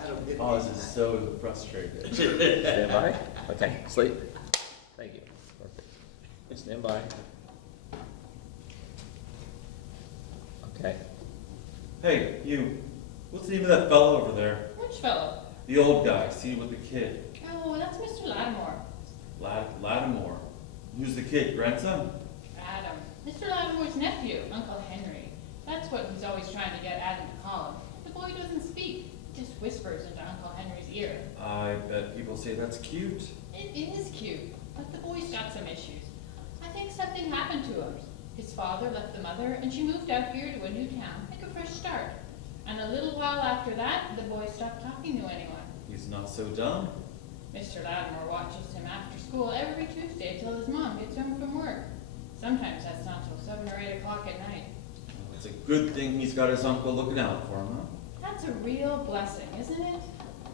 Adam, get Oz is so frustrated. Stand by. Okay, sleep. Thank you. Perfect. Stand by. Okay. Hey, you. What's the name of that fellow over there? Which fellow? The old guy, seen with the kid. Oh, that's Mr. Lattimore. Lattimore. Who's the kid? Grandson? Adam. Mr. Lattimore's nephew, Uncle Henry. That's what he's always trying to get Adam to call him. The boy doesn't speak, just whispers into Uncle Henry's ear. I bet people say that's cute. It is cute, but the boy's got some issues. I think something happened to him. His father left the mother, and she moved out here to a new town, make a fresh start. And a little while after that, the boy stopped talking to anyone. He's not so dumb. Mr. Lattimore watches him after school every Tuesday till his mom gets home from work. Sometimes that's not till 7 or 8 o'clock at night. Well, it's a good thing he's got his uncle looking out for him, huh? That's a real blessing, isn't it?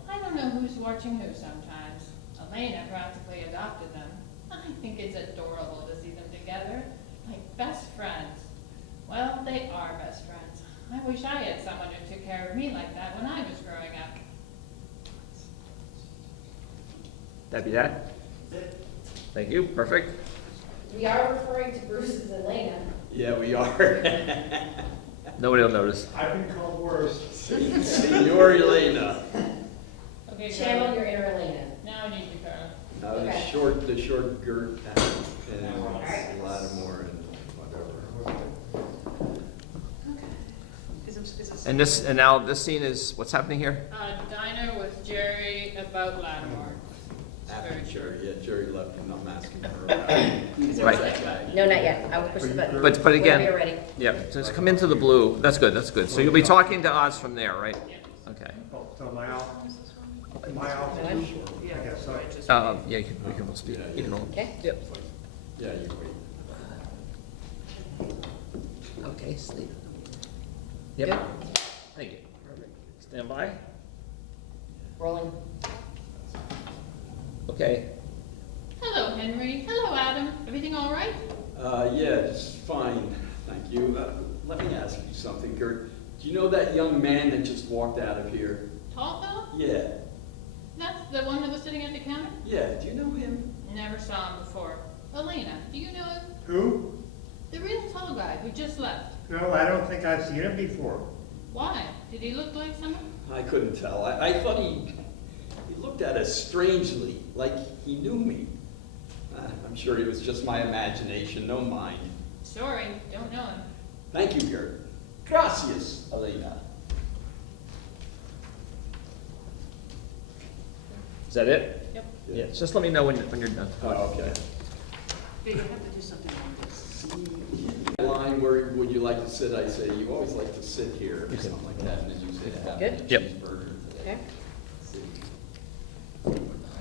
I don't know who's watching who sometimes. Elena practically adopted them. I think it's adorable to see them together, like best friends. Well, they are best friends. I wish I had someone who took care of me like that when I was growing up. That be that? Thank you. Perfect. We are referring to Bruce as Elena. Yeah, we are. Nobody will notice. I've been called worse. Senor Elena. Okay, Channel Carol. your inner Elena. Now I need you, Carol. Now the Okay. short girt and Lattimore and whatever. And now this scene is, what's happening here? Diner with Jerry about Lattimore. After Jerry, yeah, Jerry left and I'm asking her about it. Right. No, not yet. I will push the button. But Whenever again, you're ready. yeah, just come into the blue. That's good, that's good. So you'll be talking to Oz from there, right? Okay. Oh, so my office? My office? I guess so. Yeah, we can all speak. You can all. Okay. Yep. Yeah, you wait. Okay, sleep. Yep. Good. Thank you. Perfect. Stand by. Rolling. Okay. Hello, Henry. Hello, Adam. Everything all right? Yeah, just fine, thank you. Let me ask you something, Gert. Do you know that young man that just walked out of here? Tall fella? Yeah, That's the one that was sitting at the counter? yeah, do you know him? Never saw him before. Elena, do you know him? Who? The real tall guy who just left. No, I don't think I've seen him before. Why? Did he look like someone? I couldn't tell. I thought he looked at us strangely, like he knew me. I'm sure it was just my imagination, no mind. Sorry, don't know him. Thank you, Gert. Gracias, Elena. Is that it? Yep. Yeah, just let me know when you're done. Oh, okay. Wait, you have to do something on this. Line, where would you like to sit? I say, you always like to sit here, or You can- something like that, and then you say, have a Good. Yep. cheeseburger today. Okay.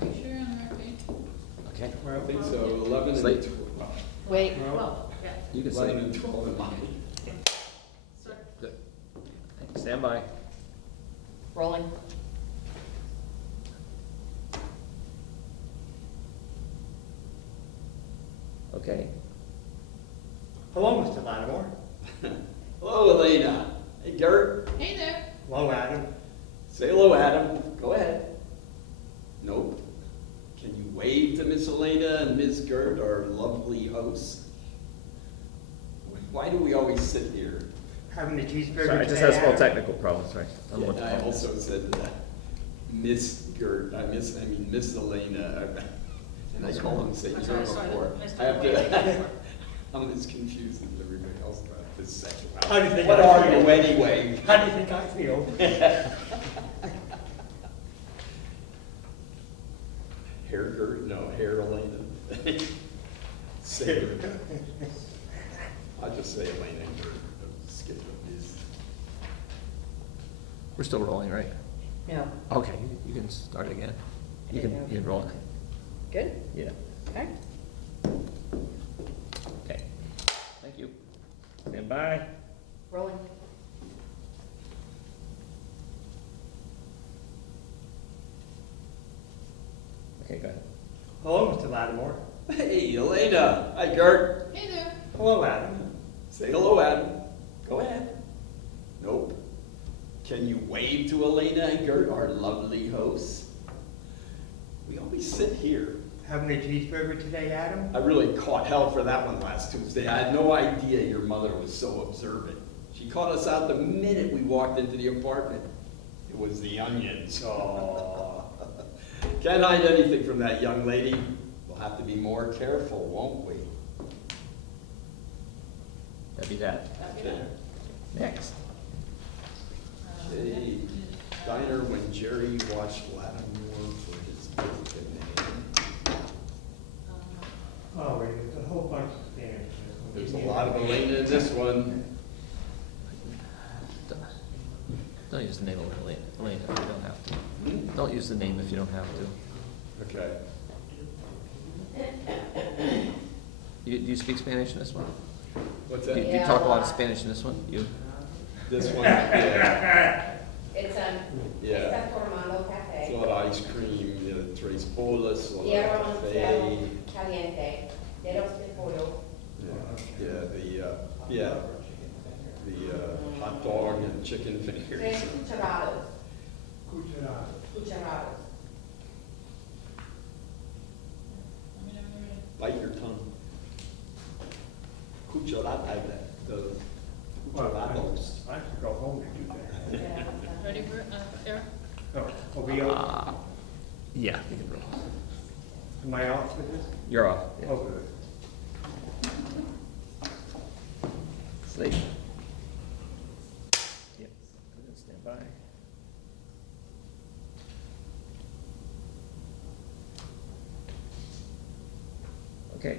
Are you sure on the right page? Okay. I think so, 11 Slate. and 12. Wait. Well, yeah. You can 11 sleep. and 12 in mine. Good. Stand by. Rolling. Okay. Hello, Mr. Lattimore. Hello, Elena. Hey, Gert. Hey there. Hello, Adam. Say hello, Adam. Go ahead. Nope. Can you wave to Miss Elena and Miss Gert, our lovely hosts? Why do we always sit here? Having the cheeseburger Sorry, I just today, had a small Adam? technical problem, sorry. I don't know what to I call it. also said Miss Gert, I mean Miss Elena, and I call them St. That's John why I started- before. I I started have waving to, before. I'm as confused as everybody else about this section. How do you think What I are feel? you anyway? How do you think I feel? Hair Gert? No, hair Elena. Say it. I'll just say Elena and Gert, skip the Miss. We're still rolling, right? No. Okay, you can start again. You can roll. Good? Yeah. Okay. Okay. Thank you. Stand by. Rolling. Okay, go ahead. Hello, Mr. Lattimore. Hey, Elena. Hi, Gert. Hey there. Hello, Adam. Say hello, Adam. Go ahead. Nope. Can you wave to Elena and Gert, our lovely hosts? We always sit here. Having a cheeseburger today, Adam? I really caught hell for that one last Tuesday. I had no idea your mother was so observant. She caught us out the minute we walked into the apartment. It was the onions. Oh. Can't hide anything from that young lady. We'll have to be more careful, won't we? That'd be that. Okay. Next. Okay. Diner when Jerry watched Lattimore for his birthday. Oh, wait, there's a whole bunch of Spanish. There's a lot of Elena in this one. Don't use the name of Elena if you don't have to. Don't use the name if you don't have to. Okay. Do you speak Spanish in this one? What's Do that? you talk a lot of Spanish in this one? You? This one, yeah. It's Yeah. Formando Cafe. It's a lot of ice cream, tres bolas, a lot Quiero of un cafe. cero caliente. Quiero de pollo. The hot dog and chicken fingers. Tres cucharadas. Cucharadas. Bite your tongue. Cucharada, the cucharados. I should go home and do that. Ready for, Eric? Oh, are we off? Yeah, you can roll. Am I off with this? You're off. Yeah. Oh, good. Slate. Yep. Stand by. Okay.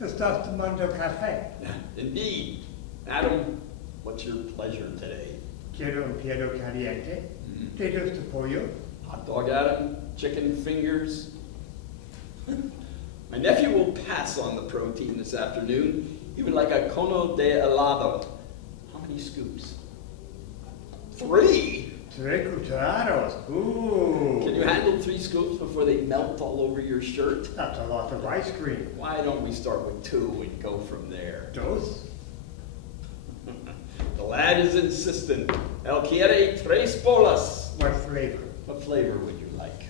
Estás tomando café? Indeed. Adam, what's your pleasure today? Quiero un pierdo caliente. Mhm. Dedos de pollo. Hot dog, Adam? Chicken fingers? My nephew will pass on the protein this afternoon. He would like a cono de helado. How many scoops? 3? Tres cucharadas. Ooh. Can you handle 3 scoops before they melt all over your shirt? That's a lot of ice cream. Why don't we start with 2 and go from there? Dos? The lad is insistent. Él quiere 3 bolas. What flavor? What flavor would you like?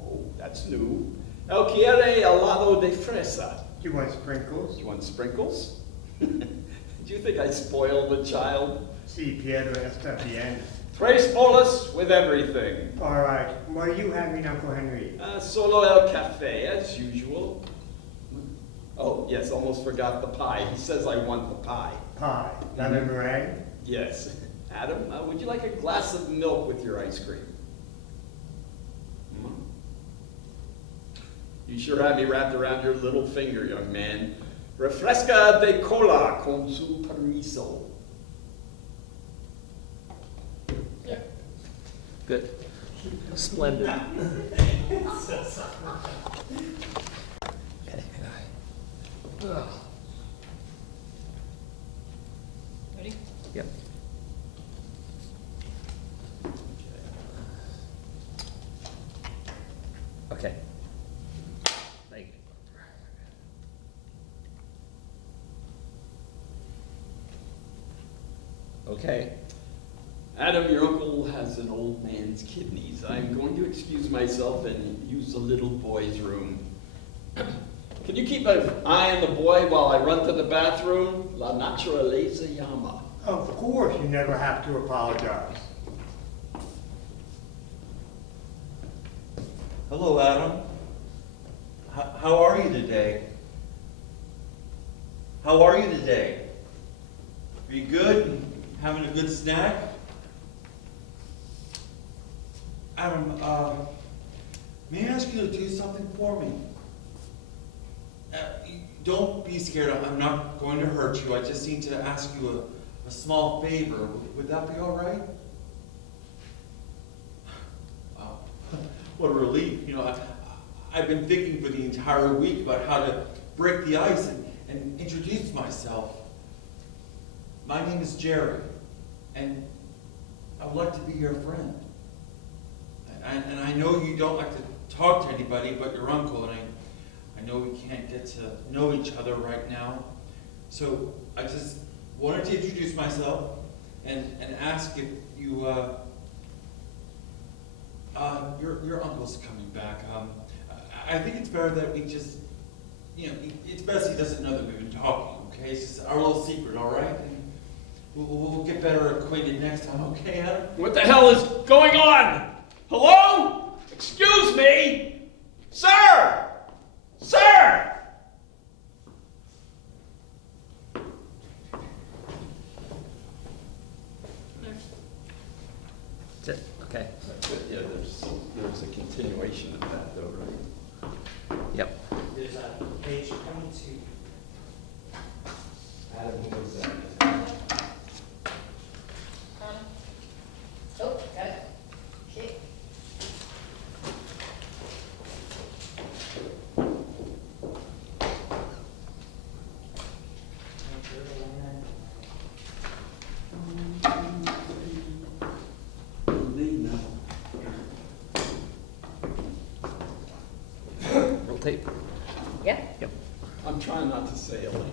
Oh, that's new. Él quiere helado de fresa. You want sprinkles? You want sprinkles? Do you think I spoiled the child? Si, Piero está bien. 3 bolas with everything. All right. What are you having, Uncle Henry? Solo el café, as usual. Oh, yes, almost forgot the pie. He says I want the pie. Pie. Lemon meringue? Yes. Adam, would you like a glass of milk with your ice cream? You sure have me wrapped around your little finger, young man. Refresca de cola con su permiso. Good. Splendid. Ready? Yep. Okay. Thank you. Okay. Adam, your uncle has an old man's kidneys. I'm going to excuse myself and use the little boy's room. Can you keep an eye on the boy while I run to the bathroom? La naturaleza llama. Of course, you never have to apologize. Hello, Adam. How are you today? How are you today? Are you good? Having a good snack? Adam, may I ask you to do something for me? Don't be scared. I'm not going to hurt you. I just need to ask you a small favor. Would that be all right? Wow, what a relief. You know, I've been thinking for the entire week about how to break the ice and introduce myself. My name is Jerry, and I would like to be your friend. And I know you don't like to talk to anybody but your uncle, and I know we can't get to know each other right now. So I just wanted to introduce myself and ask if you, your uncle's coming back. I think it's better that we just, it's best he doesn't know that we've been talking, okay? It's just our little secret, all right? And we'll get better acquainted next time, okay, Adam? What the hell is going on? Hello? Excuse me? Sir! Sir! That's it, okay. Yeah, there's a continuation of that though, right? Yep. There's page 22. Adam, what was that? Oh, got it. Okay. Roll tape. Yeah? Yep. I'm trying not to say Elena.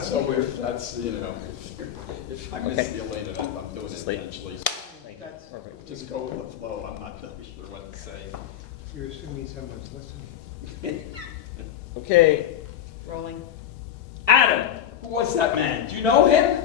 So if if I miss Okay. the Elena, I'm doing it Just leave. eventually. Thank you. Perfect. Just go with the flow, I'm not really sure what to say. You're assuming someone's listening. Okay, Rolling. Adam, who was that man? Do you know him?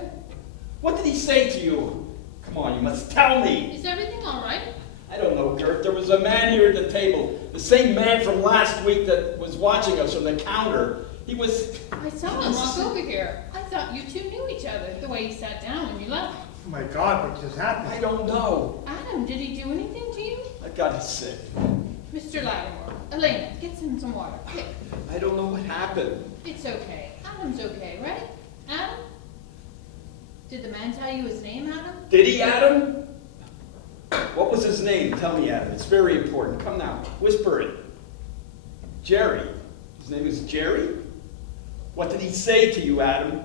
What did he say to you? Come on, you must tell me. Is everything all right? I don't know, Kurt. There was a man here at the table. The same man from last week that was watching us from the counter. He was... I saw him walk over here. I thought you two knew each other, the way he sat down when you left. Oh my God, what just happened? I don't know. Adam, did he do anything to you? I got sick. Mr. Lattimore, Elena, get some water. Quick. I don't know what happened. It's okay. Adam's okay, right? Adam? Did the man tell you his name, Adam? Did he, Adam? What was his name? Tell me, Adam. It's very important. Come now. Whisper it. Jerry. His name is Jerry? What did he say to you, Adam?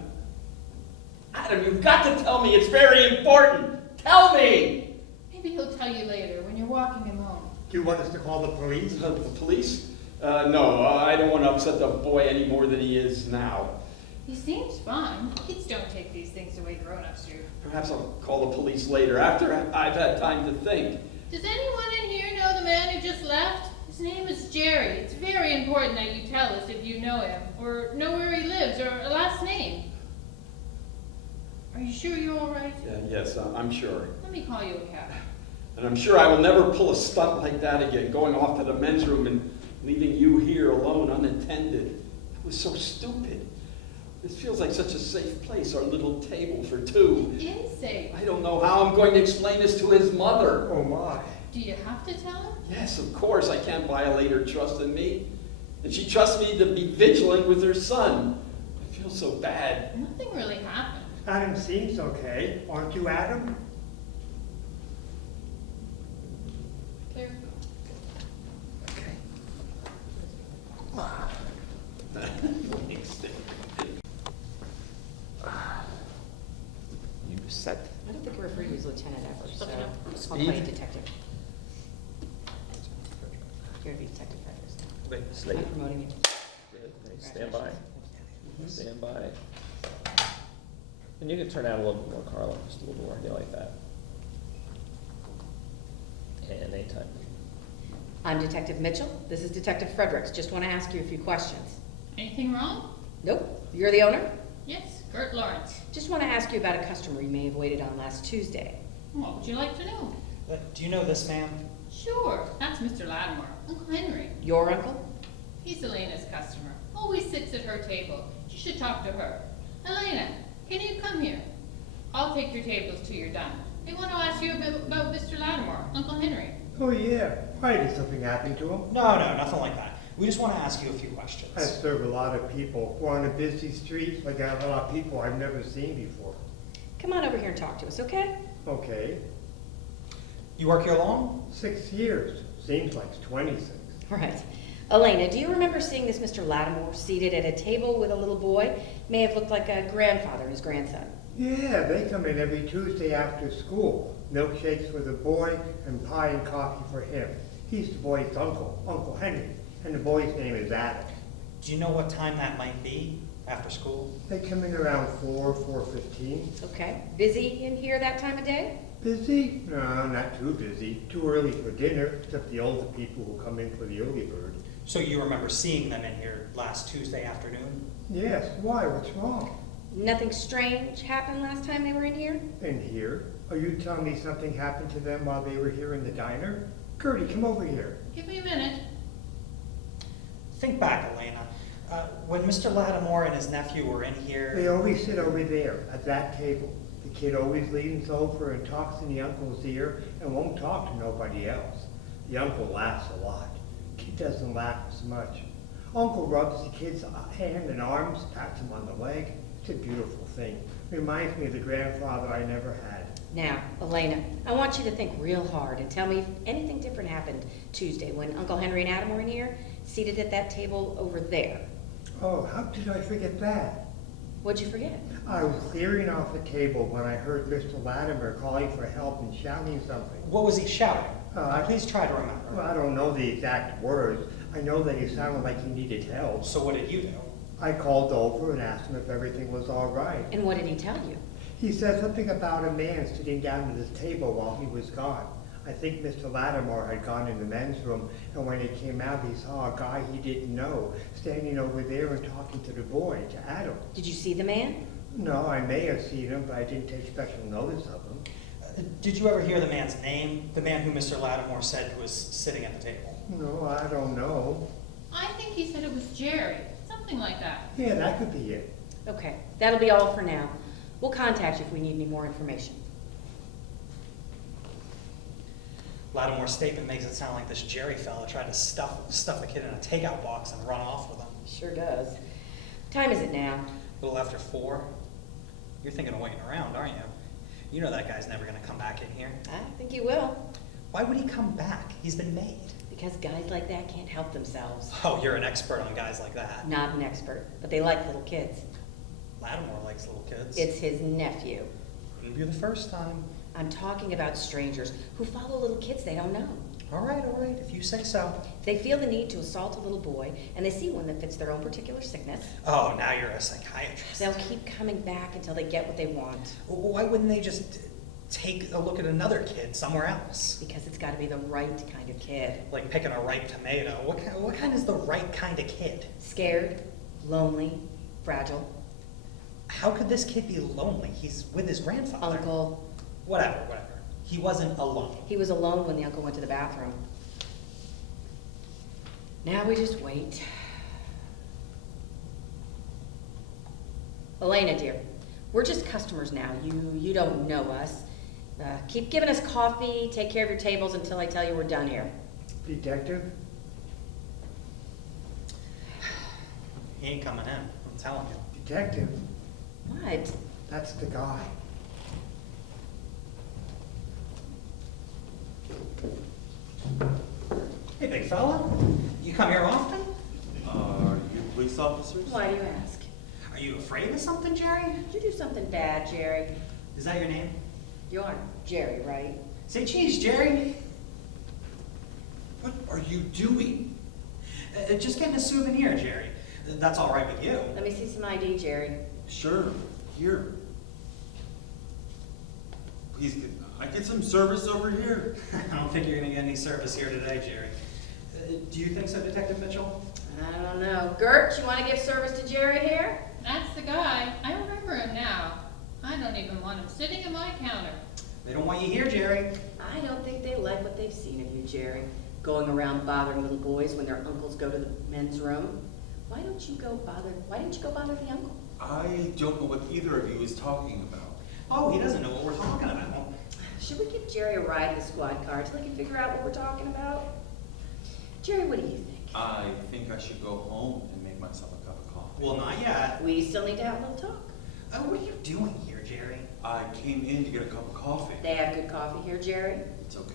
Adam, you've got to tell me. It's very important. Tell me! Maybe he'll tell you later when you're walking him home. Do you want us to call the police? The police? No, I don't want to upset the boy any more than he is now. He seems fine. Kids don't take these things the way grown-ups do. Perhaps I'll call the police later, after I've had time to think. Does anyone in here know the man who just left? His name is Jerry. It's very important that you tell us if you know him, or know where he lives, or a last name. Are you sure you're all right? Yes, I'm sure. Let me call you a cab. And I'm sure I will never pull a stunt like that again, going off to the men's room and leaving you here alone, unattended. It was so stupid. This feels like such a safe place, our little table for two. It is safe. I don't know how I'm going to explain this to his mother. Oh my. Do you have to tell him? Yes, of course, I can't violate her trust in me. And she trusts me to be vigilant with her son. I feel so bad. Nothing really happened. Adam seems okay. Aren't you, Adam? Clear. Okay. You set. I don't think we're referring to as lieutenant ever, so Okay, no. I'll Speed. call you detective. You're gonna be Detective Frederickson. Wait, I'm Slade. promoting you. Okay, stand by. Stand by. And you can turn out a little bit more, Carla, just a little more. You like that? And anytime. I'm Detective Mitchell. This is Detective Fredericks. Just want to ask you a few questions. Anything wrong? Nope. You're the owner? Yes, Gert Lawrence. Just want to ask you about a customer you may have waited on last Tuesday. What would you like to know? Do you know this man? Sure, that's Mr. Lattimore, Uncle Henry. Your uncle? He's Elena's customer. Always sits at her table. You should talk to her. Elena, can you come here? I'll take your tables till you're done. They want to ask you a bit about Mr. Lattimore, Uncle Henry. Oh yeah. Why did something happen to him? No, nothing like that. We just want to ask you a few questions. I serve a lot of people. We're on a busy street. I got a lot of people I've never seen before. Come on over here and talk to us, okay? Okay. You work here long? 6 years. Seems like 26. Right. Elena, do you remember seeing this Mr. Lattimore seated at a table with a little boy? May have looked like a grandfather and his grandson. Yeah, they come in every Tuesday after school. Milkshakes for the boy and pie and coffee for him. He's the boy's uncle, Uncle Henry, and the boy's name is Adam. Do you know what time that might be? after school? They come in around 4:15. Okay. Busy in here that time of day? Busy? No, not too busy. Too early for dinner, except the older people who come in for the early bird. So you remember seeing them in here last Tuesday afternoon? Yes, why? What's wrong? Nothing strange happened last time they were in here? In here? Are you telling me something happened to them while they were here in the diner? Gertie, come over here. Give me a minute. Think back, Elena. When Mr. Lattimore and his nephew were in here... They always sit over there, at that table. The kid always leans over and talks in the uncle's ear and won't talk to nobody else. The uncle laughs a lot. Kid doesn't laugh as much. Uncle rubs the kid's hand and arms, pats him on the leg. It's a beautiful thing. Reminds me of the grandfather I never had. Now, Elena, I want you to think real hard and tell me if anything different happened Tuesday when Uncle Henry and Adam were in here, seated at that table over there. Oh, how did I forget that? What'd you forget? I was clearing off the table when I heard Mr. Latimer calling for help and shouting something. What was he shouting? I- Please try to remember. Well, I don't know the exact words. I know that he sounded like he needed help. So what did you do? I called over and asked him if everything was all right. And what did he tell you? He said something about a man sitting down at his table while he was gone. I think Mr. Lattimore had gone in the men's room, and when he came out, he saw a guy he didn't know standing over there and talking to the boy, to Adam. Did you see the man? No, I may have seen him, but I didn't take special notice of him. Did you ever hear the man's name? The man who Mr. Lattimore said was sitting at the table? No, I don't know. I think he said it was Jerry, something like that. Yeah, that could be it. Okay, that'll be all for now. We'll contact you if we need any more information. Lattimore's statement makes it sound like this Jerry fella tried to stuff the kid in a takeout box and run off with him. Sure does. What time is it now? A little after 4. You're thinking of waiting around, aren't you? You know that guy's never going to come back in here. I think he will. Why would he come back? He's been made. Because guys like that can't help themselves. Oh, you're an expert on guys like that. Not an expert, but they like little kids. Lattimore likes little kids. It's his nephew. Wouldn't be the first time. I'm talking about strangers who follow little kids they don't know. All right, if you say so. If they feel the need to assault a little boy and they see one that fits their own particular sickness, Oh, now you're a psychiatrist. they'll keep coming back until they get what they want. Why wouldn't they just take a look at another kid somewhere else? Because it's got to be the right kind of kid. Like picking a ripe tomato. What kind is the right kind of kid? Scared, lonely, fragile. How could this kid be lonely? He's with his grandfather. Uncle. Whatever. He wasn't alone. He was alone when the uncle went to the bathroom. Now we just wait. Elena, dear, we're just customers now. You don't know us. Keep giving us coffee, take care of your tables until I tell you we're done here. Detective? He ain't coming in, I'm telling you. Detective? What? That's the guy. Hey, big fella. You come here often? Are you police officers? Why do you ask? Are you afraid of something, Jerry? Did you do something bad, Jerry? Is that your name? You're Jerry, right? Say cheese, Jerry. What are you doing? Just getting a souvenir, Jerry. That's all right with you. Let me see some ID, Jerry. Sure, here. Please, could I get some service over here? I don't think you're gonna get any service here today, Jerry. Do you think so, Detective Mitchell? I don't know. Gert, you want to give service to Jerry here? That's the guy. I remember him now. I don't even want him sitting at my counter. They don't want you here, Jerry. I don't think they like what they've seen of you, Jerry. Going around bothering little boys when their uncles go to the men's room. Why didn't you go bother the uncle? I don't know what either of you is talking about. Oh, he doesn't know what we're talking about. Should we give Jerry a ride in the squad car till he can figure out what we're talking about? Jerry, what do you think? I think I should go home and make myself a cup of coffee. Well, not yet. We still need to have a little talk. What are you doing here, Jerry? I came in to get a cup of coffee. They have good coffee here, Jerry. It's okay.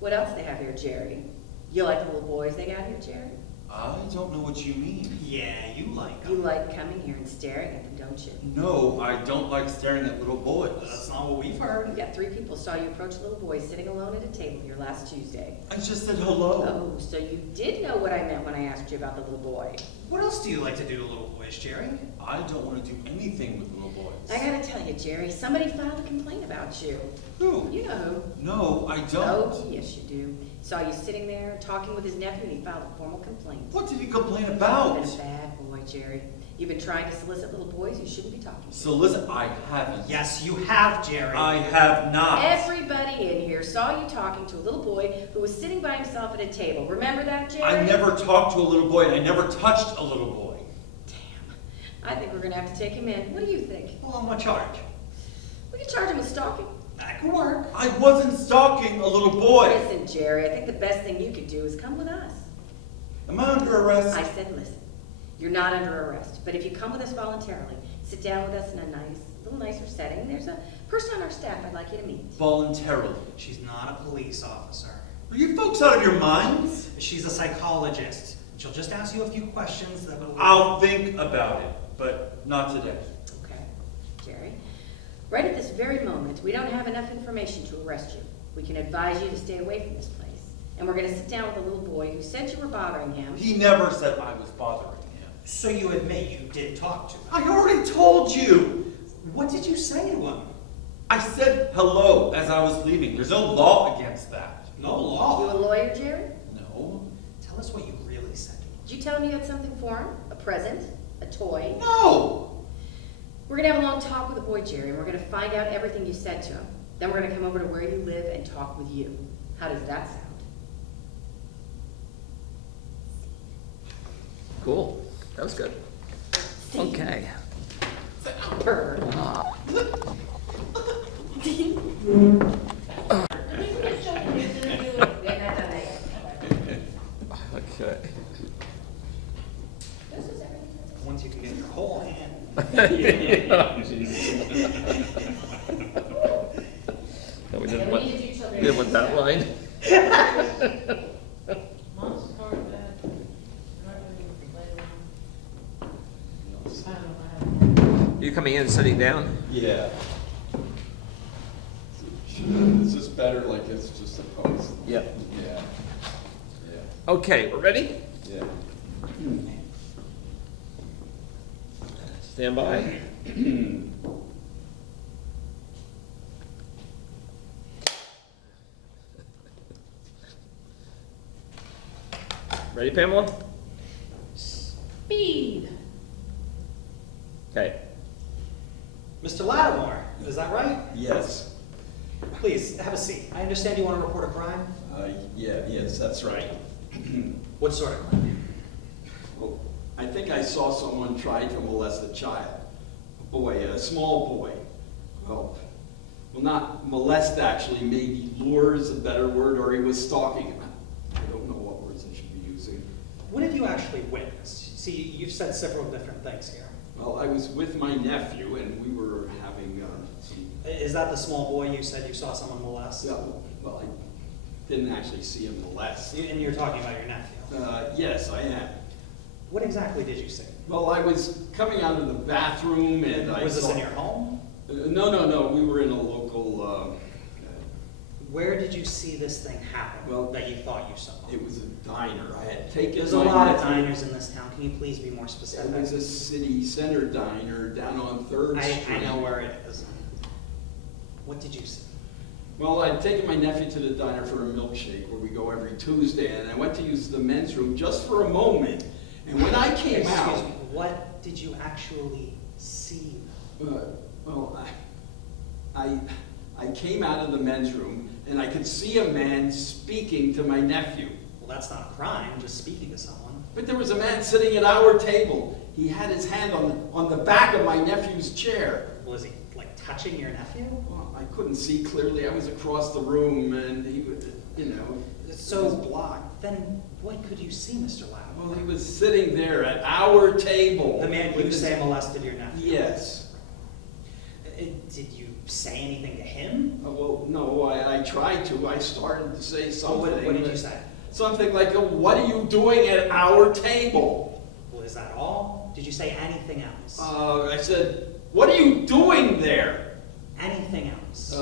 What else they have here, Jerry? You like the little boys they got here, Jerry? I don't know what you mean. Yeah, you like You them. like coming here and staring at them, don't you? No, I don't like staring at little boys. That's not what we've heard. Yeah, 3 people saw you approach a little boy sitting alone at a table here last Tuesday. I just said hello. Oh, so you did know what I meant when I asked you about the little boy. What else do you like to do to little boys, Jerry? I don't want to do anything with little boys. I gotta tell you, Jerry, somebody filed a complaint about you. Who? You know who. No, I don't. Oh, yes, you do. Saw you sitting there talking with his nephew and he filed a formal complaint. What did he complain You've about? been a bad boy, Jerry. You've been trying to solicit little boys you shouldn't be talking to. Solicit? I haven't. Yes, you have, Jerry. I have not. Everybody in here saw you talking to a little boy who was sitting by himself at a table. Remember that, Jerry? I never talked to a little boy, and I never touched a little boy. Damn. I think we're gonna have to take him in. What do you think? Well, on what charge? We can charge him with stalking. That could work. I wasn't stalking a little boy. Listen, Jerry, I think the best thing you could do is come with us. Am I under arrest? I said listen. You're not under arrest, but if you come with us voluntarily, sit down with us in a little nicer setting. There's a person on our staff I'd like you to meet. Voluntarily. She's not a police officer. Are you folks out of your minds? She's a psychologist. She'll just ask you a few questions that will... I'll think about it, but not today. Okay, Jerry. Right at this very moment, we don't have enough information to arrest you. We can advise you to stay away from this place. And we're going to sit down with a little boy who said you were bothering him. He never said I was bothering him. So you admit you did talk to him. I already told you. What did you say to him? I said hello as I was leaving. There's no law against that. No You a law. lawyer, Jerry? No. Tell us what you really said to him. Did you tell him you had something for him? A present? A toy? No. We're going to have a long talk with the boy, Jerry, and we're going to find out everything you said to him. Then we're going to come over to where you live and talk with you. How does that sound? Cool. That was good. Okay. Bird. Okay. Once you can get your whole hand. No, we didn't want that line. Mom's part of that. Not really later on. You coming in and sitting down? Yeah. Is this better like it's just a post? Yep. Yeah. Yeah. Okay, we're ready? Yeah. Stand by. Ready, Pamela? Speed. Okay. Mr. Lattimore, is that right? Yes. Please, have a seat. I understand you want to report a crime? Yes, that's right. What sort of crime? Well, I think I saw someone try to molest a child. A boy, a small boy. Well, not molest actually, maybe lure is a better word, or he was stalking him. I don't know what words I should be using. What did you actually witness? See, you've said several different things here. Well, I was with my nephew and we were having some... Is that the small boy you said you saw someone molest? Well, I didn't actually see him molest. And you're talking about your nephew? Yes, I am. What exactly did you see? Well, I was coming out of the bathroom and I Was this saw... in your home? No. We were in a local... Where did you see this thing happen Well, that you thought you saw? It was a diner. I had taken There's a my lot of nephew- diners in this town. Can you please be more specific? It was a city center diner down on 3rd Street. I know where it is. What did you see? Well, I'd taken my nephew to the diner for a milkshake where we go every Tuesday, and I went to use the men's room just for a moment. And when I came Excuse out... me, what did you actually see? Well, I came out of the men's room, and I could see a man speaking to my nephew. Well, that's not a crime, just speaking to someone. But there was a man sitting at our table. He had his hand on the back of my nephew's chair. Was he, like, touching your nephew? Well, I couldn't see clearly. I was across the room, and he was, it So, was blocked. then what could you see, Mr. Lattimore? Well, he was sitting there at our table. The man with you his- say molested your nephew? Yes. Did you say anything to him? Well, no, I tried to. I started to say something. What did you say? something like, what are you doing at our table? Well, is that all? Did you say anything else? I said, what are you doing there? Anything else?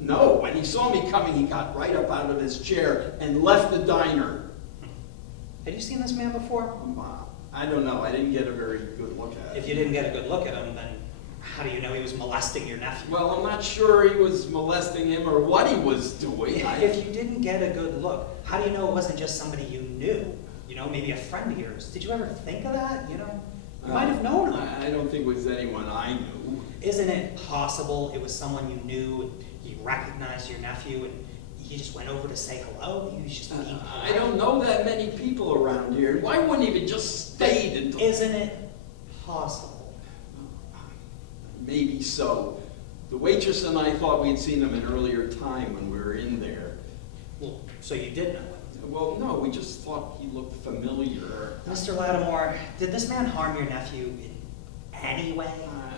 No, when he saw me coming, he got right up out of his chair and left the diner. Had you seen this man before? I don't know, I didn't get a very good look at him. If you didn't get a good look at him, then how do you know he was molesting your nephew? Well, I'm not sure he was molesting him or what he was doing. If you didn't get a good look, how do you know it wasn't just somebody you knew? You know, maybe a friend of yours. Did you ever think of that? You know, you might have known him. I don't think it was anyone I knew. Isn't it possible it was someone you knew and you recognized your nephew and you just went over to say hello? You was just being I don't know that many people around here. Why wouldn't he have just stayed until... Isn't it possible? Maybe so. The waitress and I thought we'd seen him an earlier time when we were in there. Well, so you did know him. Well, no, we just thought he looked familiar. Mr. Lattimore, did this man harm your nephew in any way?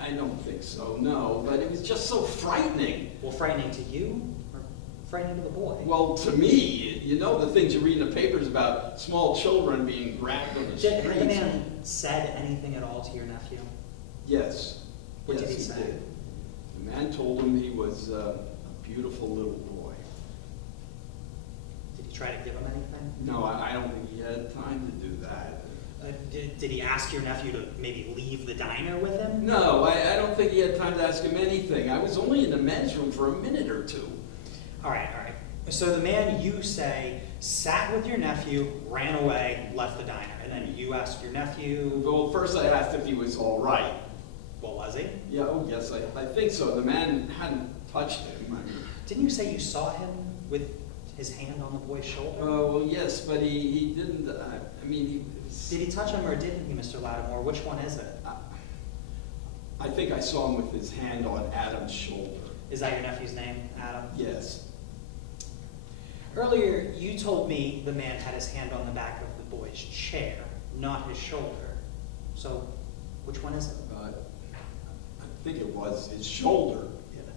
I don't think so, no, but it was just so frightening. Well, frightening to you or frightening to the boy? Well, to me, you know the things you read in the papers about small children being grabbed on the streets. Had the man said anything at all to your nephew? Yes. What Yes, did he say? did. The man told him he was a beautiful little boy. Did he try to give him anything? No, I don't think he had time to do that. Did he ask your nephew to maybe leave the diner with him? No, I don't think he had time to ask him anything. I was only in the men's room for a minute or two. All right. So the man you say sat with your nephew, ran away, left the diner, and then you asked your nephew... Well, first I asked if he was all right. Well, was he? Yeah, oh yes, I think so. The man hadn't touched him. Didn't you say you saw him with his hand on the boy's shoulder? Oh, well, yes, but he didn't, I mean, he was... Did he touch him or didn't he, Mr. Lattimore? Which one is it? I think I saw him with his hand on Adam's shoulder. Is that your nephew's name, Adam? Yes. Earlier, you told me the man had his hand on the back of the boy's chair, not his shoulder. So, which one is it? I think it was his shoulder.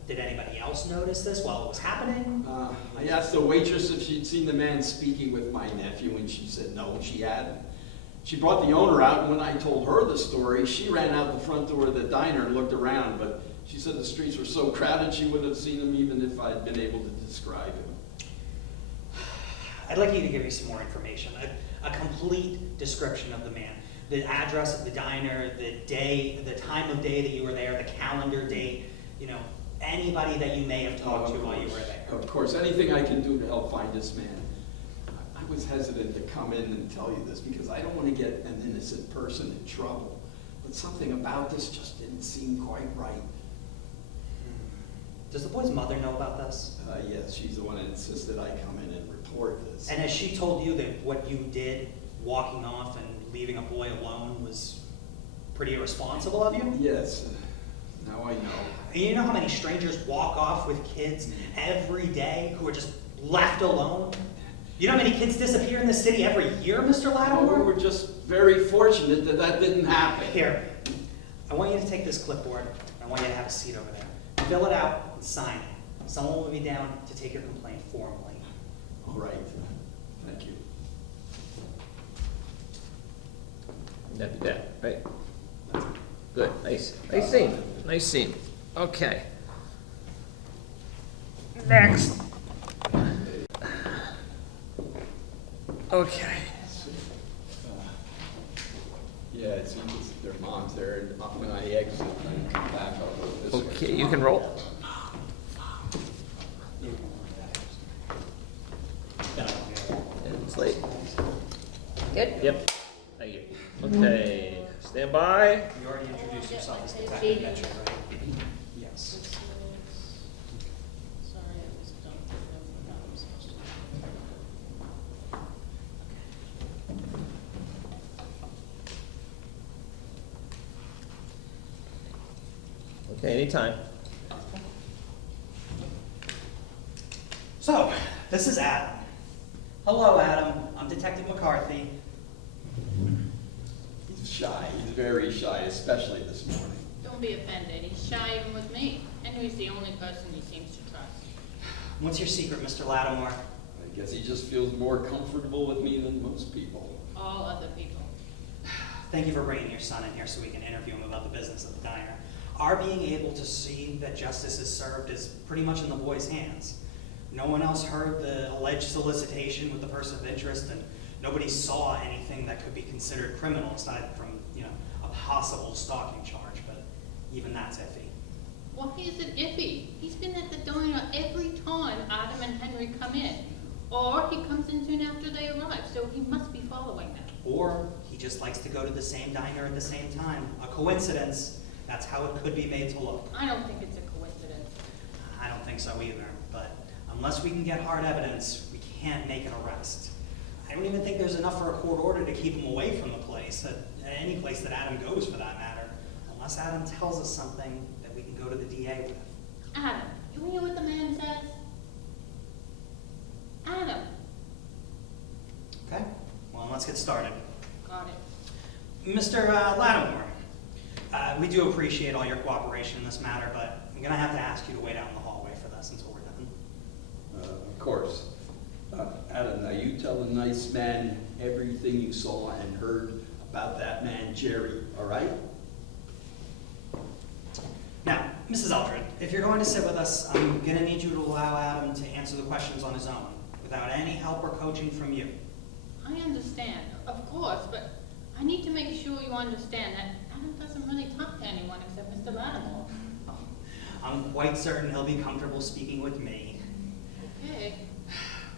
Did anybody else notice this while it was happening? I asked the waitress if she'd seen the man speaking with my nephew, and she said no, she hadn't. She brought the owner out, and when I told her the story, she ran out the front door of the diner and looked around, but she said the streets were so crowded she wouldn't have seen him even if I'd been able to describe him. I'd like you to give me some more information, a complete description of the man. The address of the diner, the day, the time of day that you were there, the calendar date, you know, anybody that you may have talked to while you were there. Of course, anything I can do to help find this man. I was hesitant to come in and tell you this because I don't want to get an innocent person in trouble. But something about this just didn't seem quite right. Does the boy's mother know about this? Yes, she's the one that insisted I come in and report this. And has she told you that what you did, walking off and leaving a boy alone, was pretty irresponsible of you? Yes, now I know. And you know how many strangers walk off with kids every day who are just left alone? You know how many kids disappear in the city every year, Mr. Lattimore? We were just very fortunate that that didn't happen. Here, I want you to take this clipboard. I want you to have a seat over there. Fill it out and sign it. Someone will be down to take your complaint formally. All right, thank you. That'd be that, right? Good, nice scene, nice scene. Okay. Next. Okay. Yeah, it seems their mom's there, and when I exit and come back, I'll go this way. Okay, you can roll. It's late. Good? Yep. Thank you. Okay, stand by. You already introduced yourself as Detective Mitchell, right? Yes. Sorry, I was done with what I was supposed to do. Okay, anytime. So, this is Adam. Hello, Adam. I'm Detective McCarthy. He's shy, he's very shy, especially this morning. Don't be offended, he's shy even with me. Henry's the only person he seems to trust. What's your secret, Mr. Lattimore? Guess he just feels more comfortable with me than most people. All other people. Thank you for bringing your son in here so we can interview him about the business of the diner. Our being able to see that justice is served is pretty much in the boy's hands. No one else heard the alleged solicitation with the person of interest, and nobody saw anything that could be considered criminal aside from, a possible stalking charge, but even that's iffy. Why is it iffy? He's been at the diner every time Adam and Henry come in. Or he comes in soon after they arrive, so he must be following them. Or he just likes to go to the same diner at the same time. A coincidence. That's how it could be made to look. I don't think it's a coincidence. I don't think so either, but unless we can get hard evidence, we can't make an arrest. I don't even think there's enough for a court order to keep him away from the place, any place that Adam goes for that matter, unless Adam tells us something that we can go to the DA with. Adam, you hear what the man says? Adam. Okay, well, let's get started. Got it. Mr. Lattimore, we do appreciate all your cooperation in this matter, but I'm gonna have to ask you to wait out in the hallway for this until we're done. Of course. Adam, now you tell the nice man everything you saw and heard about that man, Jerry, all right? Now, Mrs. Eldred, if you're going to sit with us, I'm gonna need you to allow Adam to answer the questions on his own, without any help or coaching from you. I understand, of course, but I need to make sure you understand that Adam doesn't really talk to anyone except Mr. Lattimore. I'm quite certain he'll be comfortable speaking with me. Okay.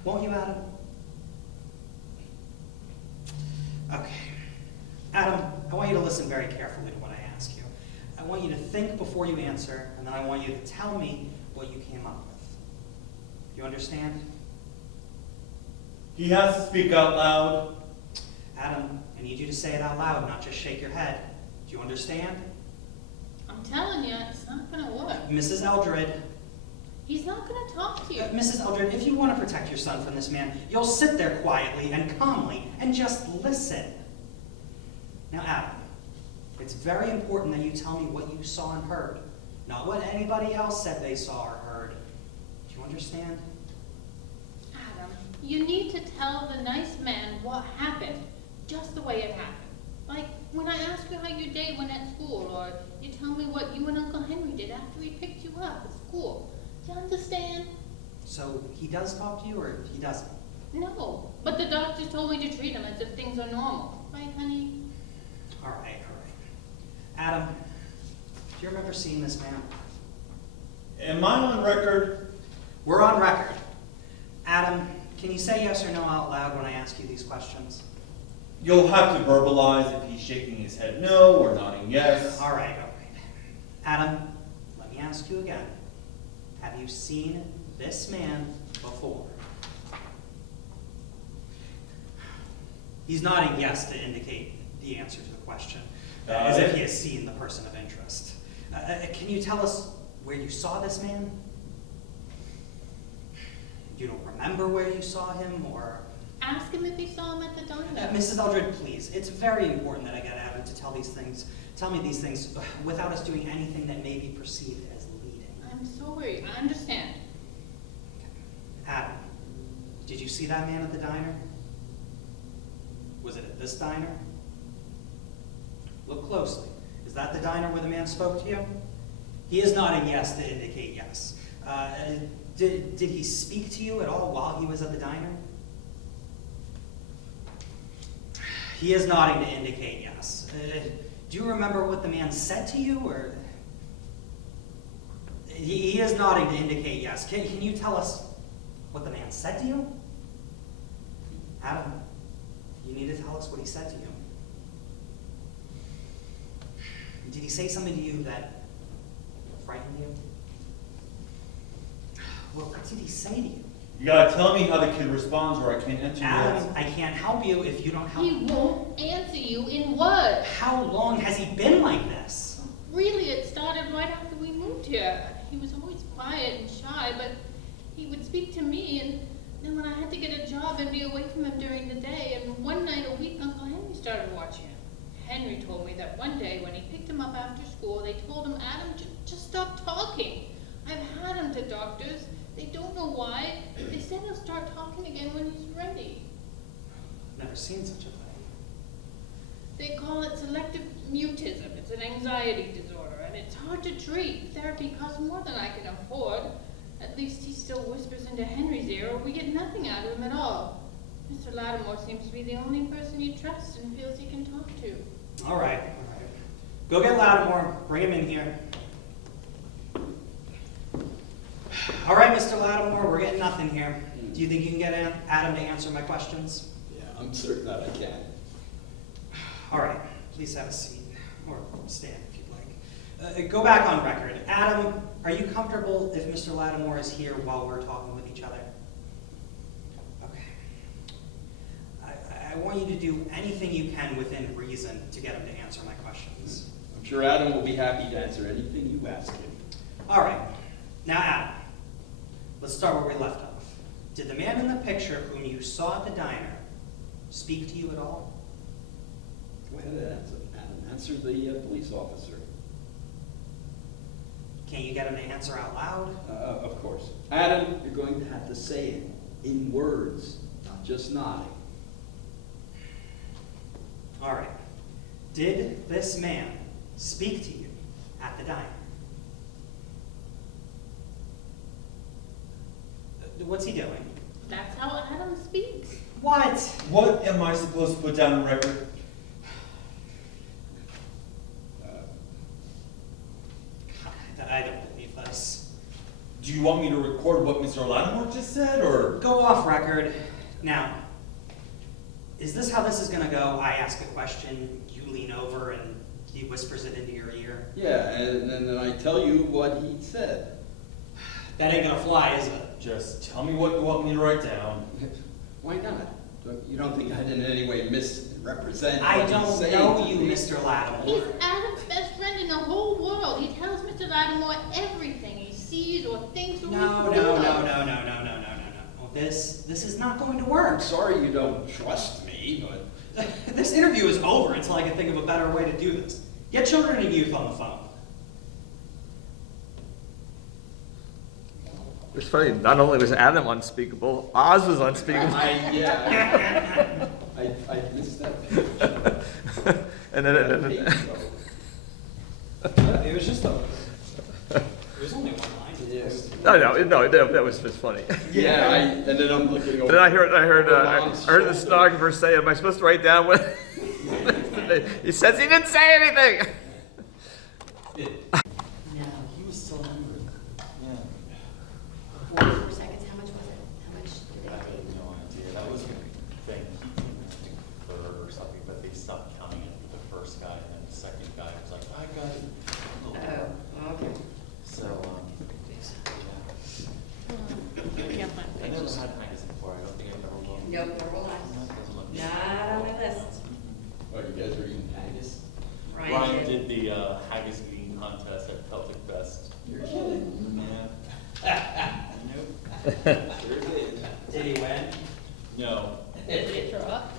Won't you, Adam? Okay. Adam, I want you to listen very carefully to what I ask you. I want you to think before you answer, and then I want you to tell me what you came up with. You understand? He has to speak out loud. Adam, I need you to say it out loud, not just shake your head. Do you understand? I'm telling you, it's not gonna work. Mrs. Eldred. He's not gonna talk to you. Mrs. Eldred, if you want to protect your son from this man, you'll sit there quietly and calmly and just listen. Now, Adam, it's very important that you tell me what you saw and heard, not what anybody else said they saw or heard. Do you understand? Adam, you need to tell the nice man what happened, just the way it happened. Like when I ask you how your day went at school, or you tell me what you and Uncle Henry did after he picked you up at school. Do you understand? So he does talk to you, or he doesn't? No, but the doctors told me to treat him as if things are normal. Right, honey? All right. Adam, do you remember seeing this man? Am I on record? We're on record. Adam, can you say yes or no out loud when I ask you these questions? You'll have to verbalize if he's shaking his head no or nodding yes. All right. Adam, let me ask you again. Have you seen this man before? He's nodding yes to indicate the answer to the question, as if he has seen the person of interest. Can you tell us where you saw this man? You don't remember where you saw him, or... Ask him if he saw him at the diner. Mrs. Eldred, please. It's very important that I get Adam to tell me these things without us doing anything that may be perceived as leading. I'm sorry, I understand. Adam, did you see that man at the diner? Was it at this diner? Look closely. Is that the diner where the man spoke to you? He is nodding yes to indicate yes. Did he speak to you at all while he was at the diner? He is nodding to indicate yes. Do you remember what the man said to you, or? He is nodding to indicate yes. Can you tell us what the man said to you? Adam, you need to tell us what he said to you. Did he say something to you that frightened you? Well, what did he say to you? You gotta tell me how the kid responds or I can't answer you. Adam, I can't help you if you don't help He won't answer you in words. How long has he been like this? Really, it started right after we moved here. He was always quiet and shy, but he would speak to me, and then when I had to get a job and be away from him during the day, and one night a week, Uncle Henry started watching him. Henry told me that one day when he picked him up after school, they told him, Adam, just stop talking. I've had him to doctors. They don't know why. They said he'll start talking again when he's ready. I've never seen such a thing. They call it selective mutism. It's an anxiety disorder, and it's hard to treat. Therapy costs more than I can afford. At least he still whispers into Henry's ear, or we get nothing out of him at all. Mr. Lattimore seems to be the only person he trusts and feels he can talk to. All right. Go get Lattimore, bring him in here. All right, Mr. Lattimore, we're getting nothing here. Do you think you can get Adam to answer my questions? Yeah, I'm certain that I can. All right, please have a seat, or stand if you'd like. Go back on record. Adam, are you comfortable if Mr. Lattimore is here while we're talking with each other? Okay. I want you to do anything you can within reason to get him to answer my questions. I'm sure Adam will be happy to answer anything you ask him. All right. Now, Adam, let's start where we left off. Did the man in the picture whom you saw at the diner speak to you at all? Go ahead, Adam. Answer the police officer. Can you get him to answer out loud? Of course. Adam, you're going to have to say it in words, not just nodding. All right. Did this man speak to you at the diner? What's he doing? That's how Adam speaks. What? What am I supposed to put down on record? I don't believe this. Do you want me to record what Mr. Lattimore just said, or? Go off record. Now, is this how this is going to go? I ask a question, you lean over, and he whispers it into your ear? Yeah, and then I tell you what he said. That ain't going to fly, is it? Just tell me what you want me to write down. Why not? You don't think I'd in any way misrepresent I what he's don't saying know to you, me? Mr. Lattimore. He's Adam's best friend in the whole world. He tells Mr. Lattimore everything he sees or thinks or No. Well, this is not going to work. I'm sorry you don't trust me, but This interview is over until I can think of a better way to do this. Get children and youth on the phone. It's funny, not only was Adam unspeakable, Oz was unspeakable. I missed that page. And then, It was just a... There's only one line. no, that was just funny. Yeah, and then I'm looking over. Then I heard the stenographer say, "Am I supposed to write down what?" He says he didn't say anything. No, He was so hungry. Yeah. 44 seconds, how much was it? How much did I they have take? no idea. That was the thing. He came third or something, but they stopped counting it for the first guy, and then the second guy was like, I got it. Oh, okay. So, I can't find I never pages. had haggis before. I don't think I've ever looked. Nope, never will I. Doesn't look- Not on my list. Oh, you guys are eating haggis? Brian did the haggis eating contest at Celtic Fest. You're kidding. Yeah. Nope. Sure did. Did he win? No, Did he throw up?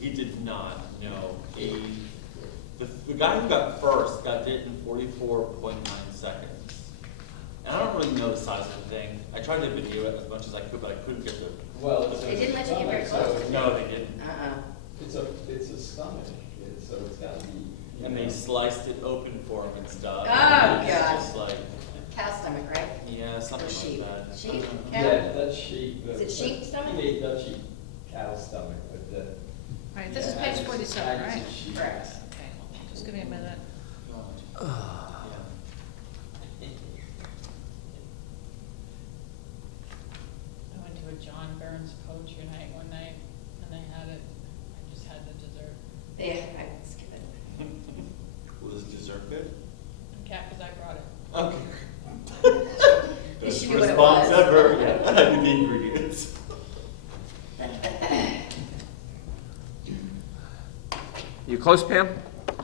he did not. No. The guy who got first got it in 44.9 seconds. And I don't really know the size of the thing. I tried to video it as much as I could, but I couldn't get the. Well, They didn't let you get very close, did they? No, they didn't. Uh-uh. it's a stomach, so it's gotta be. And they sliced it open for him and stuff. Oh, It's God. just like, Cow stomach, right? yeah, something Or sheep? like that. Sheep? I don't know. Cow? that's sheep. Is it sheep stomach? He ate that sheep, cow stomach, but All right, this is yeah, page haggis- 47, haggis right? is sheep. Correct. Okay, just give me a minute. Yeah. I went to a John Burns poetry night one night, and they had it, I just had the dessert. Yeah, I can skip it. Was the dessert good? Yeah, because I brought it. Okay. You Best knew what it response was. ever. Yeah, I knew the ingredients. You close, Pam? Oh.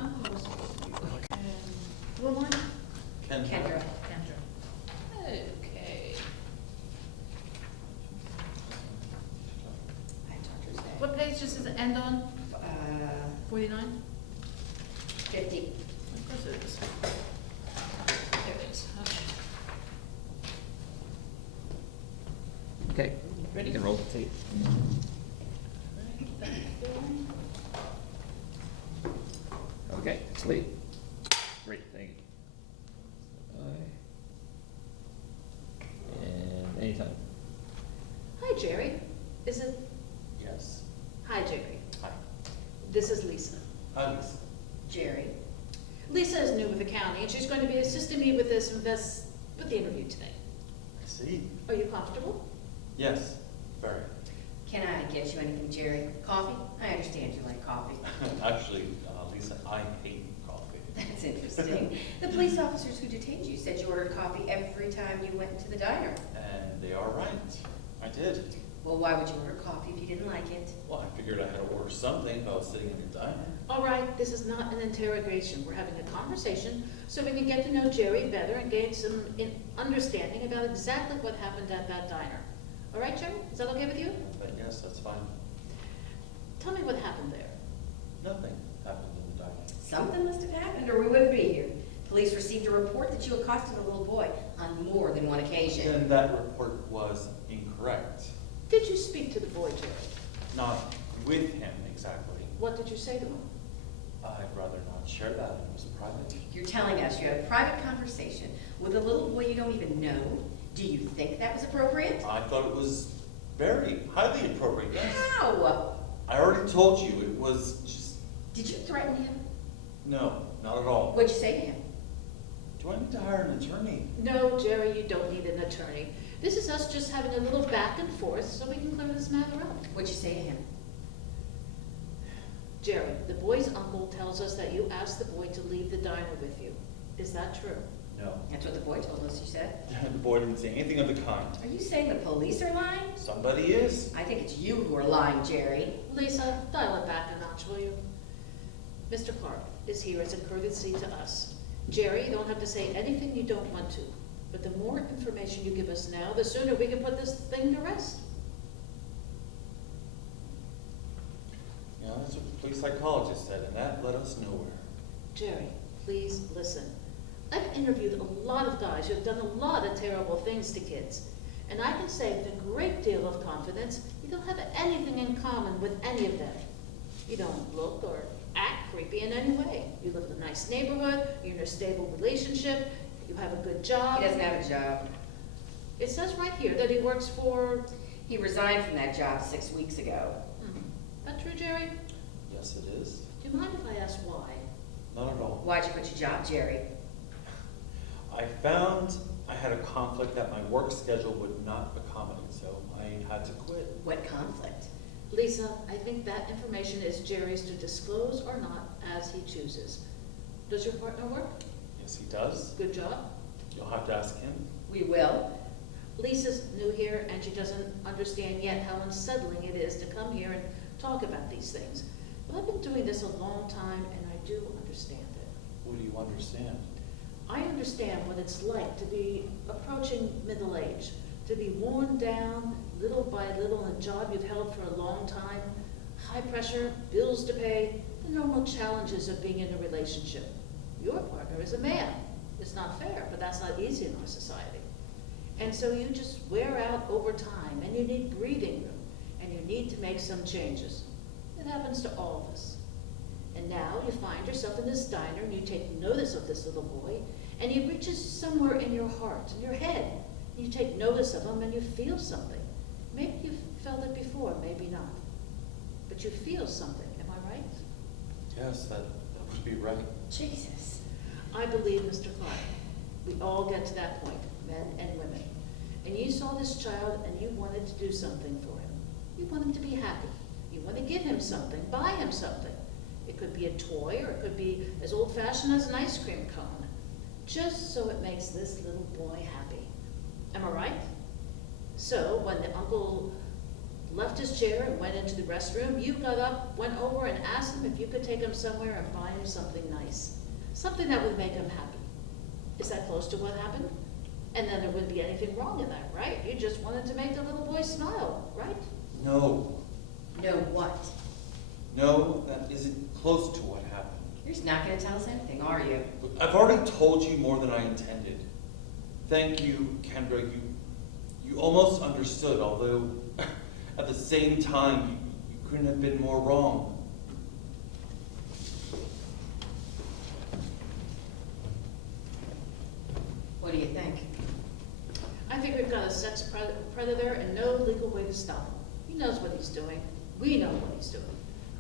Who am I? Kendra. Kendra. Kendra. Okay. I talked to her today. What page does it end on? 49? 50. Of course it is. There it is, okay. roll the tape. Okay, it's late. Great, thank you. And anytime. Hi, Jerry. Is it? Yes. Hi, Jerry. Hi. This is Lisa. Hi, Lisa. Jerry. Lisa is new with the county, and she's going to be assisting me with with the interview today. I see. Are you comfortable? Yes, very. Can I get you anything, Jerry? Coffee? I understand you like coffee. Actually, Lisa, I hate coffee. That's interesting. The police officers who detained you said you ordered coffee every time you went to the diner. And they are right. I did. Well, why would you order coffee if you didn't like it? Well, I figured I had to order something if I was sitting in a diner. All right, this is not an interrogation. We're having a conversation so we can get to know Jerry better and gain some understanding about exactly what happened at that diner. All right, Jerry? Is that okay with you? But yes, that's fine. Tell me what happened there. Nothing happened in the diner. Something must have happened or we wouldn't be here. Police received a report that you accosted a little boy on more than one occasion. Then that report was incorrect. Did you speak to the boy, Jerry? Not with him exactly. What did you say to him? I'd rather not share that. It was private. You're telling us you had a private conversation with a little boy you don't even know. Do you think that was appropriate? I thought it was very highly appropriate. Yes. How? I already told you it was just. Did you threaten him? No, not at all. What'd you say to him? Do I need to hire an attorney? No, Jerry, you don't need an attorney. This is us just having a little back and forth so we can clear this matter up. What'd you say to him? Jerry, the boy's uncle tells us that you asked the boy to leave the diner with you. Is that true? No. That's what the boy told us, you said. The boy didn't say anything of the kind. Are you saying the police are lying? Somebody is. I think it's you who are lying, Jerry. Lisa, dial it back a notch, will you? Mr. Clark is here as a courtesy to us. Jerry, you don't have to say anything you don't want to, but the more information you give us now, the sooner we can put this thing to rest. Yeah, that's what the police psychologist said, and that led us nowhere. Jerry, please listen. I've interviewed a lot of guys who have done a lot of terrible things to kids, and I can say with a great deal of confidence, you don't have anything in common with any of them. You don't look or act creepy in any way. You live in a nice neighborhood, you're in a stable relationship, you have a good job. He doesn't have a job. It says right here that he works for... He resigned from that job 6 weeks ago. That true, Jerry? Yes, it is. Do you mind if I ask why? Not at all. Why'd you quit your job, Jerry? I found I had a conflict that my work schedule would not accommodate, so I had to quit. What conflict? Lisa, I think that information is Jerry's to disclose or not as he chooses. Does your partner work? Yes, he does. Good job. You'll have to ask him. We will. Lisa's new here and she doesn't understand yet how unsettling it is to come here and talk about these things. But I've been doing this a long time and I do understand it. What do you understand? I understand what it's like to be approaching middle age, to be worn down little by little in a job you've held for a long time, high pressure, bills to pay, the normal challenges of being in a relationship. Your partner is a man. It's not fair, but that's not easy in our society. And so you just wear out over time, and you need breathing room, and you need to make some changes. It happens to all of us. And now you find yourself in this diner, and you take notice of this little boy, and he reaches somewhere in your heart, in your head. You take notice of him, and you feel something. Maybe you've felt it before, maybe not. But you feel something, am I right? Yes, that would be right. Jesus. I believe, Mr. Clark, we all get to that point, men and women. And you saw this child and you wanted to do something for him. You want him to be happy. You want to give him something, buy him something. It could be a toy or it could be as old-fashioned as an ice cream cone. Just so it makes this little boy happy. Am I right? So when the uncle left his chair and went into the restroom, you got up, went over and asked him if you could take him somewhere and buy him something nice. Something that would make him happy. Is that close to what happened? And then there wouldn't be anything wrong in that, right? You just wanted to make the little boy smile, right? No. No what? No, that isn't close to what happened. You're just not going to tell us anything, are you? Look, I've already told you more than I intended. Thank you, Kendra. You almost understood, although at the same time, you couldn't have been more wrong. What do you think? I think we've got a sex predator and no legal way to stop him. He knows what he's doing. We know what he's doing.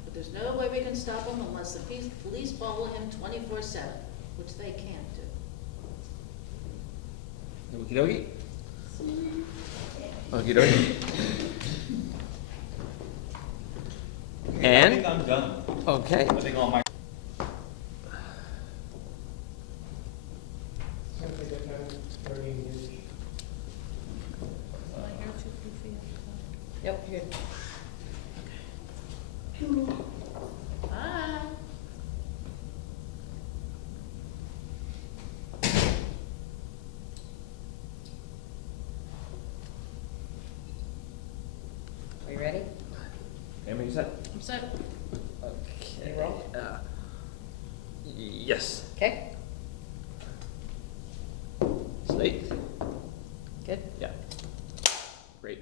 But there's no way we can stop him unless the police follow him 24/7, which they can't do. Okey dokey. Okey dokey. I And, think I'm done. okay. I think all my. Yep, you're good. Bye. Are you ready? Amy, you set? I'm set. Okay. You roll? Yes. Okay, Slate? good. Yeah. Great.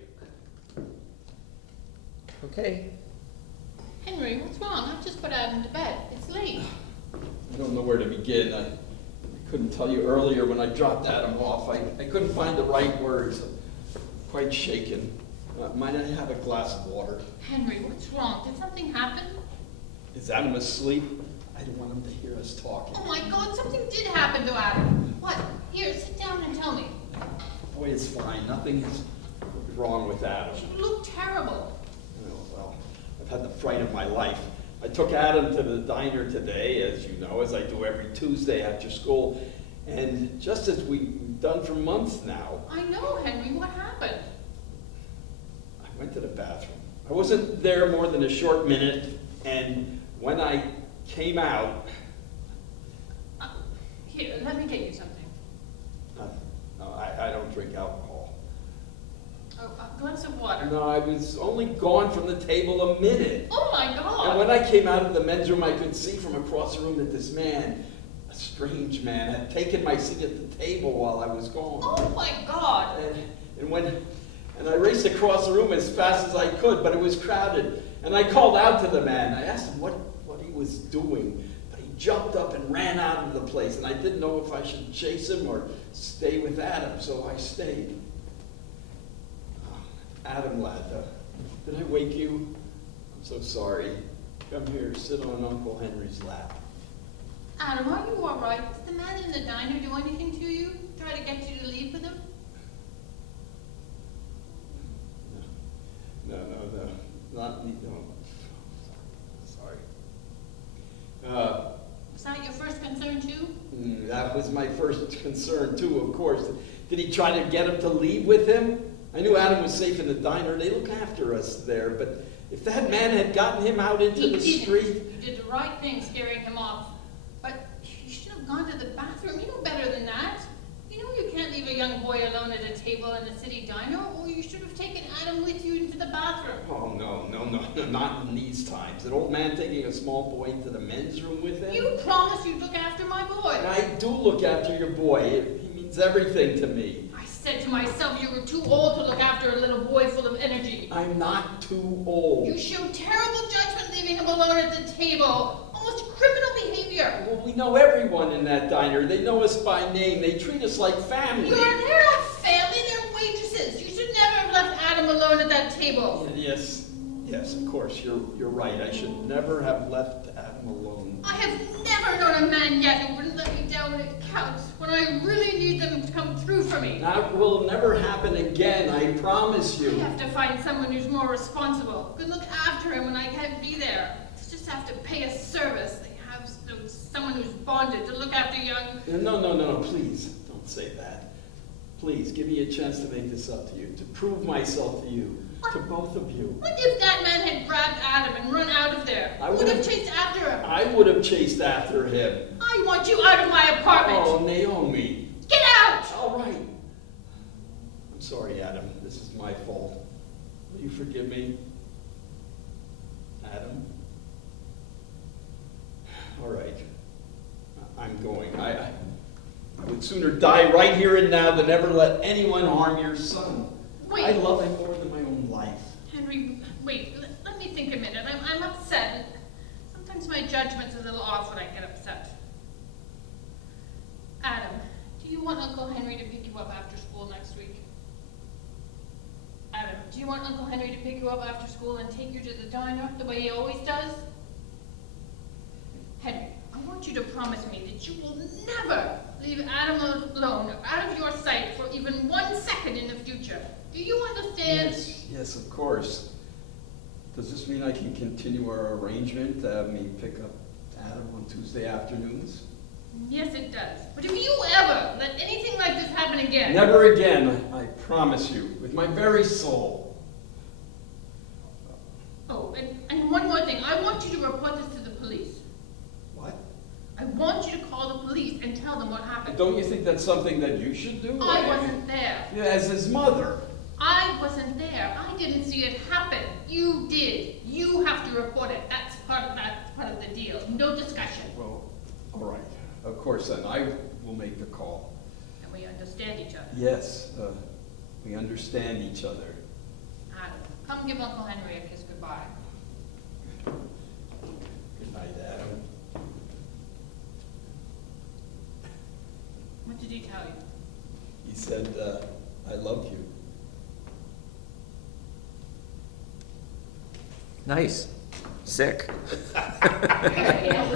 Okay. Henry, what's wrong? I've just put Adam to bed. It's late. I don't know where to begin. I couldn't tell you earlier when I dropped Adam off. I couldn't find the right words. I'm quite shaken. Might I have a glass of water? Henry, what's wrong? Did something happen? Is Adam asleep? I don't want him to hear us talking. Oh my God, something did happen to Adam. What? Here, sit down and tell me. Boy, it's fine. Nothing is wrong with Adam. You look terrible. Oh, well, I've had the fright of my life. I took Adam to the diner today, as you know, as I do every Tuesday after school. And just as we've done for months now, I know, Henry. What happened? I went to the bathroom. I wasn't there more than a short minute, and when I came out, Here, let me get you something. no, I don't drink alcohol. Oh, a glass of water. No, I was only gone from the table a minute. Oh my God. And when I came out of the men's room, I could see from across the room that this man, a strange man, had taken my seat at the table while I was gone. Oh my God. And I raced across the room as fast as I could, but it was crowded. And I called out to the man. I asked him what he was doing, but he jumped up and ran out of the place. And I didn't know if I should chase him or stay with Adam, so I stayed. Adam, lad, did I wake you? I'm so sorry. Come here, sit on Uncle Henry's lap. Adam, are you all right? Did the man in the diner do anything to you? Try to get you to leave with him? No, not me, no. Sorry. Was that your first concern too? That was my first concern too, of course. Did he try to get him to leave with him? I knew Adam was safe in the diner. They look after us there, but if that man had gotten him out into the street... You did the right thing scaring him off. But you should have gone to the bathroom. You know better than that. You know you can't leave a young boy alone at a table in a city diner, or you should have taken Adam with you into the bathroom. Oh, no, not in these times. An old man taking a small boy into the men's room with him? You promised you'd look after my boy. I do look after your boy. He means everything to me. I said to myself you were too old to look after a little boy full of energy. I'm not too old. You showed terrible judgment leaving him alone at the table. Almost criminal behavior. Well, we know everyone in that diner. They know us by name. They treat us like family. They're not family, they're waitresses. You should never have left Adam alone at that table. Yes, of course, you're right. I should never have left Adam alone. I have never known a man yet who wouldn't let me down when it counts, when I really need them to come through for me. That will never happen again, I promise you. I have to find someone who's more responsible, who can look after him when I can't be there. They just have to pay a service. They have someone who's bonded to look after young... No, please, don't say that. Please, give me a chance to make this up to you, to prove myself to you, to both of you. What if that man had grabbed Adam and run out of there? I would have chased after him. I would have chased after him. I want you out of my apartment. Oh, Naomi. Get out! All right. I'm sorry, Adam. This is my fault. Will you forgive me? Adam? All right. I'm going. I would sooner die right here and now than ever let anyone harm your son. Wait. I love him more than my own life. Henry, wait, let me think a minute. I'm upset. Sometimes my judgment's a little off when I get upset. Adam, do you want Uncle Henry to pick you up after school next week? Adam, do you want Uncle Henry to pick you up after school and take you to the diner the way he always does? Henry, I want you to promise me that you will never leave Adam alone, out of your sight for even 1 second in the future. Do you understand? Yes, of course. Does this mean I can continue our arrangement to have me pick up Adam on Tuesday afternoons? Yes, it does. But if you ever let anything like this happen again... Never again, I promise you, with my very soul. Oh, and one more thing. I want you to report this to the police. What? I want you to call the police and tell them what happened. Don't you think that's something that you should do? I wasn't there. Yeah, as his mother. I wasn't there. I didn't see it happen. You did. You have to report it. That's part of the deal. No discussion. Well, all right. Of course then, I will make the call. And we understand each other. Yes, we understand each other. Adam, come give Uncle Henry a kiss goodbye. Good night, Adam. What did he tell you? He said, I love you. Nice. Sick. Yeah.